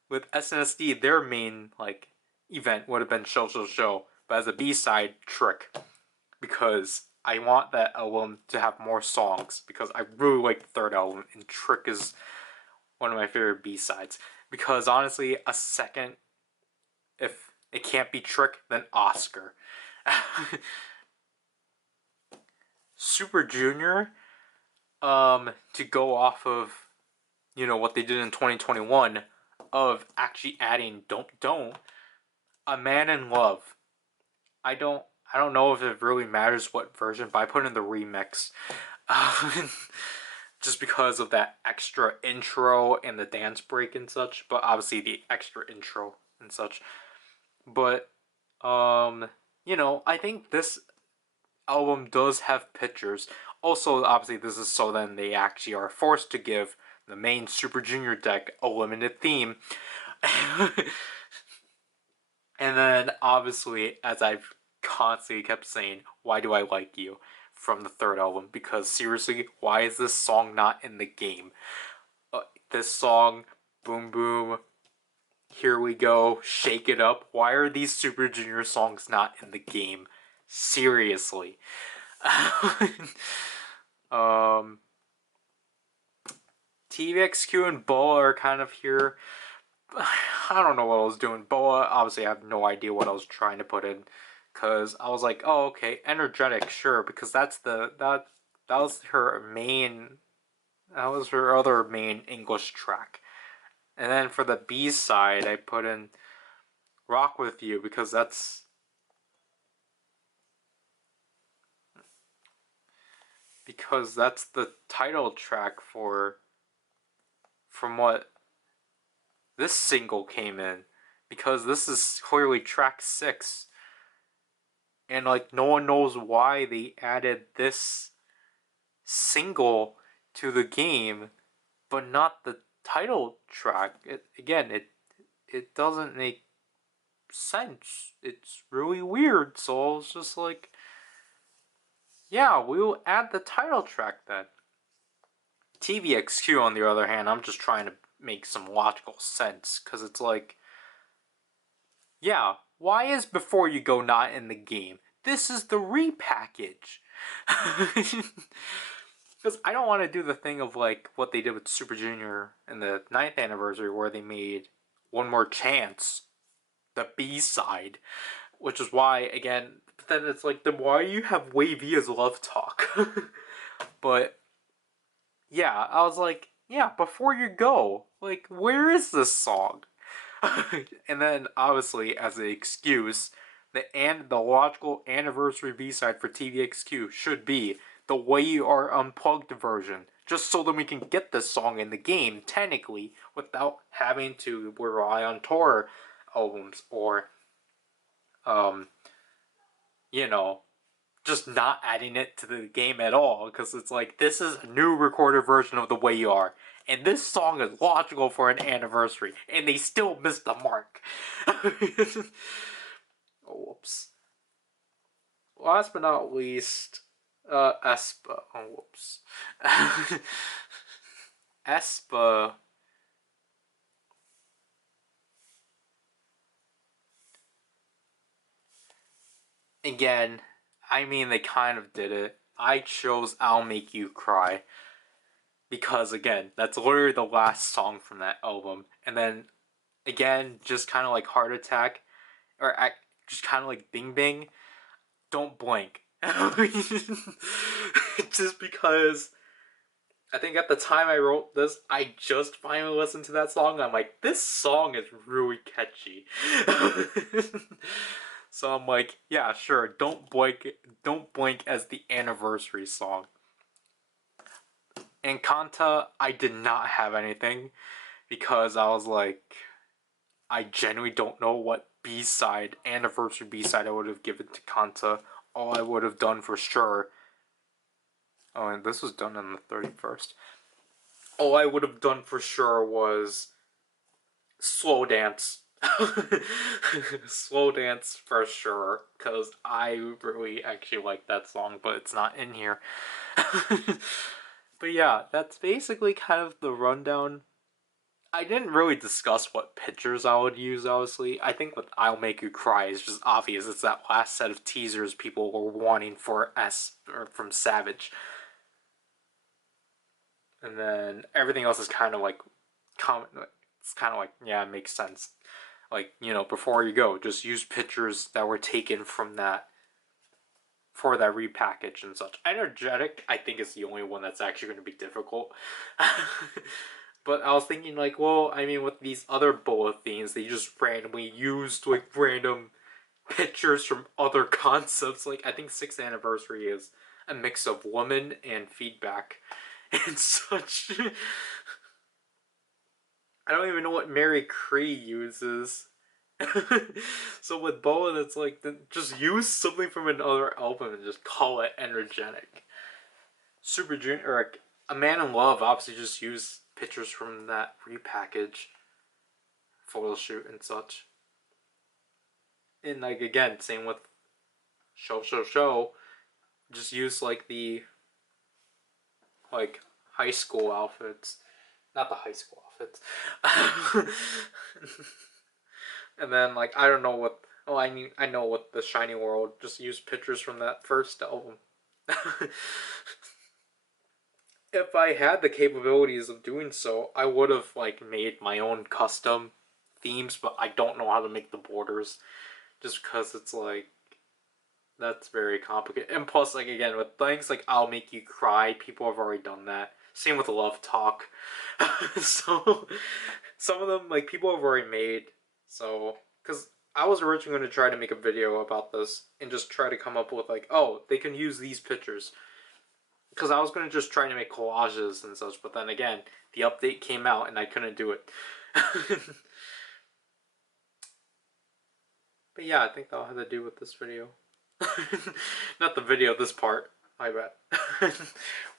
with SNSD, their main like event would have been Show, but as a B-side, Trick, because I want that album to have more songs because I really like the third album, and Trick is one of my favorite B-sides. Because honestly, a second, if it can't be Trick, then Oscar. Super Junior, to go off of, what they did in 2021, of actually adding Don't, A Man in Love. I don't know if it really matters what version, but I put in the remix. Just because of that extra intro and the dance break and such, but obviously the extra intro and such. But, I think this album does have pictures. Also, obviously, this is so then they actually are forced to give the main Super Junior deck a limited theme. And then, obviously, as I've constantly kept saying, Why Do I Like You? From the third album, because seriously, why is this song not in the game? This song, Boom Boom, Here We Go, Shake It Up, why are these Super Junior songs not in the game? Seriously. TVXQ and Boa are kind of here. I don't know what I was doing. Boa, obviously, I have no idea what I was trying to put in. Because I was like, oh, okay, energetic, sure. Because that was her main That was her other main English track. And then for the B side, I put in Rock With You because that's the title track for from what this single came in, because this is clearly track 6, and like no one knows why they added this single to the game but not the title track. It doesn't make sense. It's really weird. So I was just like, yeah, we'll add the title track then. TVXQ, on the other hand, I'm just trying to make some logical sense, because it's like, yeah, why is Before You Go not in the game? This is the repackage. Because I don't want to do the thing of like what they did with Super Junior in the 9th anniversary, where they made One More Chance the B side, which is why, again, then it's like, then why you have Wavy as Love Talk? But yeah, I was like, yeah, Before You Go, like, where is this song? And then obviously, as an excuse, the logical anniversary B side for TVXQ should be the Way You Are Unplugged version, just so that we can get this song in the game technically without having to rely on tour albums or um you know, just not adding it to the game at all, because it's like, this is a new recorded version of The Way You Are, and this song is logical for an anniversary, and they still missed the mark. Oh, whoops. Last but not least, Espa. Oh, whoops. Espa. Again, I mean, they kind of did it. I chose I'll Make You Cry because, again, that's literally the last song from that album. And then, again, just kind of like Heart Attack, or just kind of like Bing Bing, Don't Blink. Just because I think at the time I wrote this, I just finally listened to that song. I'm like, this song is really catchy. So I'm like, yeah, sure, Don't Blink as the anniversary song. And Kanta, I did not have anything, because I was like, I genuinely don't know what B-side, anniversary B-side I would have given to Kanta. All I would have done for sure. Oh, and this was done on the 31st. All I would have done for sure was Slow Dance. Slow Dance for sure, because I really actually like that song, but it's not in here. But yeah, that's basically kind of the rundown. I didn't really discuss what pictures I would use, obviously. I think what I'll Make You Cry is just obvious. It's that last set of teasers people were wanting for or from Savage. And then everything else is kind of like, it's kind of like, yeah, it makes sense. Like, Before You Go, just use pictures that were taken from that, for that repackage and such. Energetic, I think, is the only one that's actually going to be difficult. But I was thinking, like, well, I mean, with these other bullet themes, they just randomly used, like, random pictures from other concepts. Like, I think 6th Anniversary is a mix of woman and feedback and such. I don't even know what Mary Cree uses. So with Bowen, it's like, just use something from another album and just call it energetic. Super Junior, or like, A Man in Love, obviously just use pictures from that repackage photo shoot and such. And like, again, same with Show. Just use like the like high school outfits, not the high school outfits. And then, like, I don't know what. Oh, I mean, I know what the Shiny World. Just use pictures from that first album. If I had the capabilities of doing so, I would have like made my own custom themes, but I don't know how to make the borders, just because it's like, that's very complicated. And plus, like, again, with things like I'll Make You Cry, people have already done that. Same with Love Talk. So some of them like people have already made. So because I was originally going to try to make a video about this and just try to come up with like, oh, they can use these pictures. Because I was going to just try to make collages and such, but then again, the update came out and I couldn't do it. But yeah, I think that'll have to do with this video. Not the video, this part. My bad.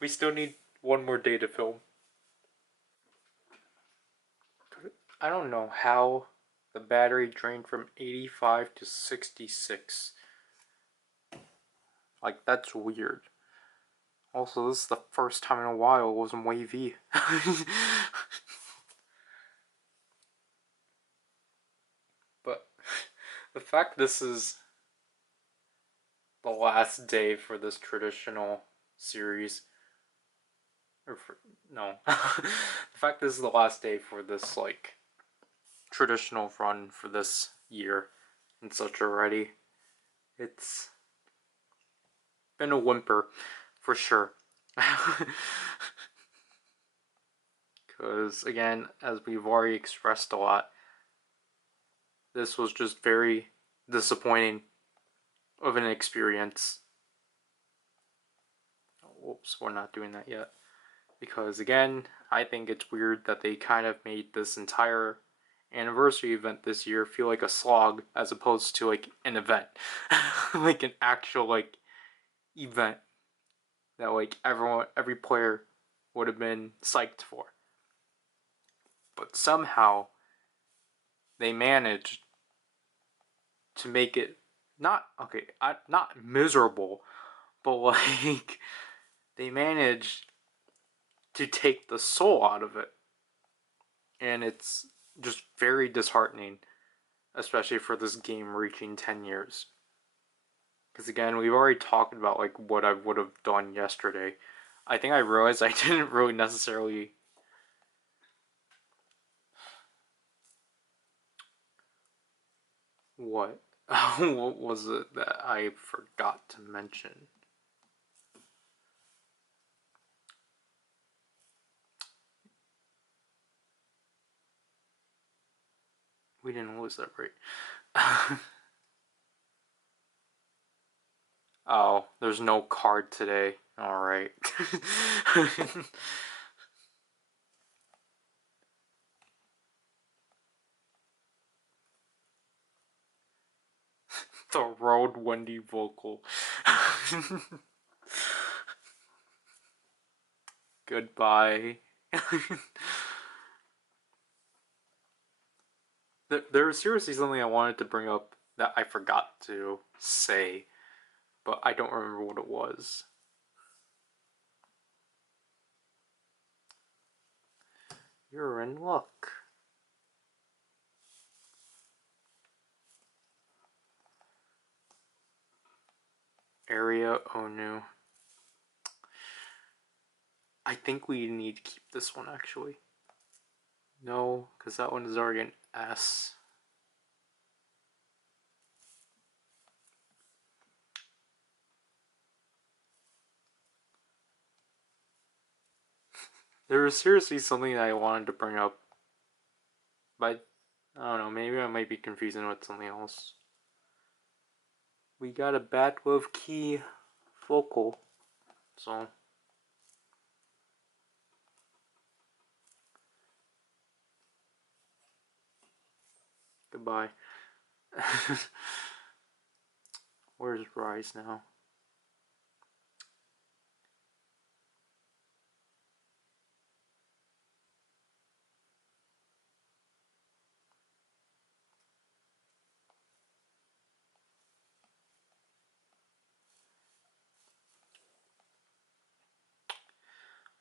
We still need one more day to film. I don't know how the battery drained from 85 to 66. Like, that's weird. Also, this is the first time in a while it wasn't wavy. But the fact this is the last day for this traditional series, or for, no, the fact this is the last day for this like traditional run for this year and such already, it's been a whimper for sure. Because again, as we've already expressed a lot, this was just very disappointing of an experience. Whoops, we're not doing that yet. Because again, I think it's weird that they kind of made this entire anniversary event this year feel like a slog as opposed to like an event. Like an actual like event that like every player would have been psyched for. But somehow they managed to make it not miserable, but like they managed to take the soul out of it. And it's just very disheartening, especially for this game reaching 10 years. Because again, we've already talked about like what I would have done yesterday. I think I realized I didn't really necessarily what what was it that I forgot to mention? We didn't lose that right. Oh, there's no card today. Alright. The Road Wendy vocal. Goodbye. There was seriously something I wanted to bring up that I forgot to say, but I don't remember what it was. You're in luck. Area Onu. I think we need to keep this one actually. No, because that one is already an S. There was seriously something that I wanted to bring up, but I don't know, maybe I might be confusing with something else. We got a Bat Glove Key vocal, so goodbye. Where's Rise now?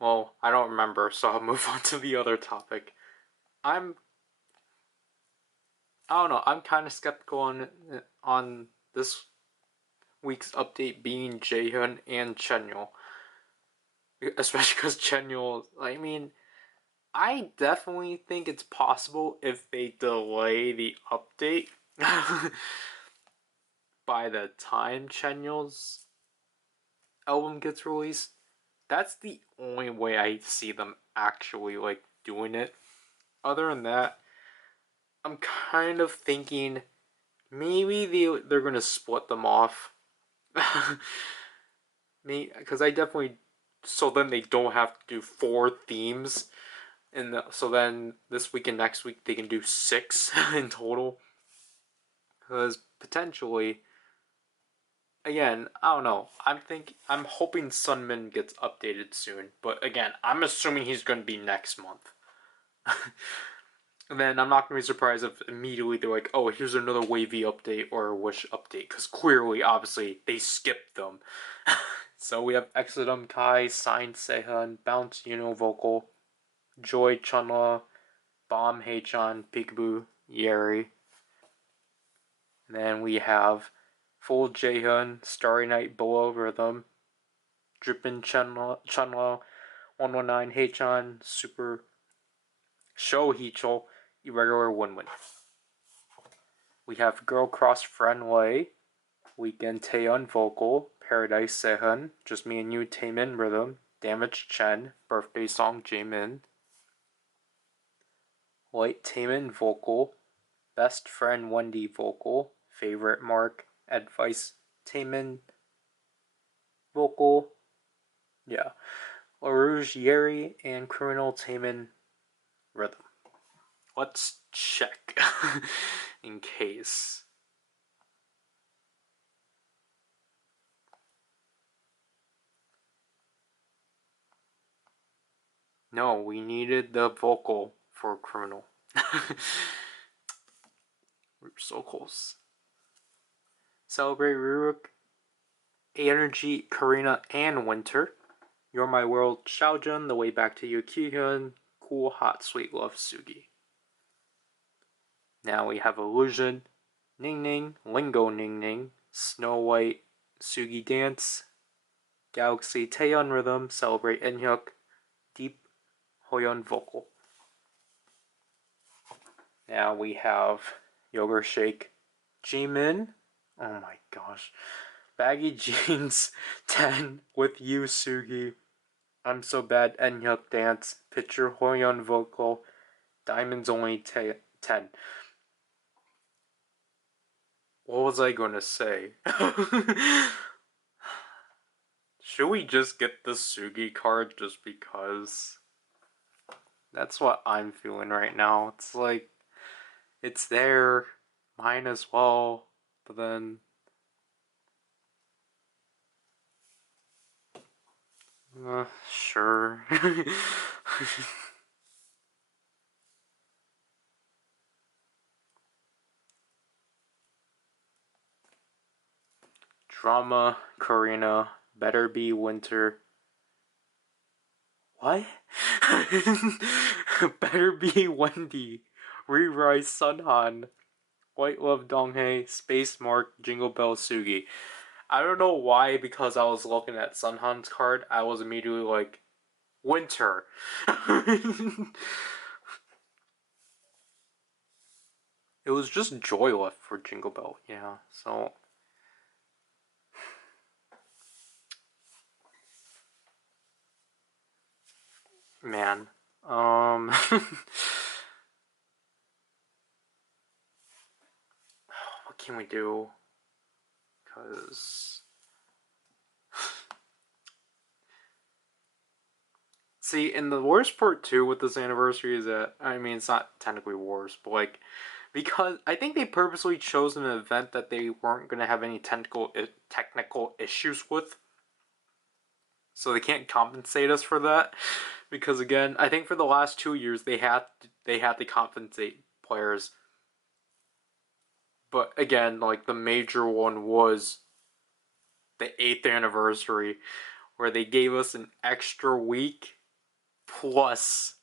Well, I don't remember, so I'll move on to the other topic. I don't know, I'm kind of skeptical on this week's update being Jaehyun and Chenyol. Especially because Chenyol, I mean, I definitely think it's possible if they delay the update by the time Chenyol's album gets released. That's the only way I see them actually like doing it. Other than that, I'm kind of thinking maybe they're gonna split them off. Me, because I definitely, so then they don't have to do 4 themes, so then this week and next week they can do 6 in total. Because potentially, again, I don't know. I'm hoping Sunmin gets updated soon, but again, I'm assuming he's going to be next month. And then I'm not going to be surprised if immediately they're like, oh, here's another Wavy update or a Wish update, because clearly, obviously, they skipped them. So we have Exodum Kai, Sign Sehun, Bounce Yuno Vocal, Joy Chunla, Bomb Haechan, Peekaboo, Yeri. And then we have Full Jaehyun, Starry Night Below Rhythm, Drippin' Chunla, 119 Haechan, Super Show Heechul, Irregular Win. We have Girl Cross Friend Way, Weekend Taeyeon Vocal, Paradise Sehun, Just Me and You Taemin Rhythm, Damage Chen, Birthday Song Jaemin, White Taemin Vocal, Best Friend Wendy Vocal, Favorite Mark, Advice Taemin Vocal, yeah, LaRouge Yeri, and Criminal Taemin Rhythm. Let's check in case. No, we needed the vocal for Criminal. We're so close. Celebrate Ryuk, Energy, Karina, and Winter. You're My World, Xiaojun, The Way Back to You, Kyuhyun, Cool, Hot, Sweet Love, Sugi. Now we have Illusion, Ning Ning, Lingo Ning Ning, Snow White, Sugi Dance, Galaxy Taeyeon Rhythm, Celebrate Inhyuk, Deep Hoyeon Vocal. Now we have Yogurt Shake, Jimin, oh my gosh, Baggy Jeans 10 with You Sugi, I'm So Bad Inhyuk Dance, Picture Hoyeon Vocal, Diamonds Only 10. What was I going to say? Should we just get the Sugi card just because? That's what I'm feeling right now. It's like, it's there, mine as well, but then... sure. Drama, Karina, Better Be Winter. What? Better Be Wendy, Re-Rise Sunhan, White Love Donghae, Space Mark, Jingle Bell Sugi. I don't know why, because I was looking at Sunhan's card, I was immediately like, Winter. It was just Joy left for Jingle Bell, yeah, so... Man. What can we do? Because... See, and the worst part too with this anniversary is that, I mean, it's not technically worse, but like, because I think they purposely chose an event that they weren't going to have any technical issues with, so they can't compensate us for that. Because again, I think for the last 2 years they had to compensate players, but again, like the major one was the 8th anniversary, where they gave us an extra week plus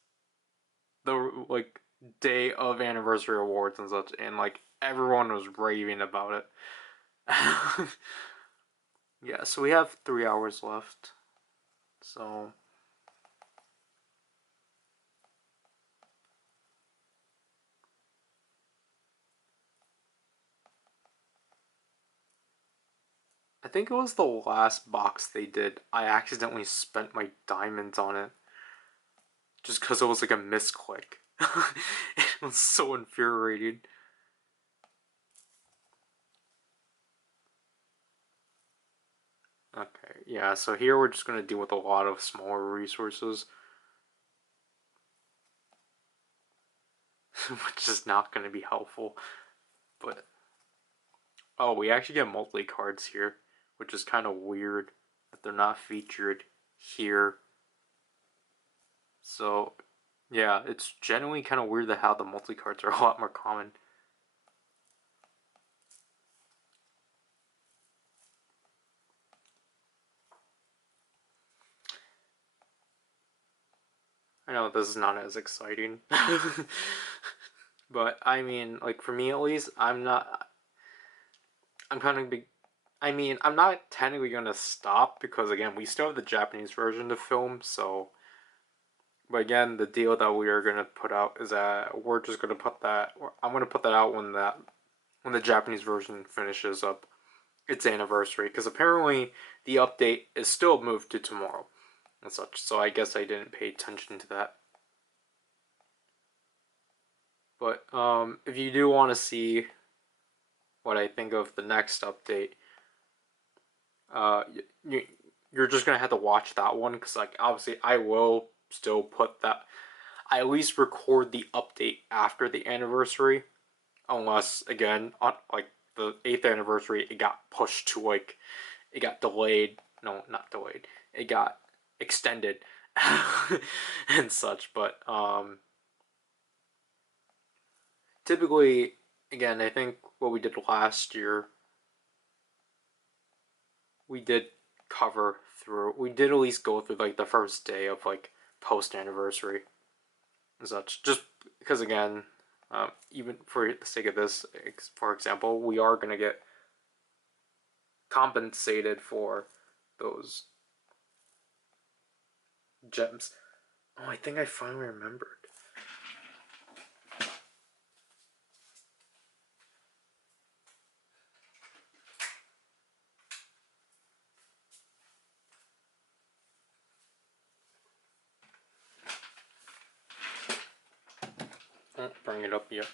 the like day of anniversary awards and such, and like everyone was raving about it. Yeah, so we have 3 hours left. So I think it was the last box they did. I accidentally spent my diamonds on it. Just because it was like a misclick. It was so infuriating. Okay, yeah, so here we're just going to deal with a lot of smaller resources. Which is not going to be helpful. But, oh, we actually get multi-cards here, which is kind of weird that they're not featured here. So, yeah, it's generally kind of weird that how the multi-cards are a lot more common. I know this is not as exciting. But, I mean, like, for me at least, I'm kind of big. I mean, I'm not technically going to stop because, again, we still have the Japanese version to film, so. But again, the deal that we are going to put out is that we're just going to put that. I'm going to put that out when the Japanese version finishes up its anniversary, because apparently the update is still moved to tomorrow and such. So I guess I didn't pay attention to that. But if you do want to see what I think of the next update, you're just gonna have to watch that one, because like obviously I will still put that. I at least record the update after the anniversary, unless again on like the 8th anniversary it got pushed to like it got delayed. No, not delayed. It got extended and such. But typically, again, I think what we did last year, we did cover through. We did at least go through like the first day of like post anniversary and such. Just because, again, even for the sake of this, for example, we are gonna get compensated for those gems. Oh, I think I finally remembered. Don't bring it up yet.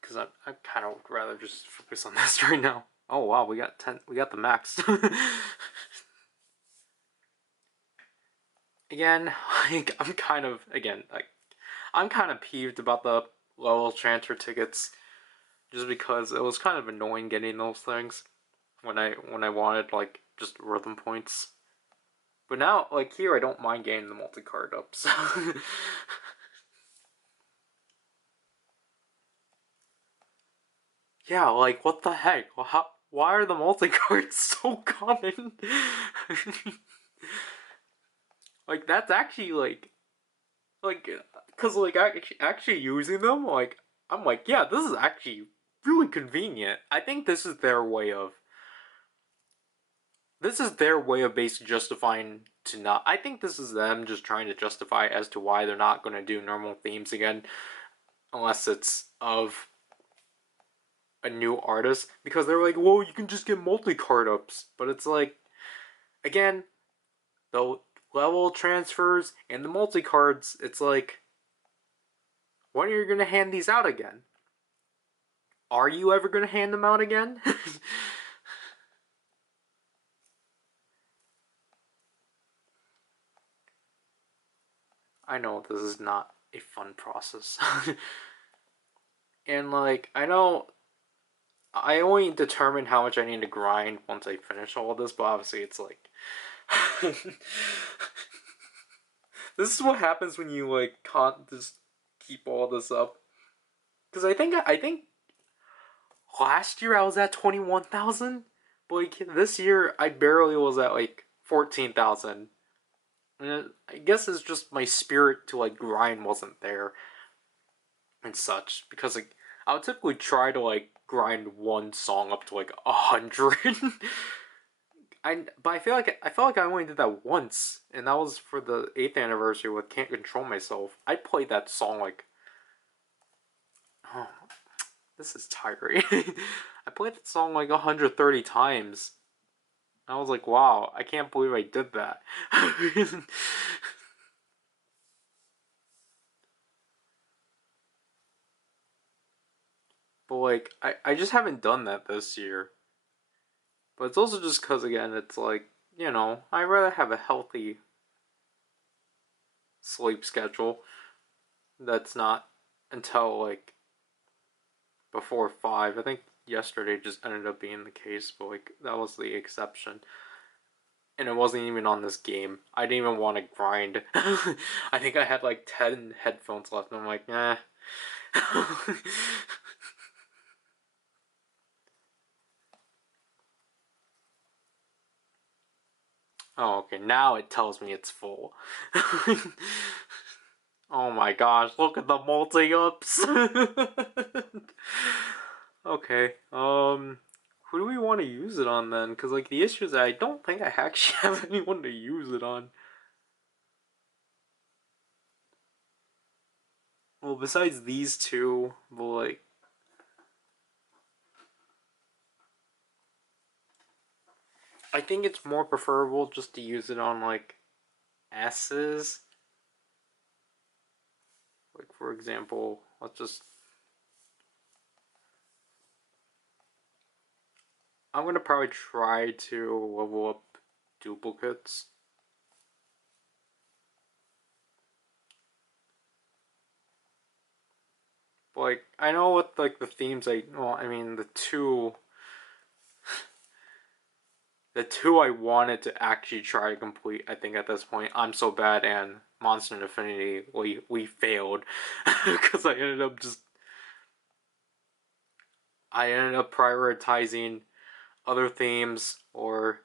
Because I kind of would rather just focus on this right now. Oh wow, we got 10. We got the max. Again, like I'm kind of peeved about the level transfer tickets, just because it was kind of annoying getting those things when I wanted like just rhythm points. But now, like here, I don't mind getting the multi card up. So. Yeah, like what the heck? Why are the multi cards so common? Like that's actually like because like actually using them, like I'm like, yeah, this is actually really convenient. I think this is their way of basically justifying to not. I think this is them just trying to justify as to why they're not going to do normal themes again, unless it's of a new artist, because they're like, well, you can just get multi card ups, but it's like, again, the level transfers and the multi cards, it's like, when are you gonna hand these out again? Are you ever gonna hand them out again? I know this is not a fun process. And like, I know I only determine how much I need to grind once I finish all of this, but obviously it's like this is what happens when you like can't just keep all this up. Because I think last year I was at 21,000, but like this year I barely was at like 14,000. And I guess it's just my spirit to like grind wasn't there and such, because like I would typically try to like grind one song up to like 100. But I felt like I only did that once, and that was for the 8th anniversary with "Can't Control Myself." I played that song like, oh, this is tiring. I played that song like 130 times. I was like, wow, I can't believe I did that. But like, I just haven't done that this year. But it's also just because, again, it's like, I'd rather have a healthy sleep schedule that's not until like before 5. I think yesterday just ended up being the case, but like, that was the exception. And it wasn't even on this game. I didn't even want to grind. I think I had like 10 headphones left, and I'm like, nah. Oh, okay, now it tells me it's full. Oh my gosh, look at the multi-ups! Okay, who do we want to use it on then? Because, like, the issue is that I don't think I actually have anyone to use it on. Well, besides these two, but, like, I think it's more preferable just to use it on, like, S's. Like, for example, I'm gonna probably try to level up duplicates. But, like, I know with, like, the themes I mean, the two I wanted to actually try to complete, I think at this point, I'm So Bad and Monster and Infinity, we failed. Because I ended up prioritizing other themes or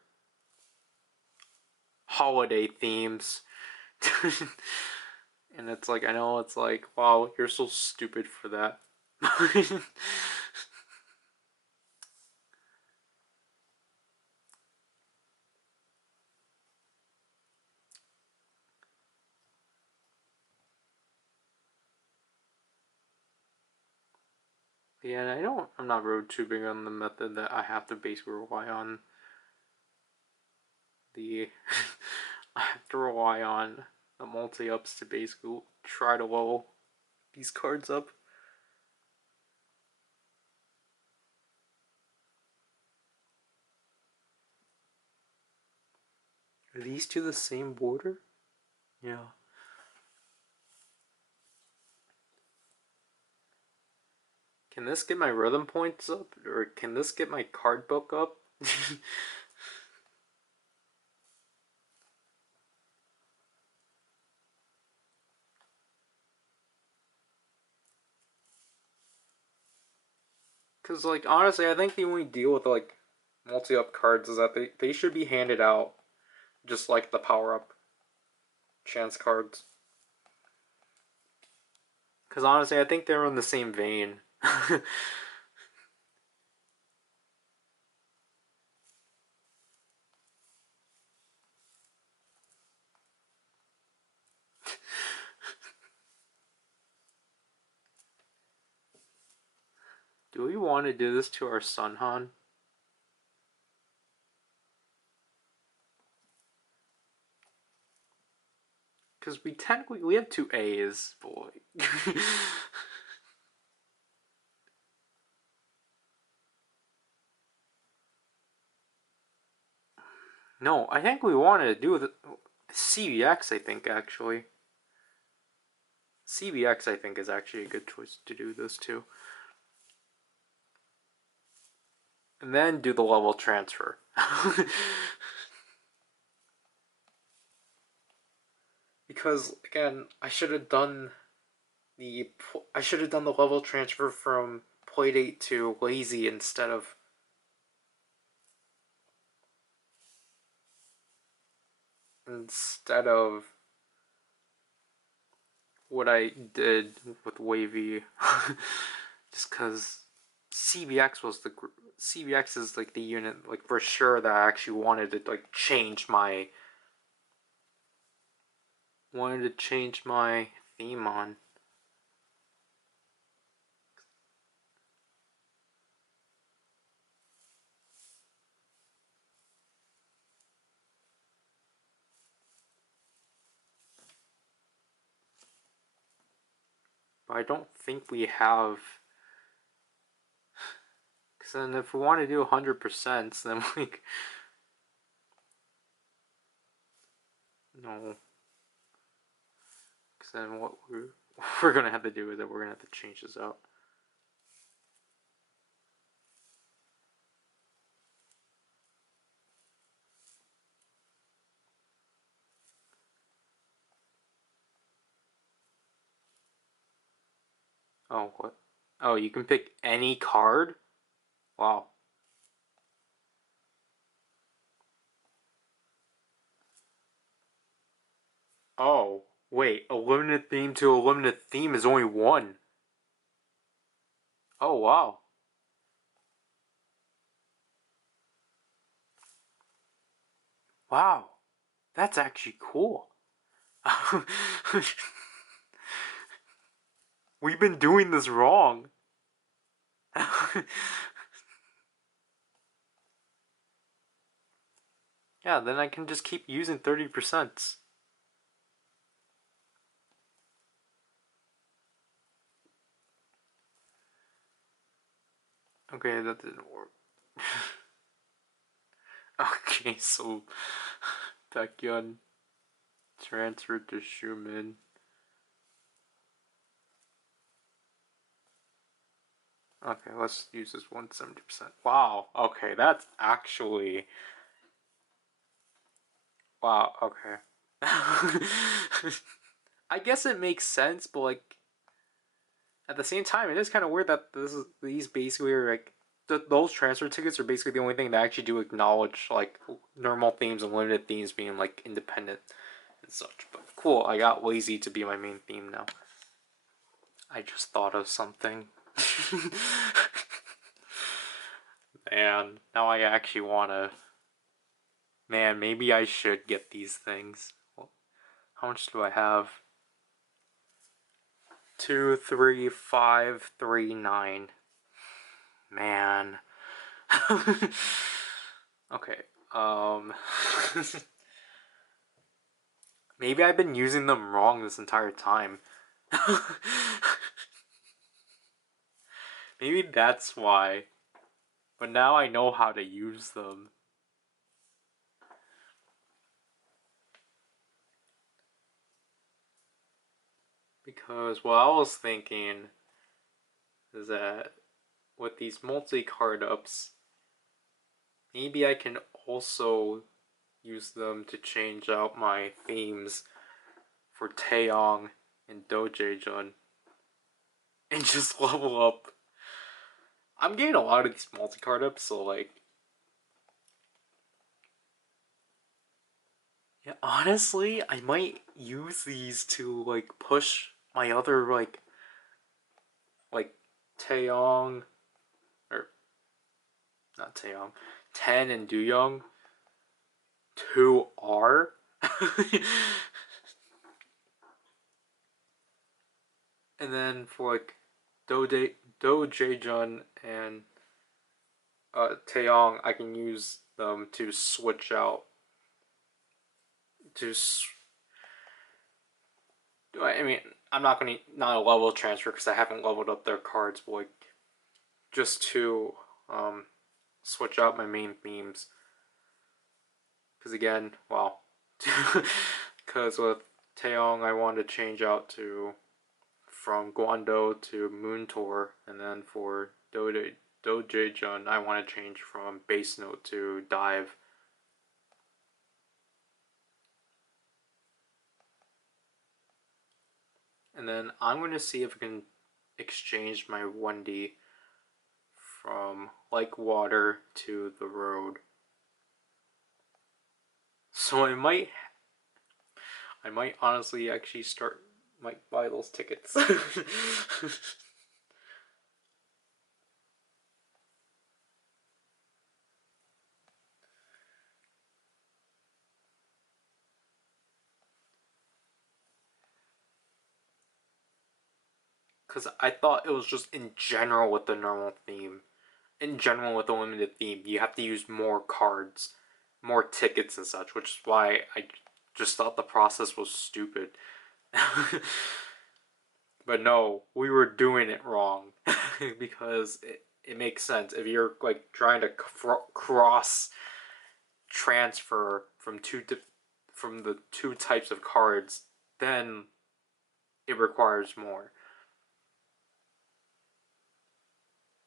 holiday themes. And it's like, I know it's like, wow, you're so stupid for that. Yeah, I'm not really too big on the method that I have to basically rely on the, I have to rely on the multi-ups to basically try to level these cards up. Are these two the same border? Yeah. Can this get my rhythm points up? Or can this get my card book up? Because, like, honestly, I think the only deal with, like, multi-up cards is that they should be handed out just like the power-up chance cards. Because, honestly, I think they're in the same vein. Do we want to do this to our Sun Han? Because we have two A's, boy. No, I think we wanted to do the CVX, I think, actually. CVX, I think, is actually a good choice to do this too. And then do the level transfer. Because, again, I should have done the level transfer from Playdate to Lazy instead of what I did with Wavy. Just because CBX is like the unit, like, for sure, that I actually wanted to like change my theme on. I don't think we have. Because then if we want to do 100%, then like. No. Because then what we're going to have to do is that we're going to have to change this out. Oh, what? Oh, you can pick any card? Wow. Oh, wait. A limited theme to a limited theme is only one. Oh, wow. Wow. That's actually cool. We've been doing this wrong. Yeah, then I can just keep using 30%. Okay, that didn't work. Okay, so Taekyon transferred to Schumann. Okay, let's use this 170%. Wow, okay, that's actually. Wow, okay. I guess it makes sense, but like at the same time, it is kind of weird that these basically are like those transfer tickets are basically the only thing that actually do acknowledge like normal themes and limited themes being like independent and such. But cool, I got lazy to be my main theme now. I just thought of something. Man, now I actually want to. Man, maybe I should get these things. Well, how much do I have? 2, 3, 5, 3, 9. Man. Okay. Maybe I've been using them wrong this entire time. Maybe that's why. But now I know how to use them. Because what I was thinking is that with these multi-card ups, maybe I can also use them to change out my themes for Taeyong and Dojejun and just level up. I'm getting a lot of these multi-card ups, so like, yeah, honestly, I might use these to like push my other like Taeyong or not Taeyong, Ten and Dooyoung to R. And then for like Dojejun and Taeyong, I can use them to switch out to. I mean, I'm not gonna not a level transfer because I haven't leveled up their cards, but like just to um, switch out my main themes. Because again, well, because with Taeyong, I wanted to change out to from Guando to Moon Tour, and then for Dojejun, I want to change from Bass Note to Dive. And then I'm going to see if I can exchange my 1D from like water to the road. So I might honestly actually might buy those tickets. Because I thought it was just in general with the normal theme. In general with the limited theme, you have to use more cards, more tickets and such, which is why I just thought the process was stupid. But no, we were doing it wrong because it makes sense if you're like trying to cross transfer from from the two types of cards, then it requires more.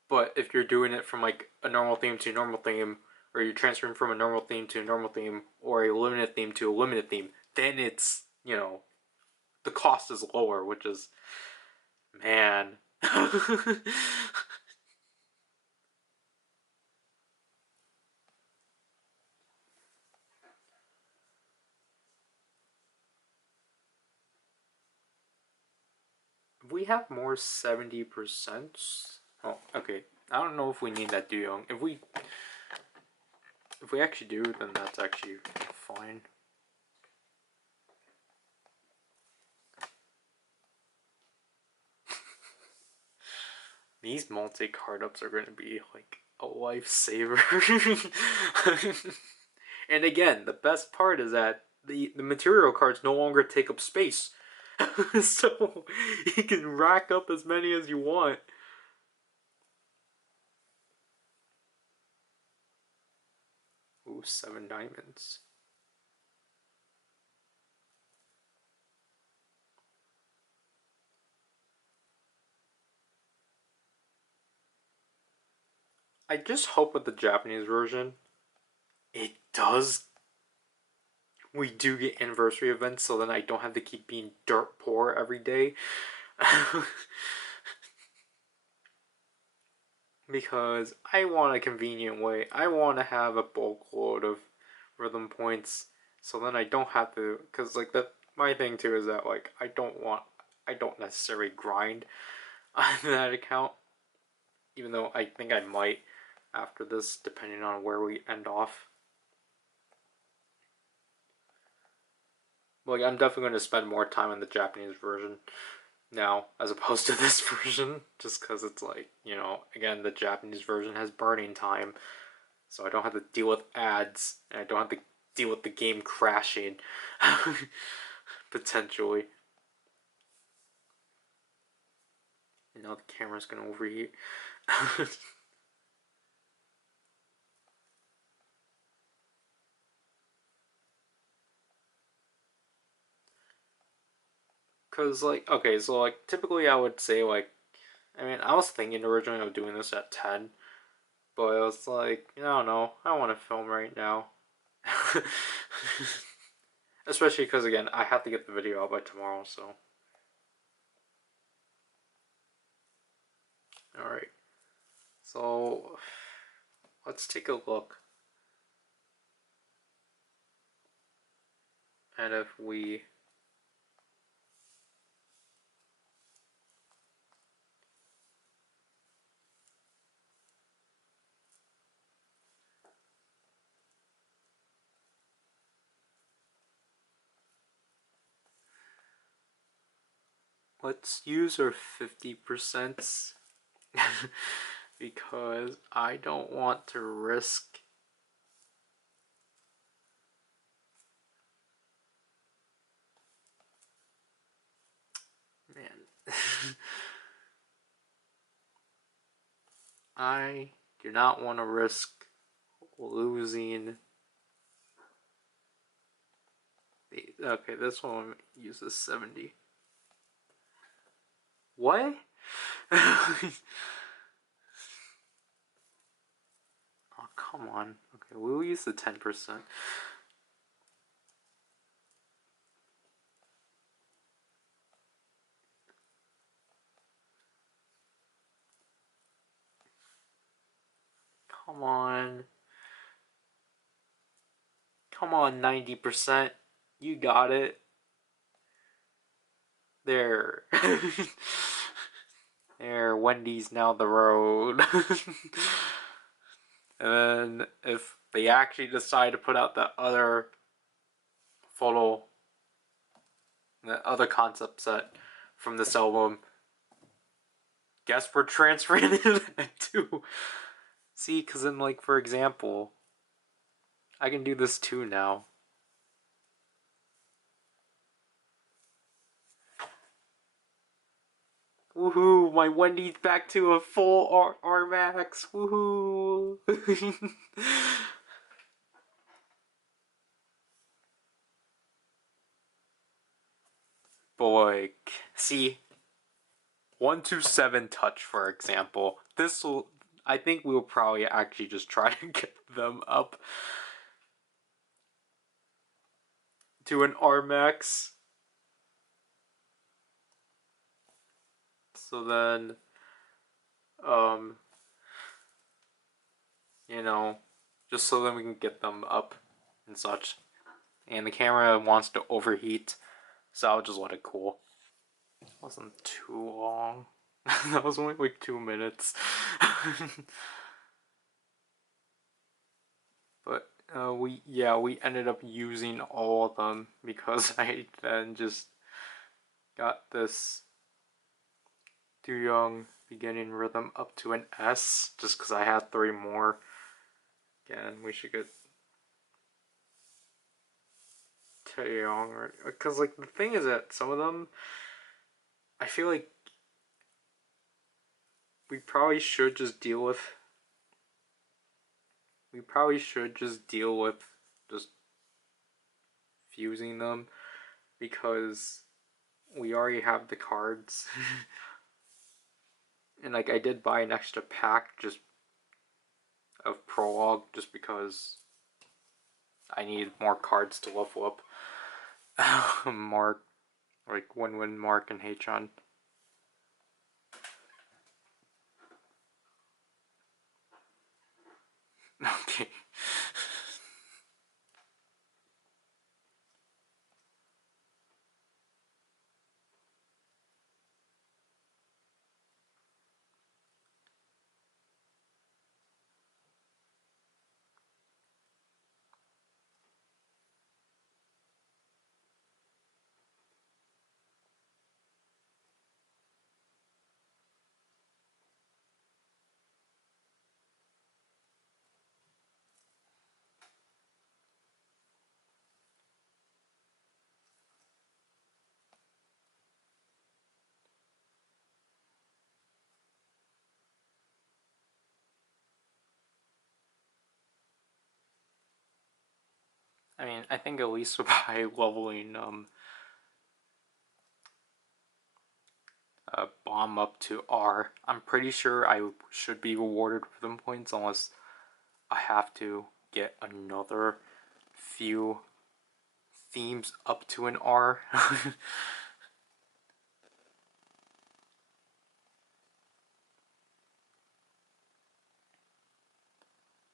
But if you're doing it from like a normal theme to a normal theme, or you're transferring from a normal theme to a normal theme, or a limited theme to a limited theme, then it's, the cost is lower, which is, man. We have more 70%. Oh, okay. I don't know if we need that Duyong. If we actually do, then that's actually fine. These multi-card ups are going to be like a lifesaver. And again, the best part is that the material cards no longer take up space. So you can rack up as many as you want. Ooh, 7 diamonds. I just hope with the Japanese version, it does. We do get anniversary events, so then I don't have to keep being dirt poor every day. Because I want a convenient way. I want to have a bulk load of rhythm points, so then I don't have to. Because like my thing too is that like I don't necessarily grind on that account, even though I think I might after this, depending on where we end off. Like I'm definitely going to spend more time on the Japanese version now as opposed to this version, just because it's like, again, the Japanese version has burning time, so I don't have to deal with ads, and I don't have to deal with the game crashing, potentially. And now the camera's gonna overheat. Cause like, okay, so like typically I would say like, I was thinking originally of doing this at 10, but I was like, I don't know, I want to film right now. Especially because again, I have to get the video out by tomorrow, so. Alright. So let's take a look at if we let's use our 50% because I don't want to risk man. I do not want to risk losing okay, this one uses 70. What? Oh, come on. Okay, we'll use the 10%. Come on. Come on, 90%. You got it. There. There, Wendy's now the road. And then if they actually decide to put out the other photo, the other concept set from this album, guess we're transferring into that too. See, because then, like, for example, I can do this too now. Woohoo! My Wendy's back to a full R Max. Woohoo! Boy, see, 127 touch, for example. This will, I think we'll probably actually just try to get them up to an R Max. So then, um, you know, just so then we can get them up and such. And the camera wants to overheat, so I'll just let it cool. It wasn't too long. That was only like 2 minutes. But we ended up using all of them because I then just got this Do Young beginning rhythm up to an S just because I had 3 more. Again, we should get Taeyong, because like the thing is that some of them, I feel like we probably should just deal with. We probably should just deal with just fusing them because we already have the cards. And like I did buy an extra pack just of prologue just because I need more cards to level up Mark, like Win Mark and Hachon. Okay. I mean, I think at least by leveling bomb up to R, I'm pretty sure I should be rewarded with them points unless I have to get another few themes up to an R.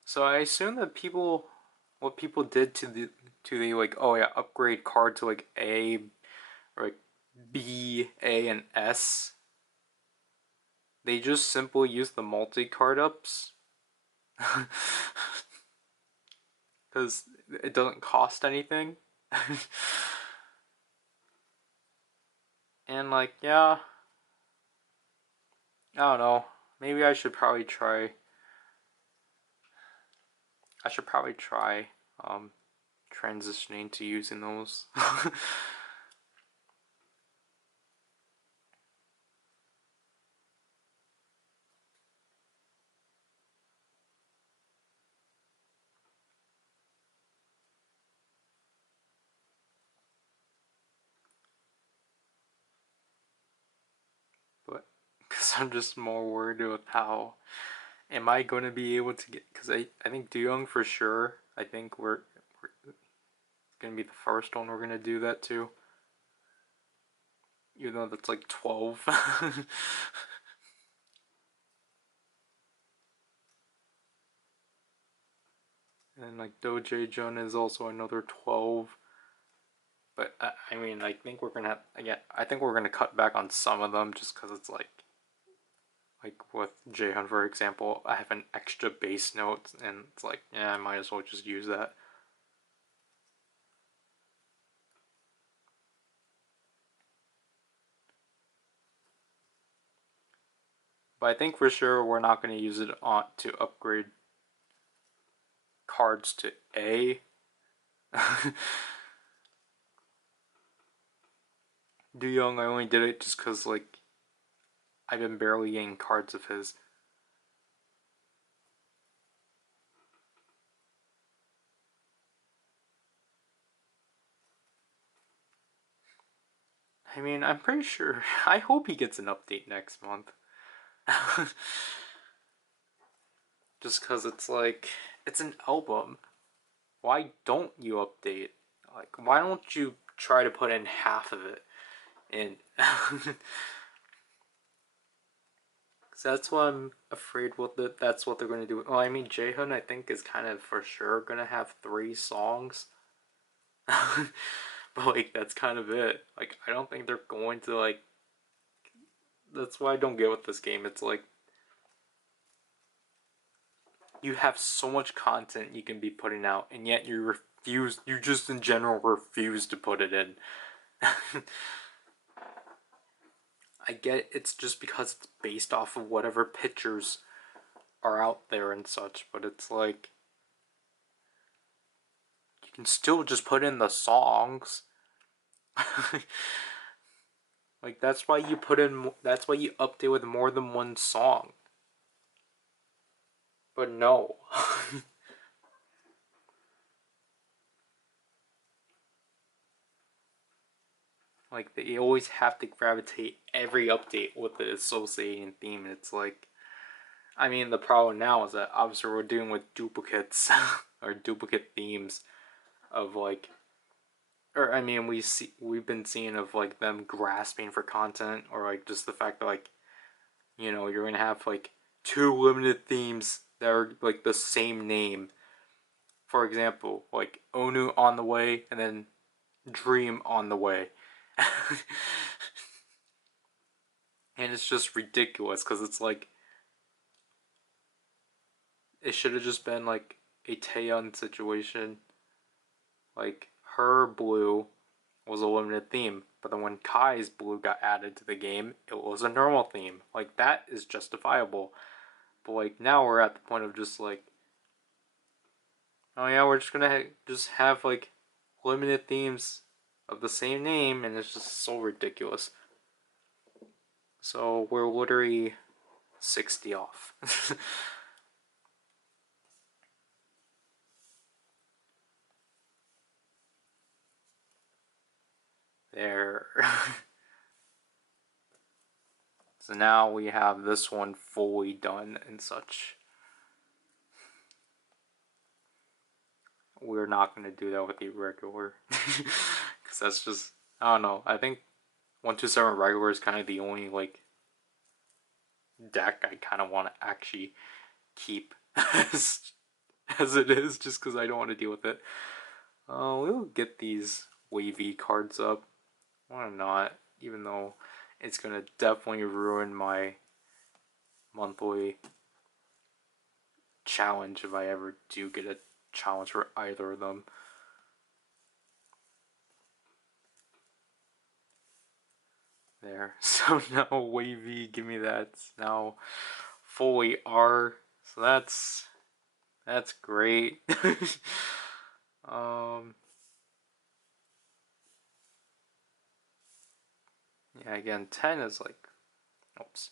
So I assume that what people did to the like, oh yeah, upgrade card to like A or like B, A, and S. They just simply use the multi card ups because it doesn't cost anything. And like, yeah, I don't know. Maybe I should probably try. I should probably try transitioning to using those. But because I'm just more worried about how am I going to be able to get, because I think Young for sure. I think we're going to be the first one we're going to do that to, even though that's like 12. And like Doje Jun is also another 12. But I mean, I think we're gonna have, again. I think we're gonna cut back on some of them just because it's like with Jaehyun, for example, I have an extra bass note, and it's like, yeah, I might as well just use that. But I think for sure we're not going to use it on to upgrade cards to A. Do Young, I only did it just because like I've been barely getting cards of his. I mean, I'm pretty sure. I hope he gets an update next month. Just because it's like, it's an album. Why don't you update? Like, why don't you try to put in half of it? And that's what I'm afraid that's what they're going to do. Well, I mean, Jaehoon, I think, is kind of for sure going to have 3 songs. But, like, that's kind of it. Like, I don't think they're going to, like, that's why I don't get with this game. It's like, you have so much content you can be putting out, and yet you just in general refuse to put it in. I get it's just because it's based off of whatever pictures are out there and such, but it's like, you can still just put in the songs. Like, that's why you update with more than one song. But no. Like, they always have to gravitate every update with the associating theme, and it's like, I mean, the problem now is that obviously we're dealing with duplicates or duplicate themes of like, or I mean, we've been seeing of like them grasping for content, or like just the fact that, like, you know, you're gonna have like 2 limited themes that are like the same name. For example, like Onu on the way and then Dream on the way. And it's just ridiculous because it's like, it should have just been like a Taeyun situation. Like, her blue was a limited theme, but then when Kai's blue got added to the game, it was a normal theme. Like, that is justifiable. But like, now we're at the point of just like, oh yeah, we're just gonna just have like limited themes of the same name, and it's just so ridiculous. So we're literally 60 off. There. So now we have this one fully done and such. We're not going to do that with the regular. Because that's just, I don't know. I think 127 regular is kind of the only, like, deck I kind of want to actually keep as it is, just because I don't want to deal with it. We'll get these wavy cards up. Why not? Even though it's going to definitely ruin my monthly challenge if I ever do get a challenge for either of them. There. So now wavy, give me that. Now fully R. So that's great. Yeah, again, 10 is like, oops.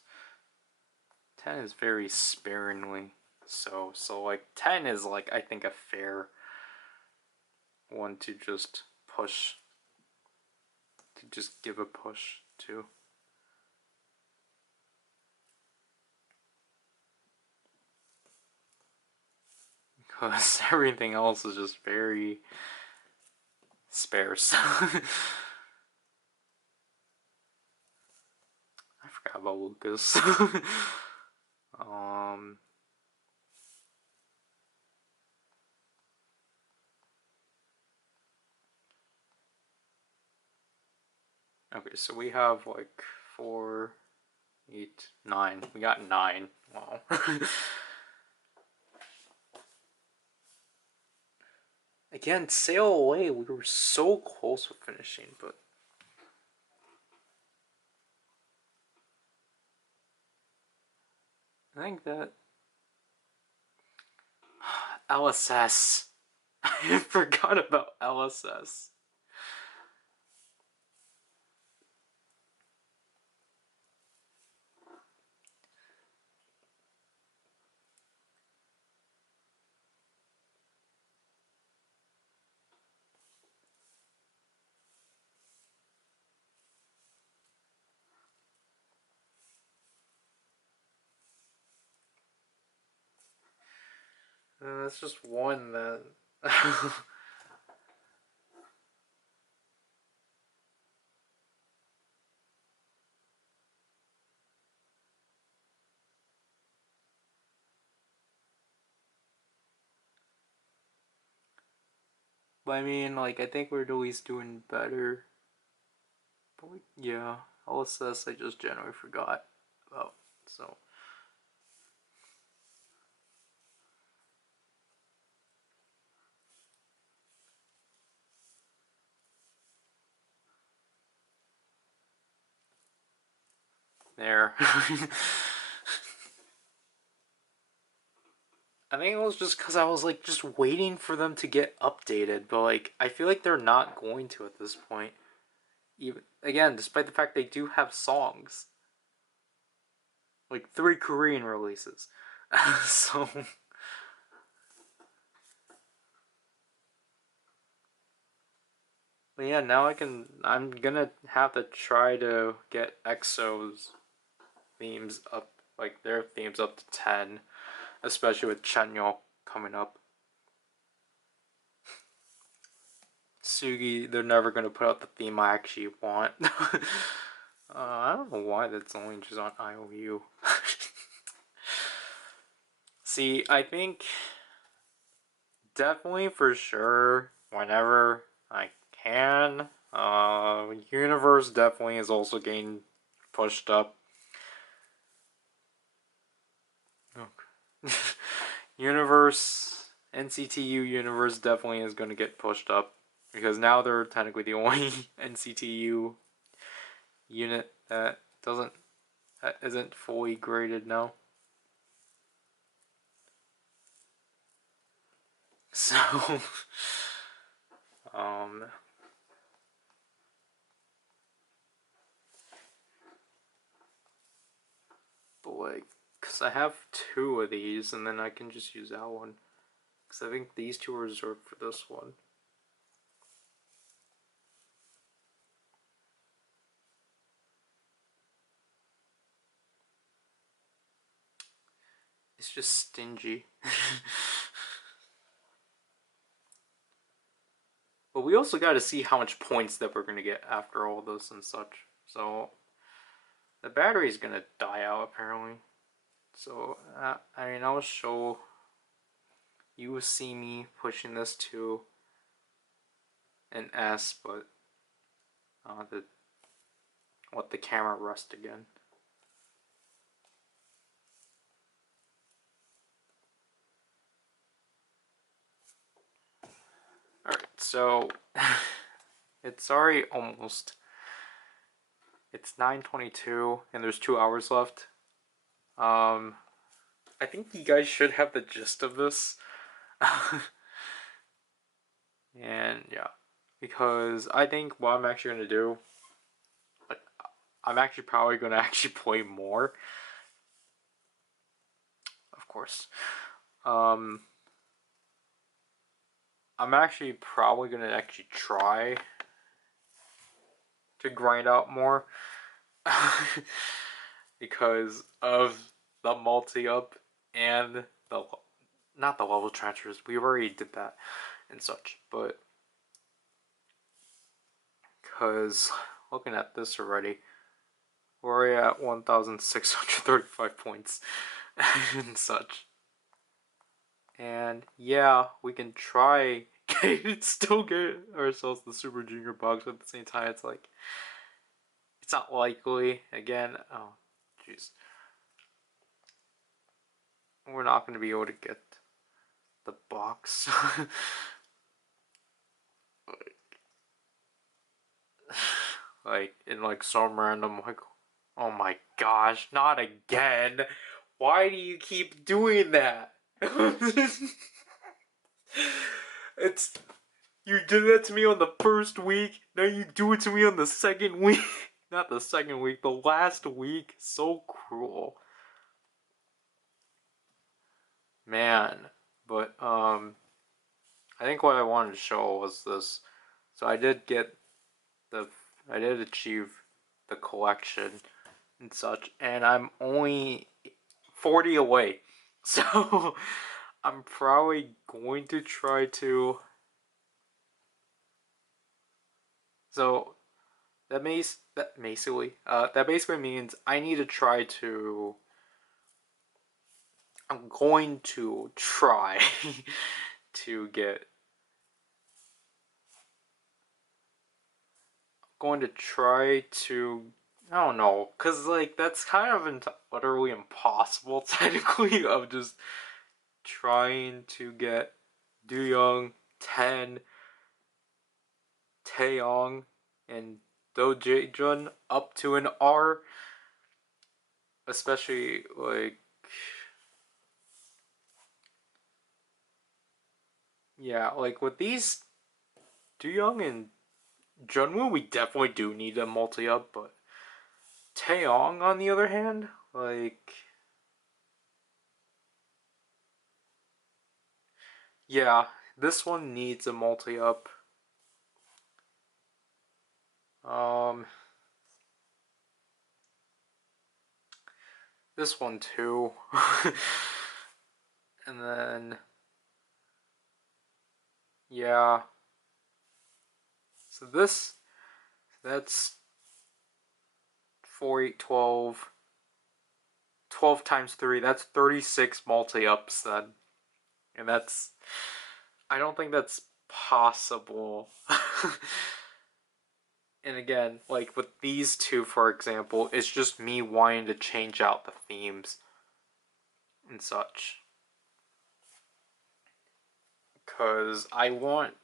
10 is very sparingly. So like 10 is like, I think, a fair one to just push, to just give a push to. Because everything else is just very sparse. I forgot about Lucas. Okay, so we have like 4, 8, 9. We got 9. Wow. Again, sail away. We were so close with finishing, but I think that LSS. I forgot about LSS. That's just one then. But I mean, like, I think we're at least doing better. But yeah, all this I just generally forgot about. So there. I think it was just because I was like just waiting for them to get updated, but like I feel like they're not going to at this point. Even again, despite the fact they do have songs, like 3 Korean releases, so. But yeah, now I'm gonna have to try to get EXO's themes up, like their themes up to 10, especially with Chanyeol coming up. Sugi, they're never gonna put out the theme I actually want. I don't know why that's only just on IOU. See, I think definitely for sure whenever I can. Universe definitely is also getting pushed up. Universe, NCTU Universe definitely is going to get pushed up because now they're technically the only NCTU unit that isn't fully graded now. So, um, but like, cause I have 2 of these, and then I can just use that one. Cause I think these 2 are reserved for this one. It's just stingy. But we also got to see how much points that we're gonna get after all this and such. So the battery's gonna die out apparently. So I mean, I'll show you will see me pushing this to an S, but let the camera rest again. Alright, so it's already almost. It's 9:22 and there's 2 hours left. I think you guys should have the gist of this. And yeah, because I think what I'm actually gonna do, like, I'm actually probably gonna actually play more. Of course. I'm actually probably gonna actually try to grind out more because of the multi-up and the not the level transfers. We already did that and such, but because looking at this already, we're already at 1,635 points and such. And yeah, we can try still get ourselves the Super Junior box, but at the same time, it's like it's not likely. Again, oh jeez, we're not going to be able to get the box. Like in like some random like, oh my gosh, not again! Why do you keep doing that? It's you did that to me on the first week. Now you do it to me on the second week. Not the second week, the last week. So cruel, man. But I think what I wanted to show was this. So I did achieve the collection and such, and I'm only 40 away. So I'm probably going to try to. So that basically means I need to try to. I'm going to try to get. Going to try to. I don't know, cause like that's kind of utterly impossible technically. Of just trying to get Du Young, Ten, Taeyong, and Do Jae-jun up to an R, especially like yeah, like with these Du Young and Junwoo, we definitely do need a multi up, but Taeyong on the other hand, like yeah, this one needs a multi up. Um, this one too, and then yeah, so that's 4, 8, 12. 12 times 3, that's 36 multi ups then. And that's. I don't think that's possible. And again, like with these two, for example, it's just me wanting to change out the themes and such. Because I want.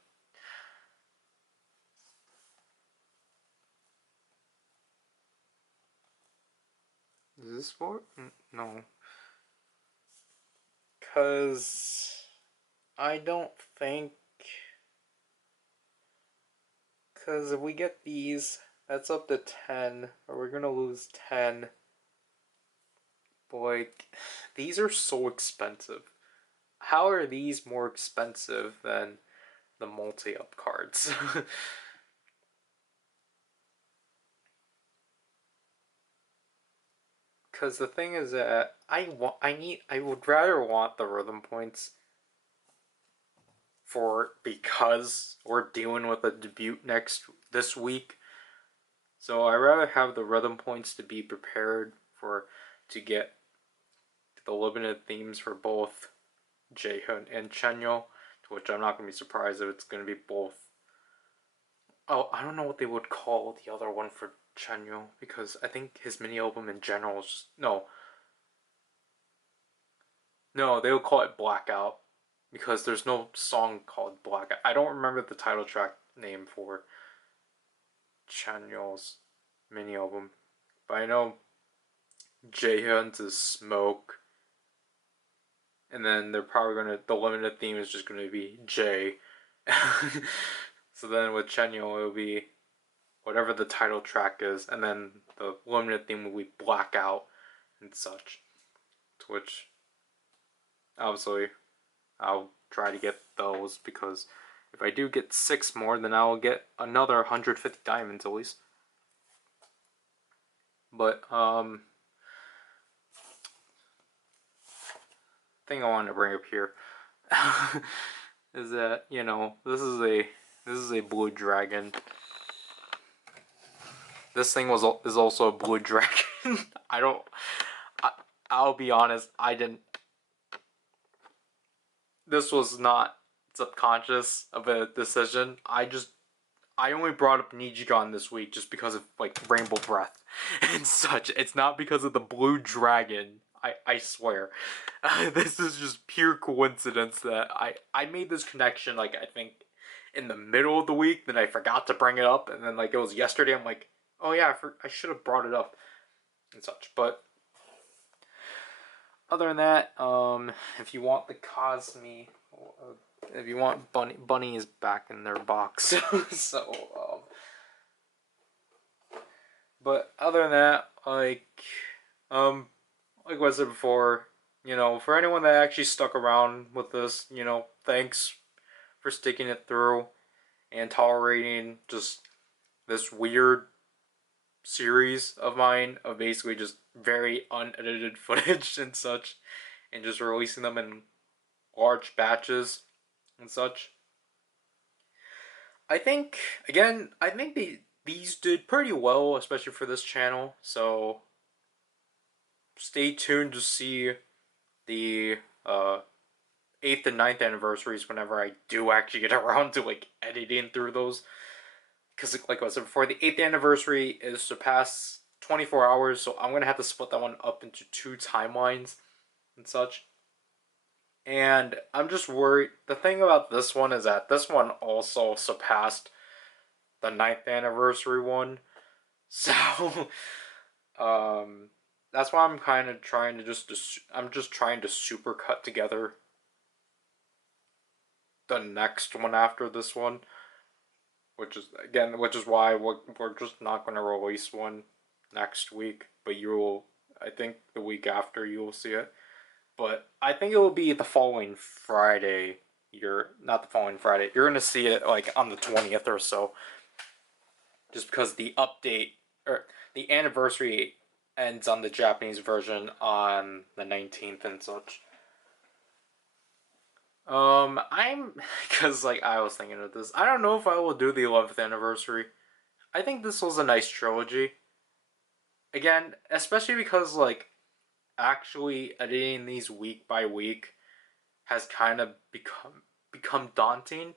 Is this for? No. Because I don't think. Because if we get these, that's up to 10, or we're gonna lose 10. But like, these are so expensive. How are these more expensive than the multi-up cards? Because the thing is that I would rather want the rhythm points for because we're dealing with a debut this week. So I rather have the rhythm points to be prepared for to get the limited themes for both Jaehoon and Chenyo, to which I'm not gonna be surprised if it's gonna be both. Oh, I don't know what they would call the other one for Chenyo because I think his mini album in general is just no, they would call it Blackout because there's no song called Blackout. I don't remember the title track name for Chanyeol's mini album, but I know Jaehyun's is Smoke, and then they're probably gonna the limited theme is just gonna be J. So then with Chanyeol it'll be whatever the title track is, and then the limited theme will be Blackout and such. To which obviously I'll try to get those because if I do get 6 more, then I'll get another 150 diamonds at least. But thing I wanted to bring up here is that this is a blue dragon. This thing is also a blue dragon. I don't. I'll be honest. I didn't. This was not subconscious of a decision. I only brought up Nijigon this week just because of like Rainbow Breath and such. It's not because of the blue dragon. I swear. This is just pure coincidence that I made this connection like I think in the middle of the week. Then I forgot to bring it up, and then like it was yesterday. I'm like, oh yeah, I should have brought it up and such. But other than that, if you want the Cosme, if you want Bunny is back in their box. So but other than that, like I said before, for anyone that actually stuck around with this, thanks for sticking it through and tolerating just this weird series of mine of basically just very unedited footage and such, and just releasing them in large batches and such. I think again, I think these did pretty well, especially for this channel. So stay tuned to see the uh 8th and ninth anniversaries whenever I do actually get around to like editing through those. Because like I said before, the 8th anniversary is surpassed 24 hours, so I'm gonna have to split that one up into two timelines and such. And I'm just worried. The thing about this one is that this one also surpassed the ninth anniversary one. So, um, that's why I'm kind of trying to I'm just trying to super cut together the next one after this one, which is why we're just not going to release one next week, but I think the week after you will see it. But I think it will be the following Friday. You're not the following Friday. You're gonna see it like on the 20th or so, just because the update or the anniversary ends on the Japanese version on the 19th and such. I'm because like I was thinking of this. I don't know if I will do the 11th anniversary. I think this was a nice trilogy. Again, especially because like actually editing these week by week has kind of become daunting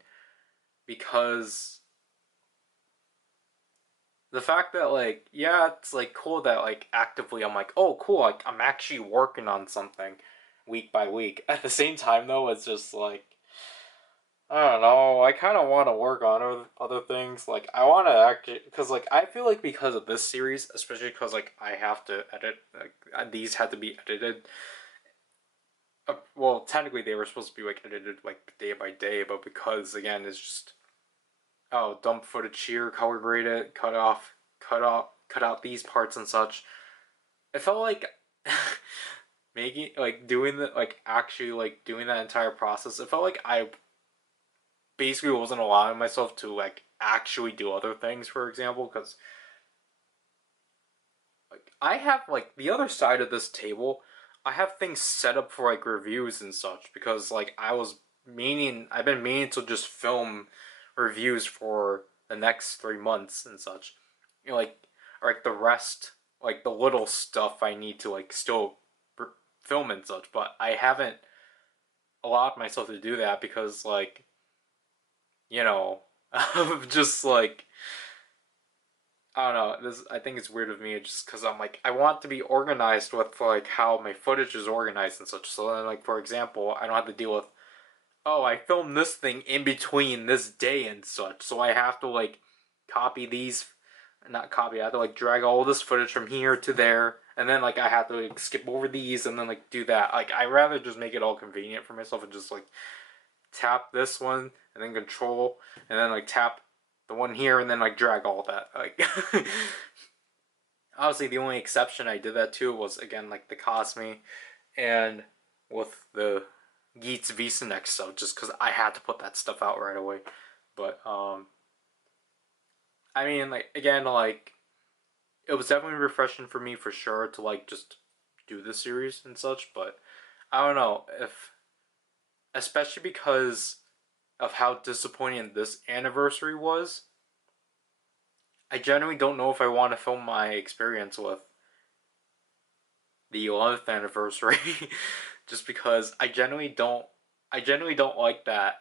because the fact that like yeah it's like cool that like actively I'm like oh cool like I'm actually working on something week by week. At the same time though it's just like I don't know. I kind of want to work on other things. Like I want to actually, because like I feel like because of this series, especially because like I have to edit, like these had to be edited. Well, technically they were supposed to be like edited like day by day, but because again it's just oh dump footage here, color grade it, cut out these parts and such. It felt like making like doing the like actually like doing that entire process. It felt like I basically wasn't allowing myself to like actually do other things, for example, because like I have like the other side of this table, I have things set up for like reviews and such because like I've been meaning to just film reviews for the next 3 months and such. You know, like the rest, like the little stuff I need to like still film and such, but I haven't allowed myself to do that because like you know, just like I don't know. This I think it's weird of me just because I'm like I want to be organized with like how my footage is organized and such. So then, like for example, I don't have to deal with oh I filmed this thing in between this day and such. So I have to like copy these, not copy. I have to like drag all this footage from here to there, and then like I have to like skip over these and then like do that. Like I rather just make it all convenient for myself and just like tap this one and then control and then like tap the one here and then like drag all that like obviously the only exception I did that to was again like the Cosme and with the Geats Visa next stuff just because I had to put that stuff out right away. But I mean like again like it was definitely refreshing for me for sure to like just do the series and such, but I don't know if especially because of how disappointing this anniversary was. I genuinely don't know if I want to film my experience with the 11th anniversary, just because I genuinely don't like that.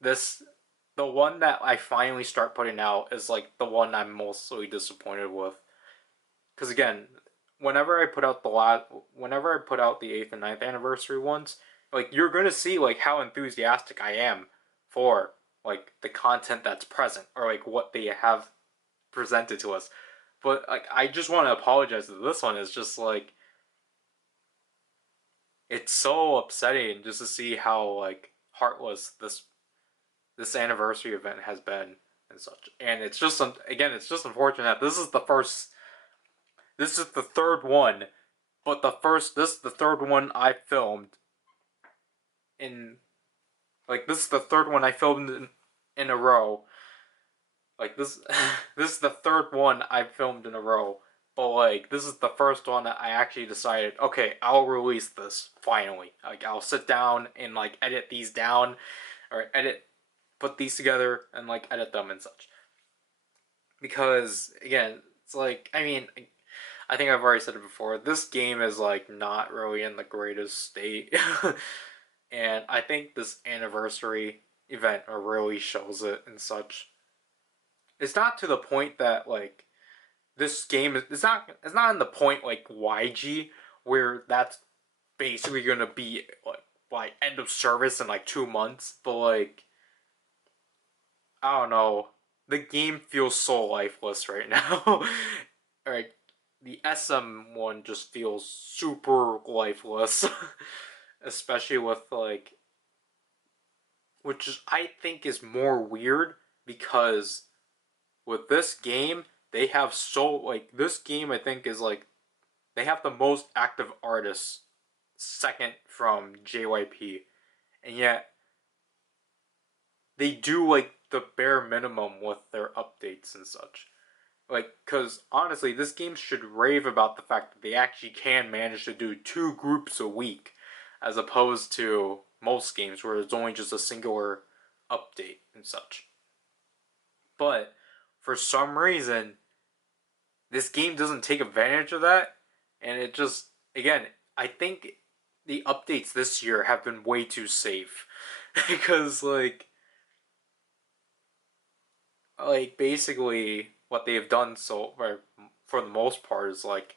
This the one that I finally start putting out is like the one I'm mostly disappointed with. Because again, whenever I put out the 8th and ninth anniversary ones, like you're gonna see like how enthusiastic I am for like the content that's present or like what they have presented to us. But like I just want to apologize to this one. It's just like it's so upsetting just to see how like heartless this anniversary event has been and such. And it's just again, it's just unfortunate that this is the third one, but this is the third one I filmed in this is the third one I filmed in a row. Like this this is the third one I filmed in a row But like this is the first one that I actually decided, okay, I'll release this finally. Like I'll sit down and like edit these down or put these together and like edit them and such. Because again, it's like I mean, I think I've already said it before. This game is like not really in the greatest state. And I think this anniversary event really shows it and such. It's not to the point that like this game is it's not in the point like YG where that's basically gonna be like end of service in like 2 months, but like I don't know. The game feels so lifeless right now. Like the SM one just feels super lifeless. Especially with like which is, I think is more weird because with this game they have so like this game I think is like they have the most active artists second from JYP and yet they do like the bare minimum with their updates and such. Like, because honestly, this game should rave about the fact that they actually can manage to do 2 groups a week, as opposed to most games where it's only just a singular update and such. But for some reason, this game doesn't take advantage of that, and it just, again, I think the updates this year have been way too safe. Because, basically, what they've done so, for the most part, is like,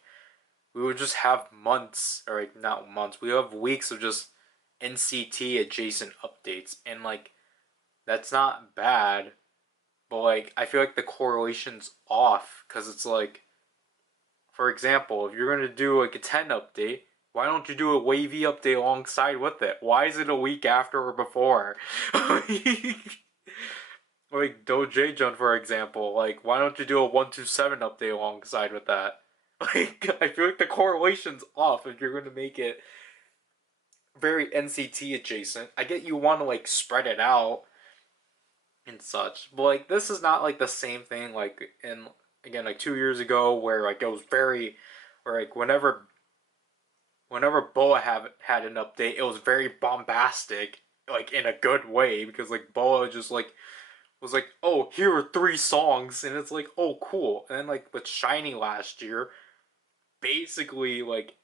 we would just have months, or like not months, we have weeks of just NCT adjacent updates, and like that's not bad, but like I feel like the correlation's off because it's like, for example, if you're gonna do like a 10 update, why don't you do a wavy update alongside with it? Why is it a week after or before? Like Dojejun, for example, like why don't you do a 127 update alongside with that? Like I feel like the correlation's off if you're gonna make it very NCT adjacent. I get you want to like spread it out and such, but like this is not like the same thing like in again like 2 years ago where like it was very where like whenever Boa had an update, it was very bombastic, like in a good way because like Boa just like was like, oh, here are 3 songs, and it's like, oh, cool. And then like with Shiny last year, basically like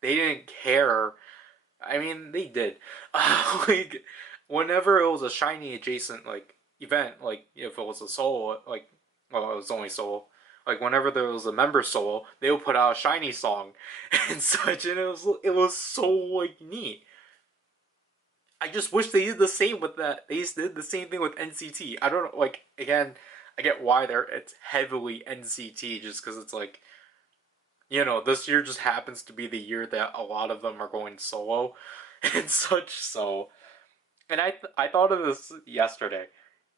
they didn't care. I mean, they did. Like whenever it was a Shiny adjacent like event, like if it was a solo, like well, it was only solo. Like whenever there was a member solo, they would put out a Shiny song and such, and it was so like neat. I just wish they did the same with that. They did the same thing with NCT. I don't know. Like again, I get why it's heavily NCT just because it's like this year just happens to be the year that a lot of them are going solo and such. So, and I thought of this yesterday,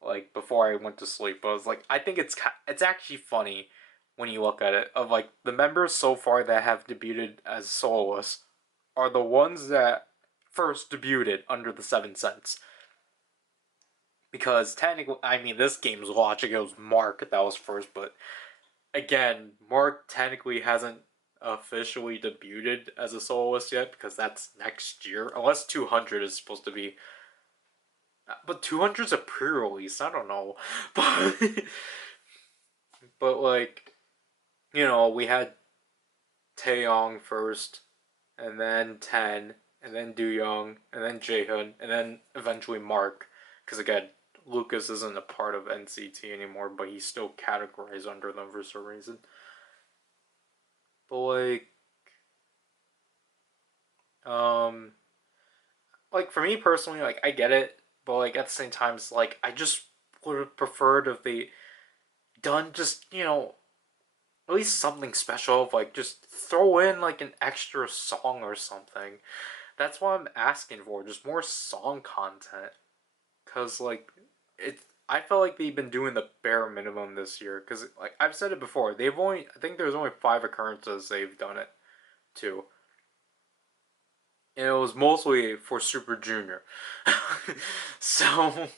like before I went to sleep. I was like, I think it's actually funny when you look at it of like the members so far that have debuted as soloists are the ones that first debuted under the Seven Sense. Because technically, I mean, this game's logic, it was Mark that was first, but again, Mark technically hasn't officially debuted as a soloist yet because that's next year, unless 200 is supposed to be. But 200 is a pre-release. I don't know, but like we had Taeyong first, and then Ten, and then Dooyoung, and then Jaehoon, and then eventually Mark. Because again, Lucas isn't a part of NCT anymore, but he's still categorized under them for some reason. But um, like for me personally, like I get it, but like at the same time, it's like I just would have preferred if they done just at least something special of like just throw in like an extra song or something. That's what I'm asking for, just more song content. Cause like it, I felt like they've been doing the bare minimum this year. Cause like I've said it before, I think there's only 5 occurrences they've done it to, and it was mostly for Super Junior. So,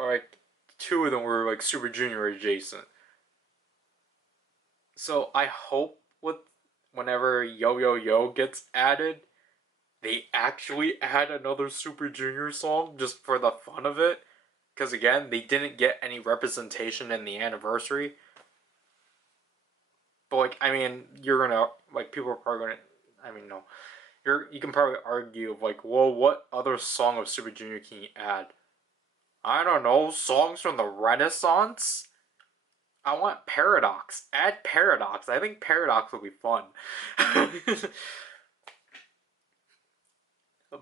like 2 of them were like Super Junior adjacent. So I hope with whenever Yo Yo Yo gets added, they actually add another Super Junior song just for the fun of it. Because again, they didn't get any representation in the anniversary. But like, I mean, you're gonna like people are probably gonna. I mean, no, you can probably argue of like, well, what other song of Super Junior can you add? I don't know, songs from the Renaissance. I want Paradox. Add Paradox. I think Paradox will be fun.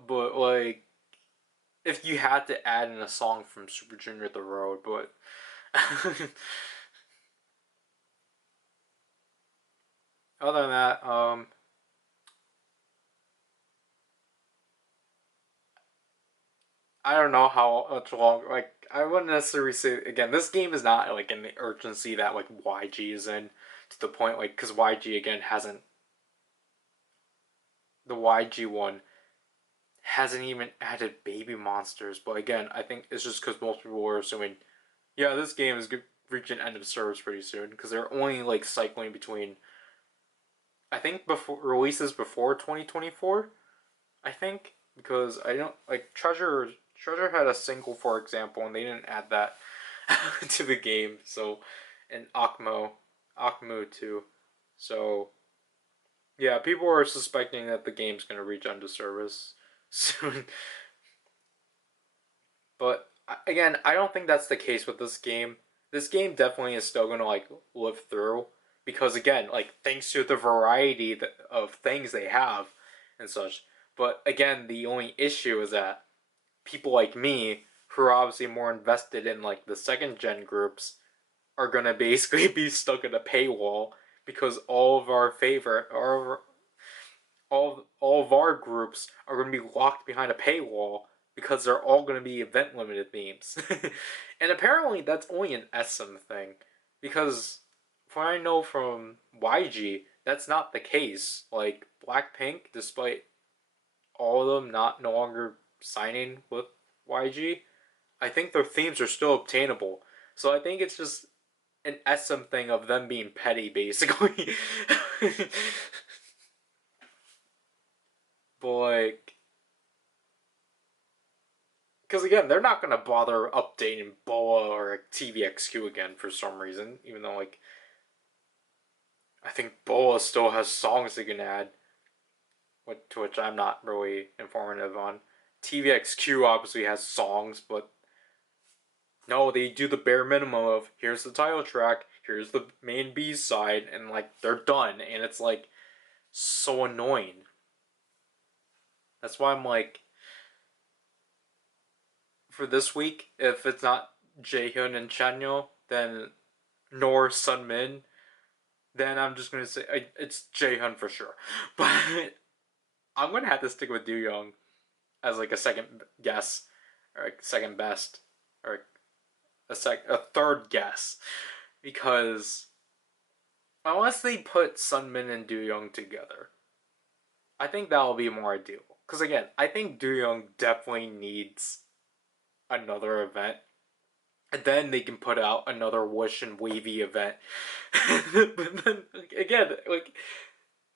But like, if you had to add in a song from Super Junior The Road, but other than that, I don't know how much longer. Like, I wouldn't necessarily say again. This game is not like in the urgency that like YG is in, to the point like because YG again hasn't the YG one hasn't even added baby monsters. But again, I think it's just because most people were assuming, yeah, this game is reaching end of service pretty soon because they're only like cycling between. I think before releases before 2024. I think because I don't like Treasure had a single for example, and they didn't add that to the game. So, and Akmo too. So yeah, people are suspecting that the game's gonna reach end of service soon. But again, I don't think that's the case with this game. This game definitely is still gonna like live through because again, like thanks to the variety of things they have and such. But again, the only issue is that people like me, who are obviously more invested in like the second gen groups, are gonna basically be stuck in a paywall because all of our favorite, all of our groups are going to be locked behind a paywall because they're all going to be event limited themes. And apparently that's only an SM thing because from what I know from YG, that's not the case. Like Blackpink, despite all of them not no longer signing with YG, I think their themes are still obtainable. So I think it's just an SM thing of them being petty, basically. But like, because again, they're not gonna bother updating Boa or TVXQ again for some reason. Even though like, I think Boa still has songs they can add, to which I'm not really informative on. TVXQ obviously has songs, but no, they do the bare minimum of here's the title track, here's the main B side, and like they're done, and it's like so annoying. That's why I'm like, for this week, if it's not Jaehyun and Chanyeol, then nor Sunmin, then I'm just gonna say it's Jaehyun for sure. But I'm gonna have to stick with Do Young as like a second guess, or like second best, or a third guess, because unless they put Sunmin and Do Young together, I think that will be more ideal. Because again, I think Do Young definitely needs another event. And then they can put out another Wish and Wavy event. But then again, like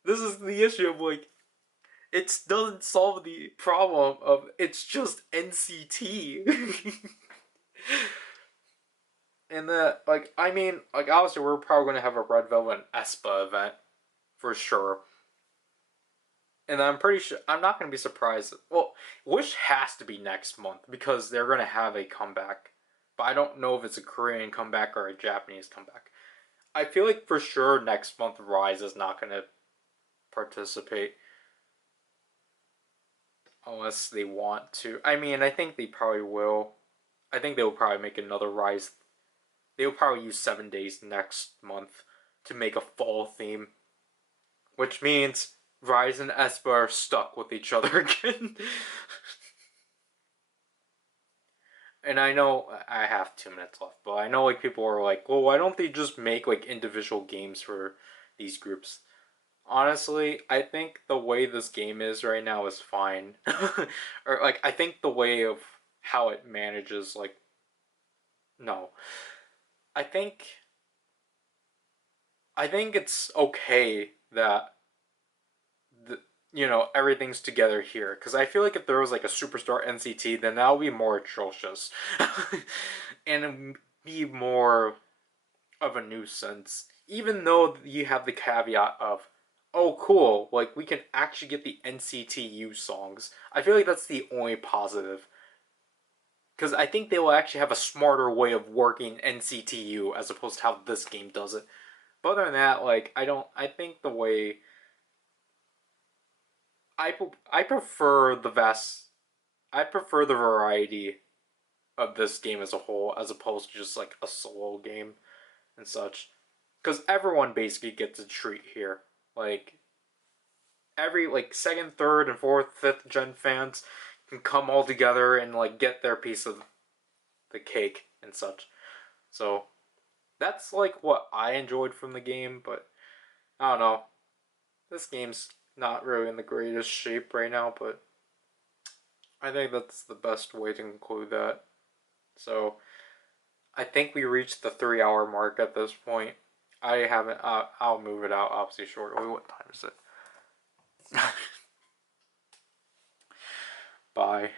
this is the issue of like it doesn't solve the problem of it's just NCT. And that like I mean like obviously we're probably gonna have a Red Velvet and aespa event for sure. And I'm pretty sure I'm not gonna be surprised. Well, Wish has to be next month because they're gonna have a comeback. But I don't know if it's a Korean comeback or a Japanese comeback. I feel like for sure next month Rise is not gonna participate unless they want to. I mean, I think they probably will. I think they will probably make another Rise. They will probably use 7 days next month to make a fall theme, which means Rise and aespa are stuck with each other again. And I know I have 2 minutes left, but I know like people are like, well, why don't they just make like individual games for these groups? Honestly, I think the way this game is right now is fine. Or like I think the way of how it manages like no. I think I think it's okay that the, everything's together here, because I feel like if there was like a Superstar NCT, then that would be more atrocious, and it would be more of a nuisance. Even though you have the caveat of, oh cool, like we can actually get the NCTU songs. I feel like that's the only positive, because I think they will actually have a smarter way of working NCTU as opposed to how this game does it. But other than that, like I don't. I think the way I prefer the vast. I prefer the variety of this game as a whole, as opposed to just like a solo game and such. Because everyone basically gets a treat here. Like every like second, third, and fourth, fifth gen fans can come all together and like get their piece of the cake and such. So that's like what I enjoyed from the game, but I don't know. This game's not really in the greatest shape right now, but I think that's the best way to conclude that. So I think we reached the 3 hour mark at this point. I haven't. I'll move it out obviously shortly. What time is it? Bye.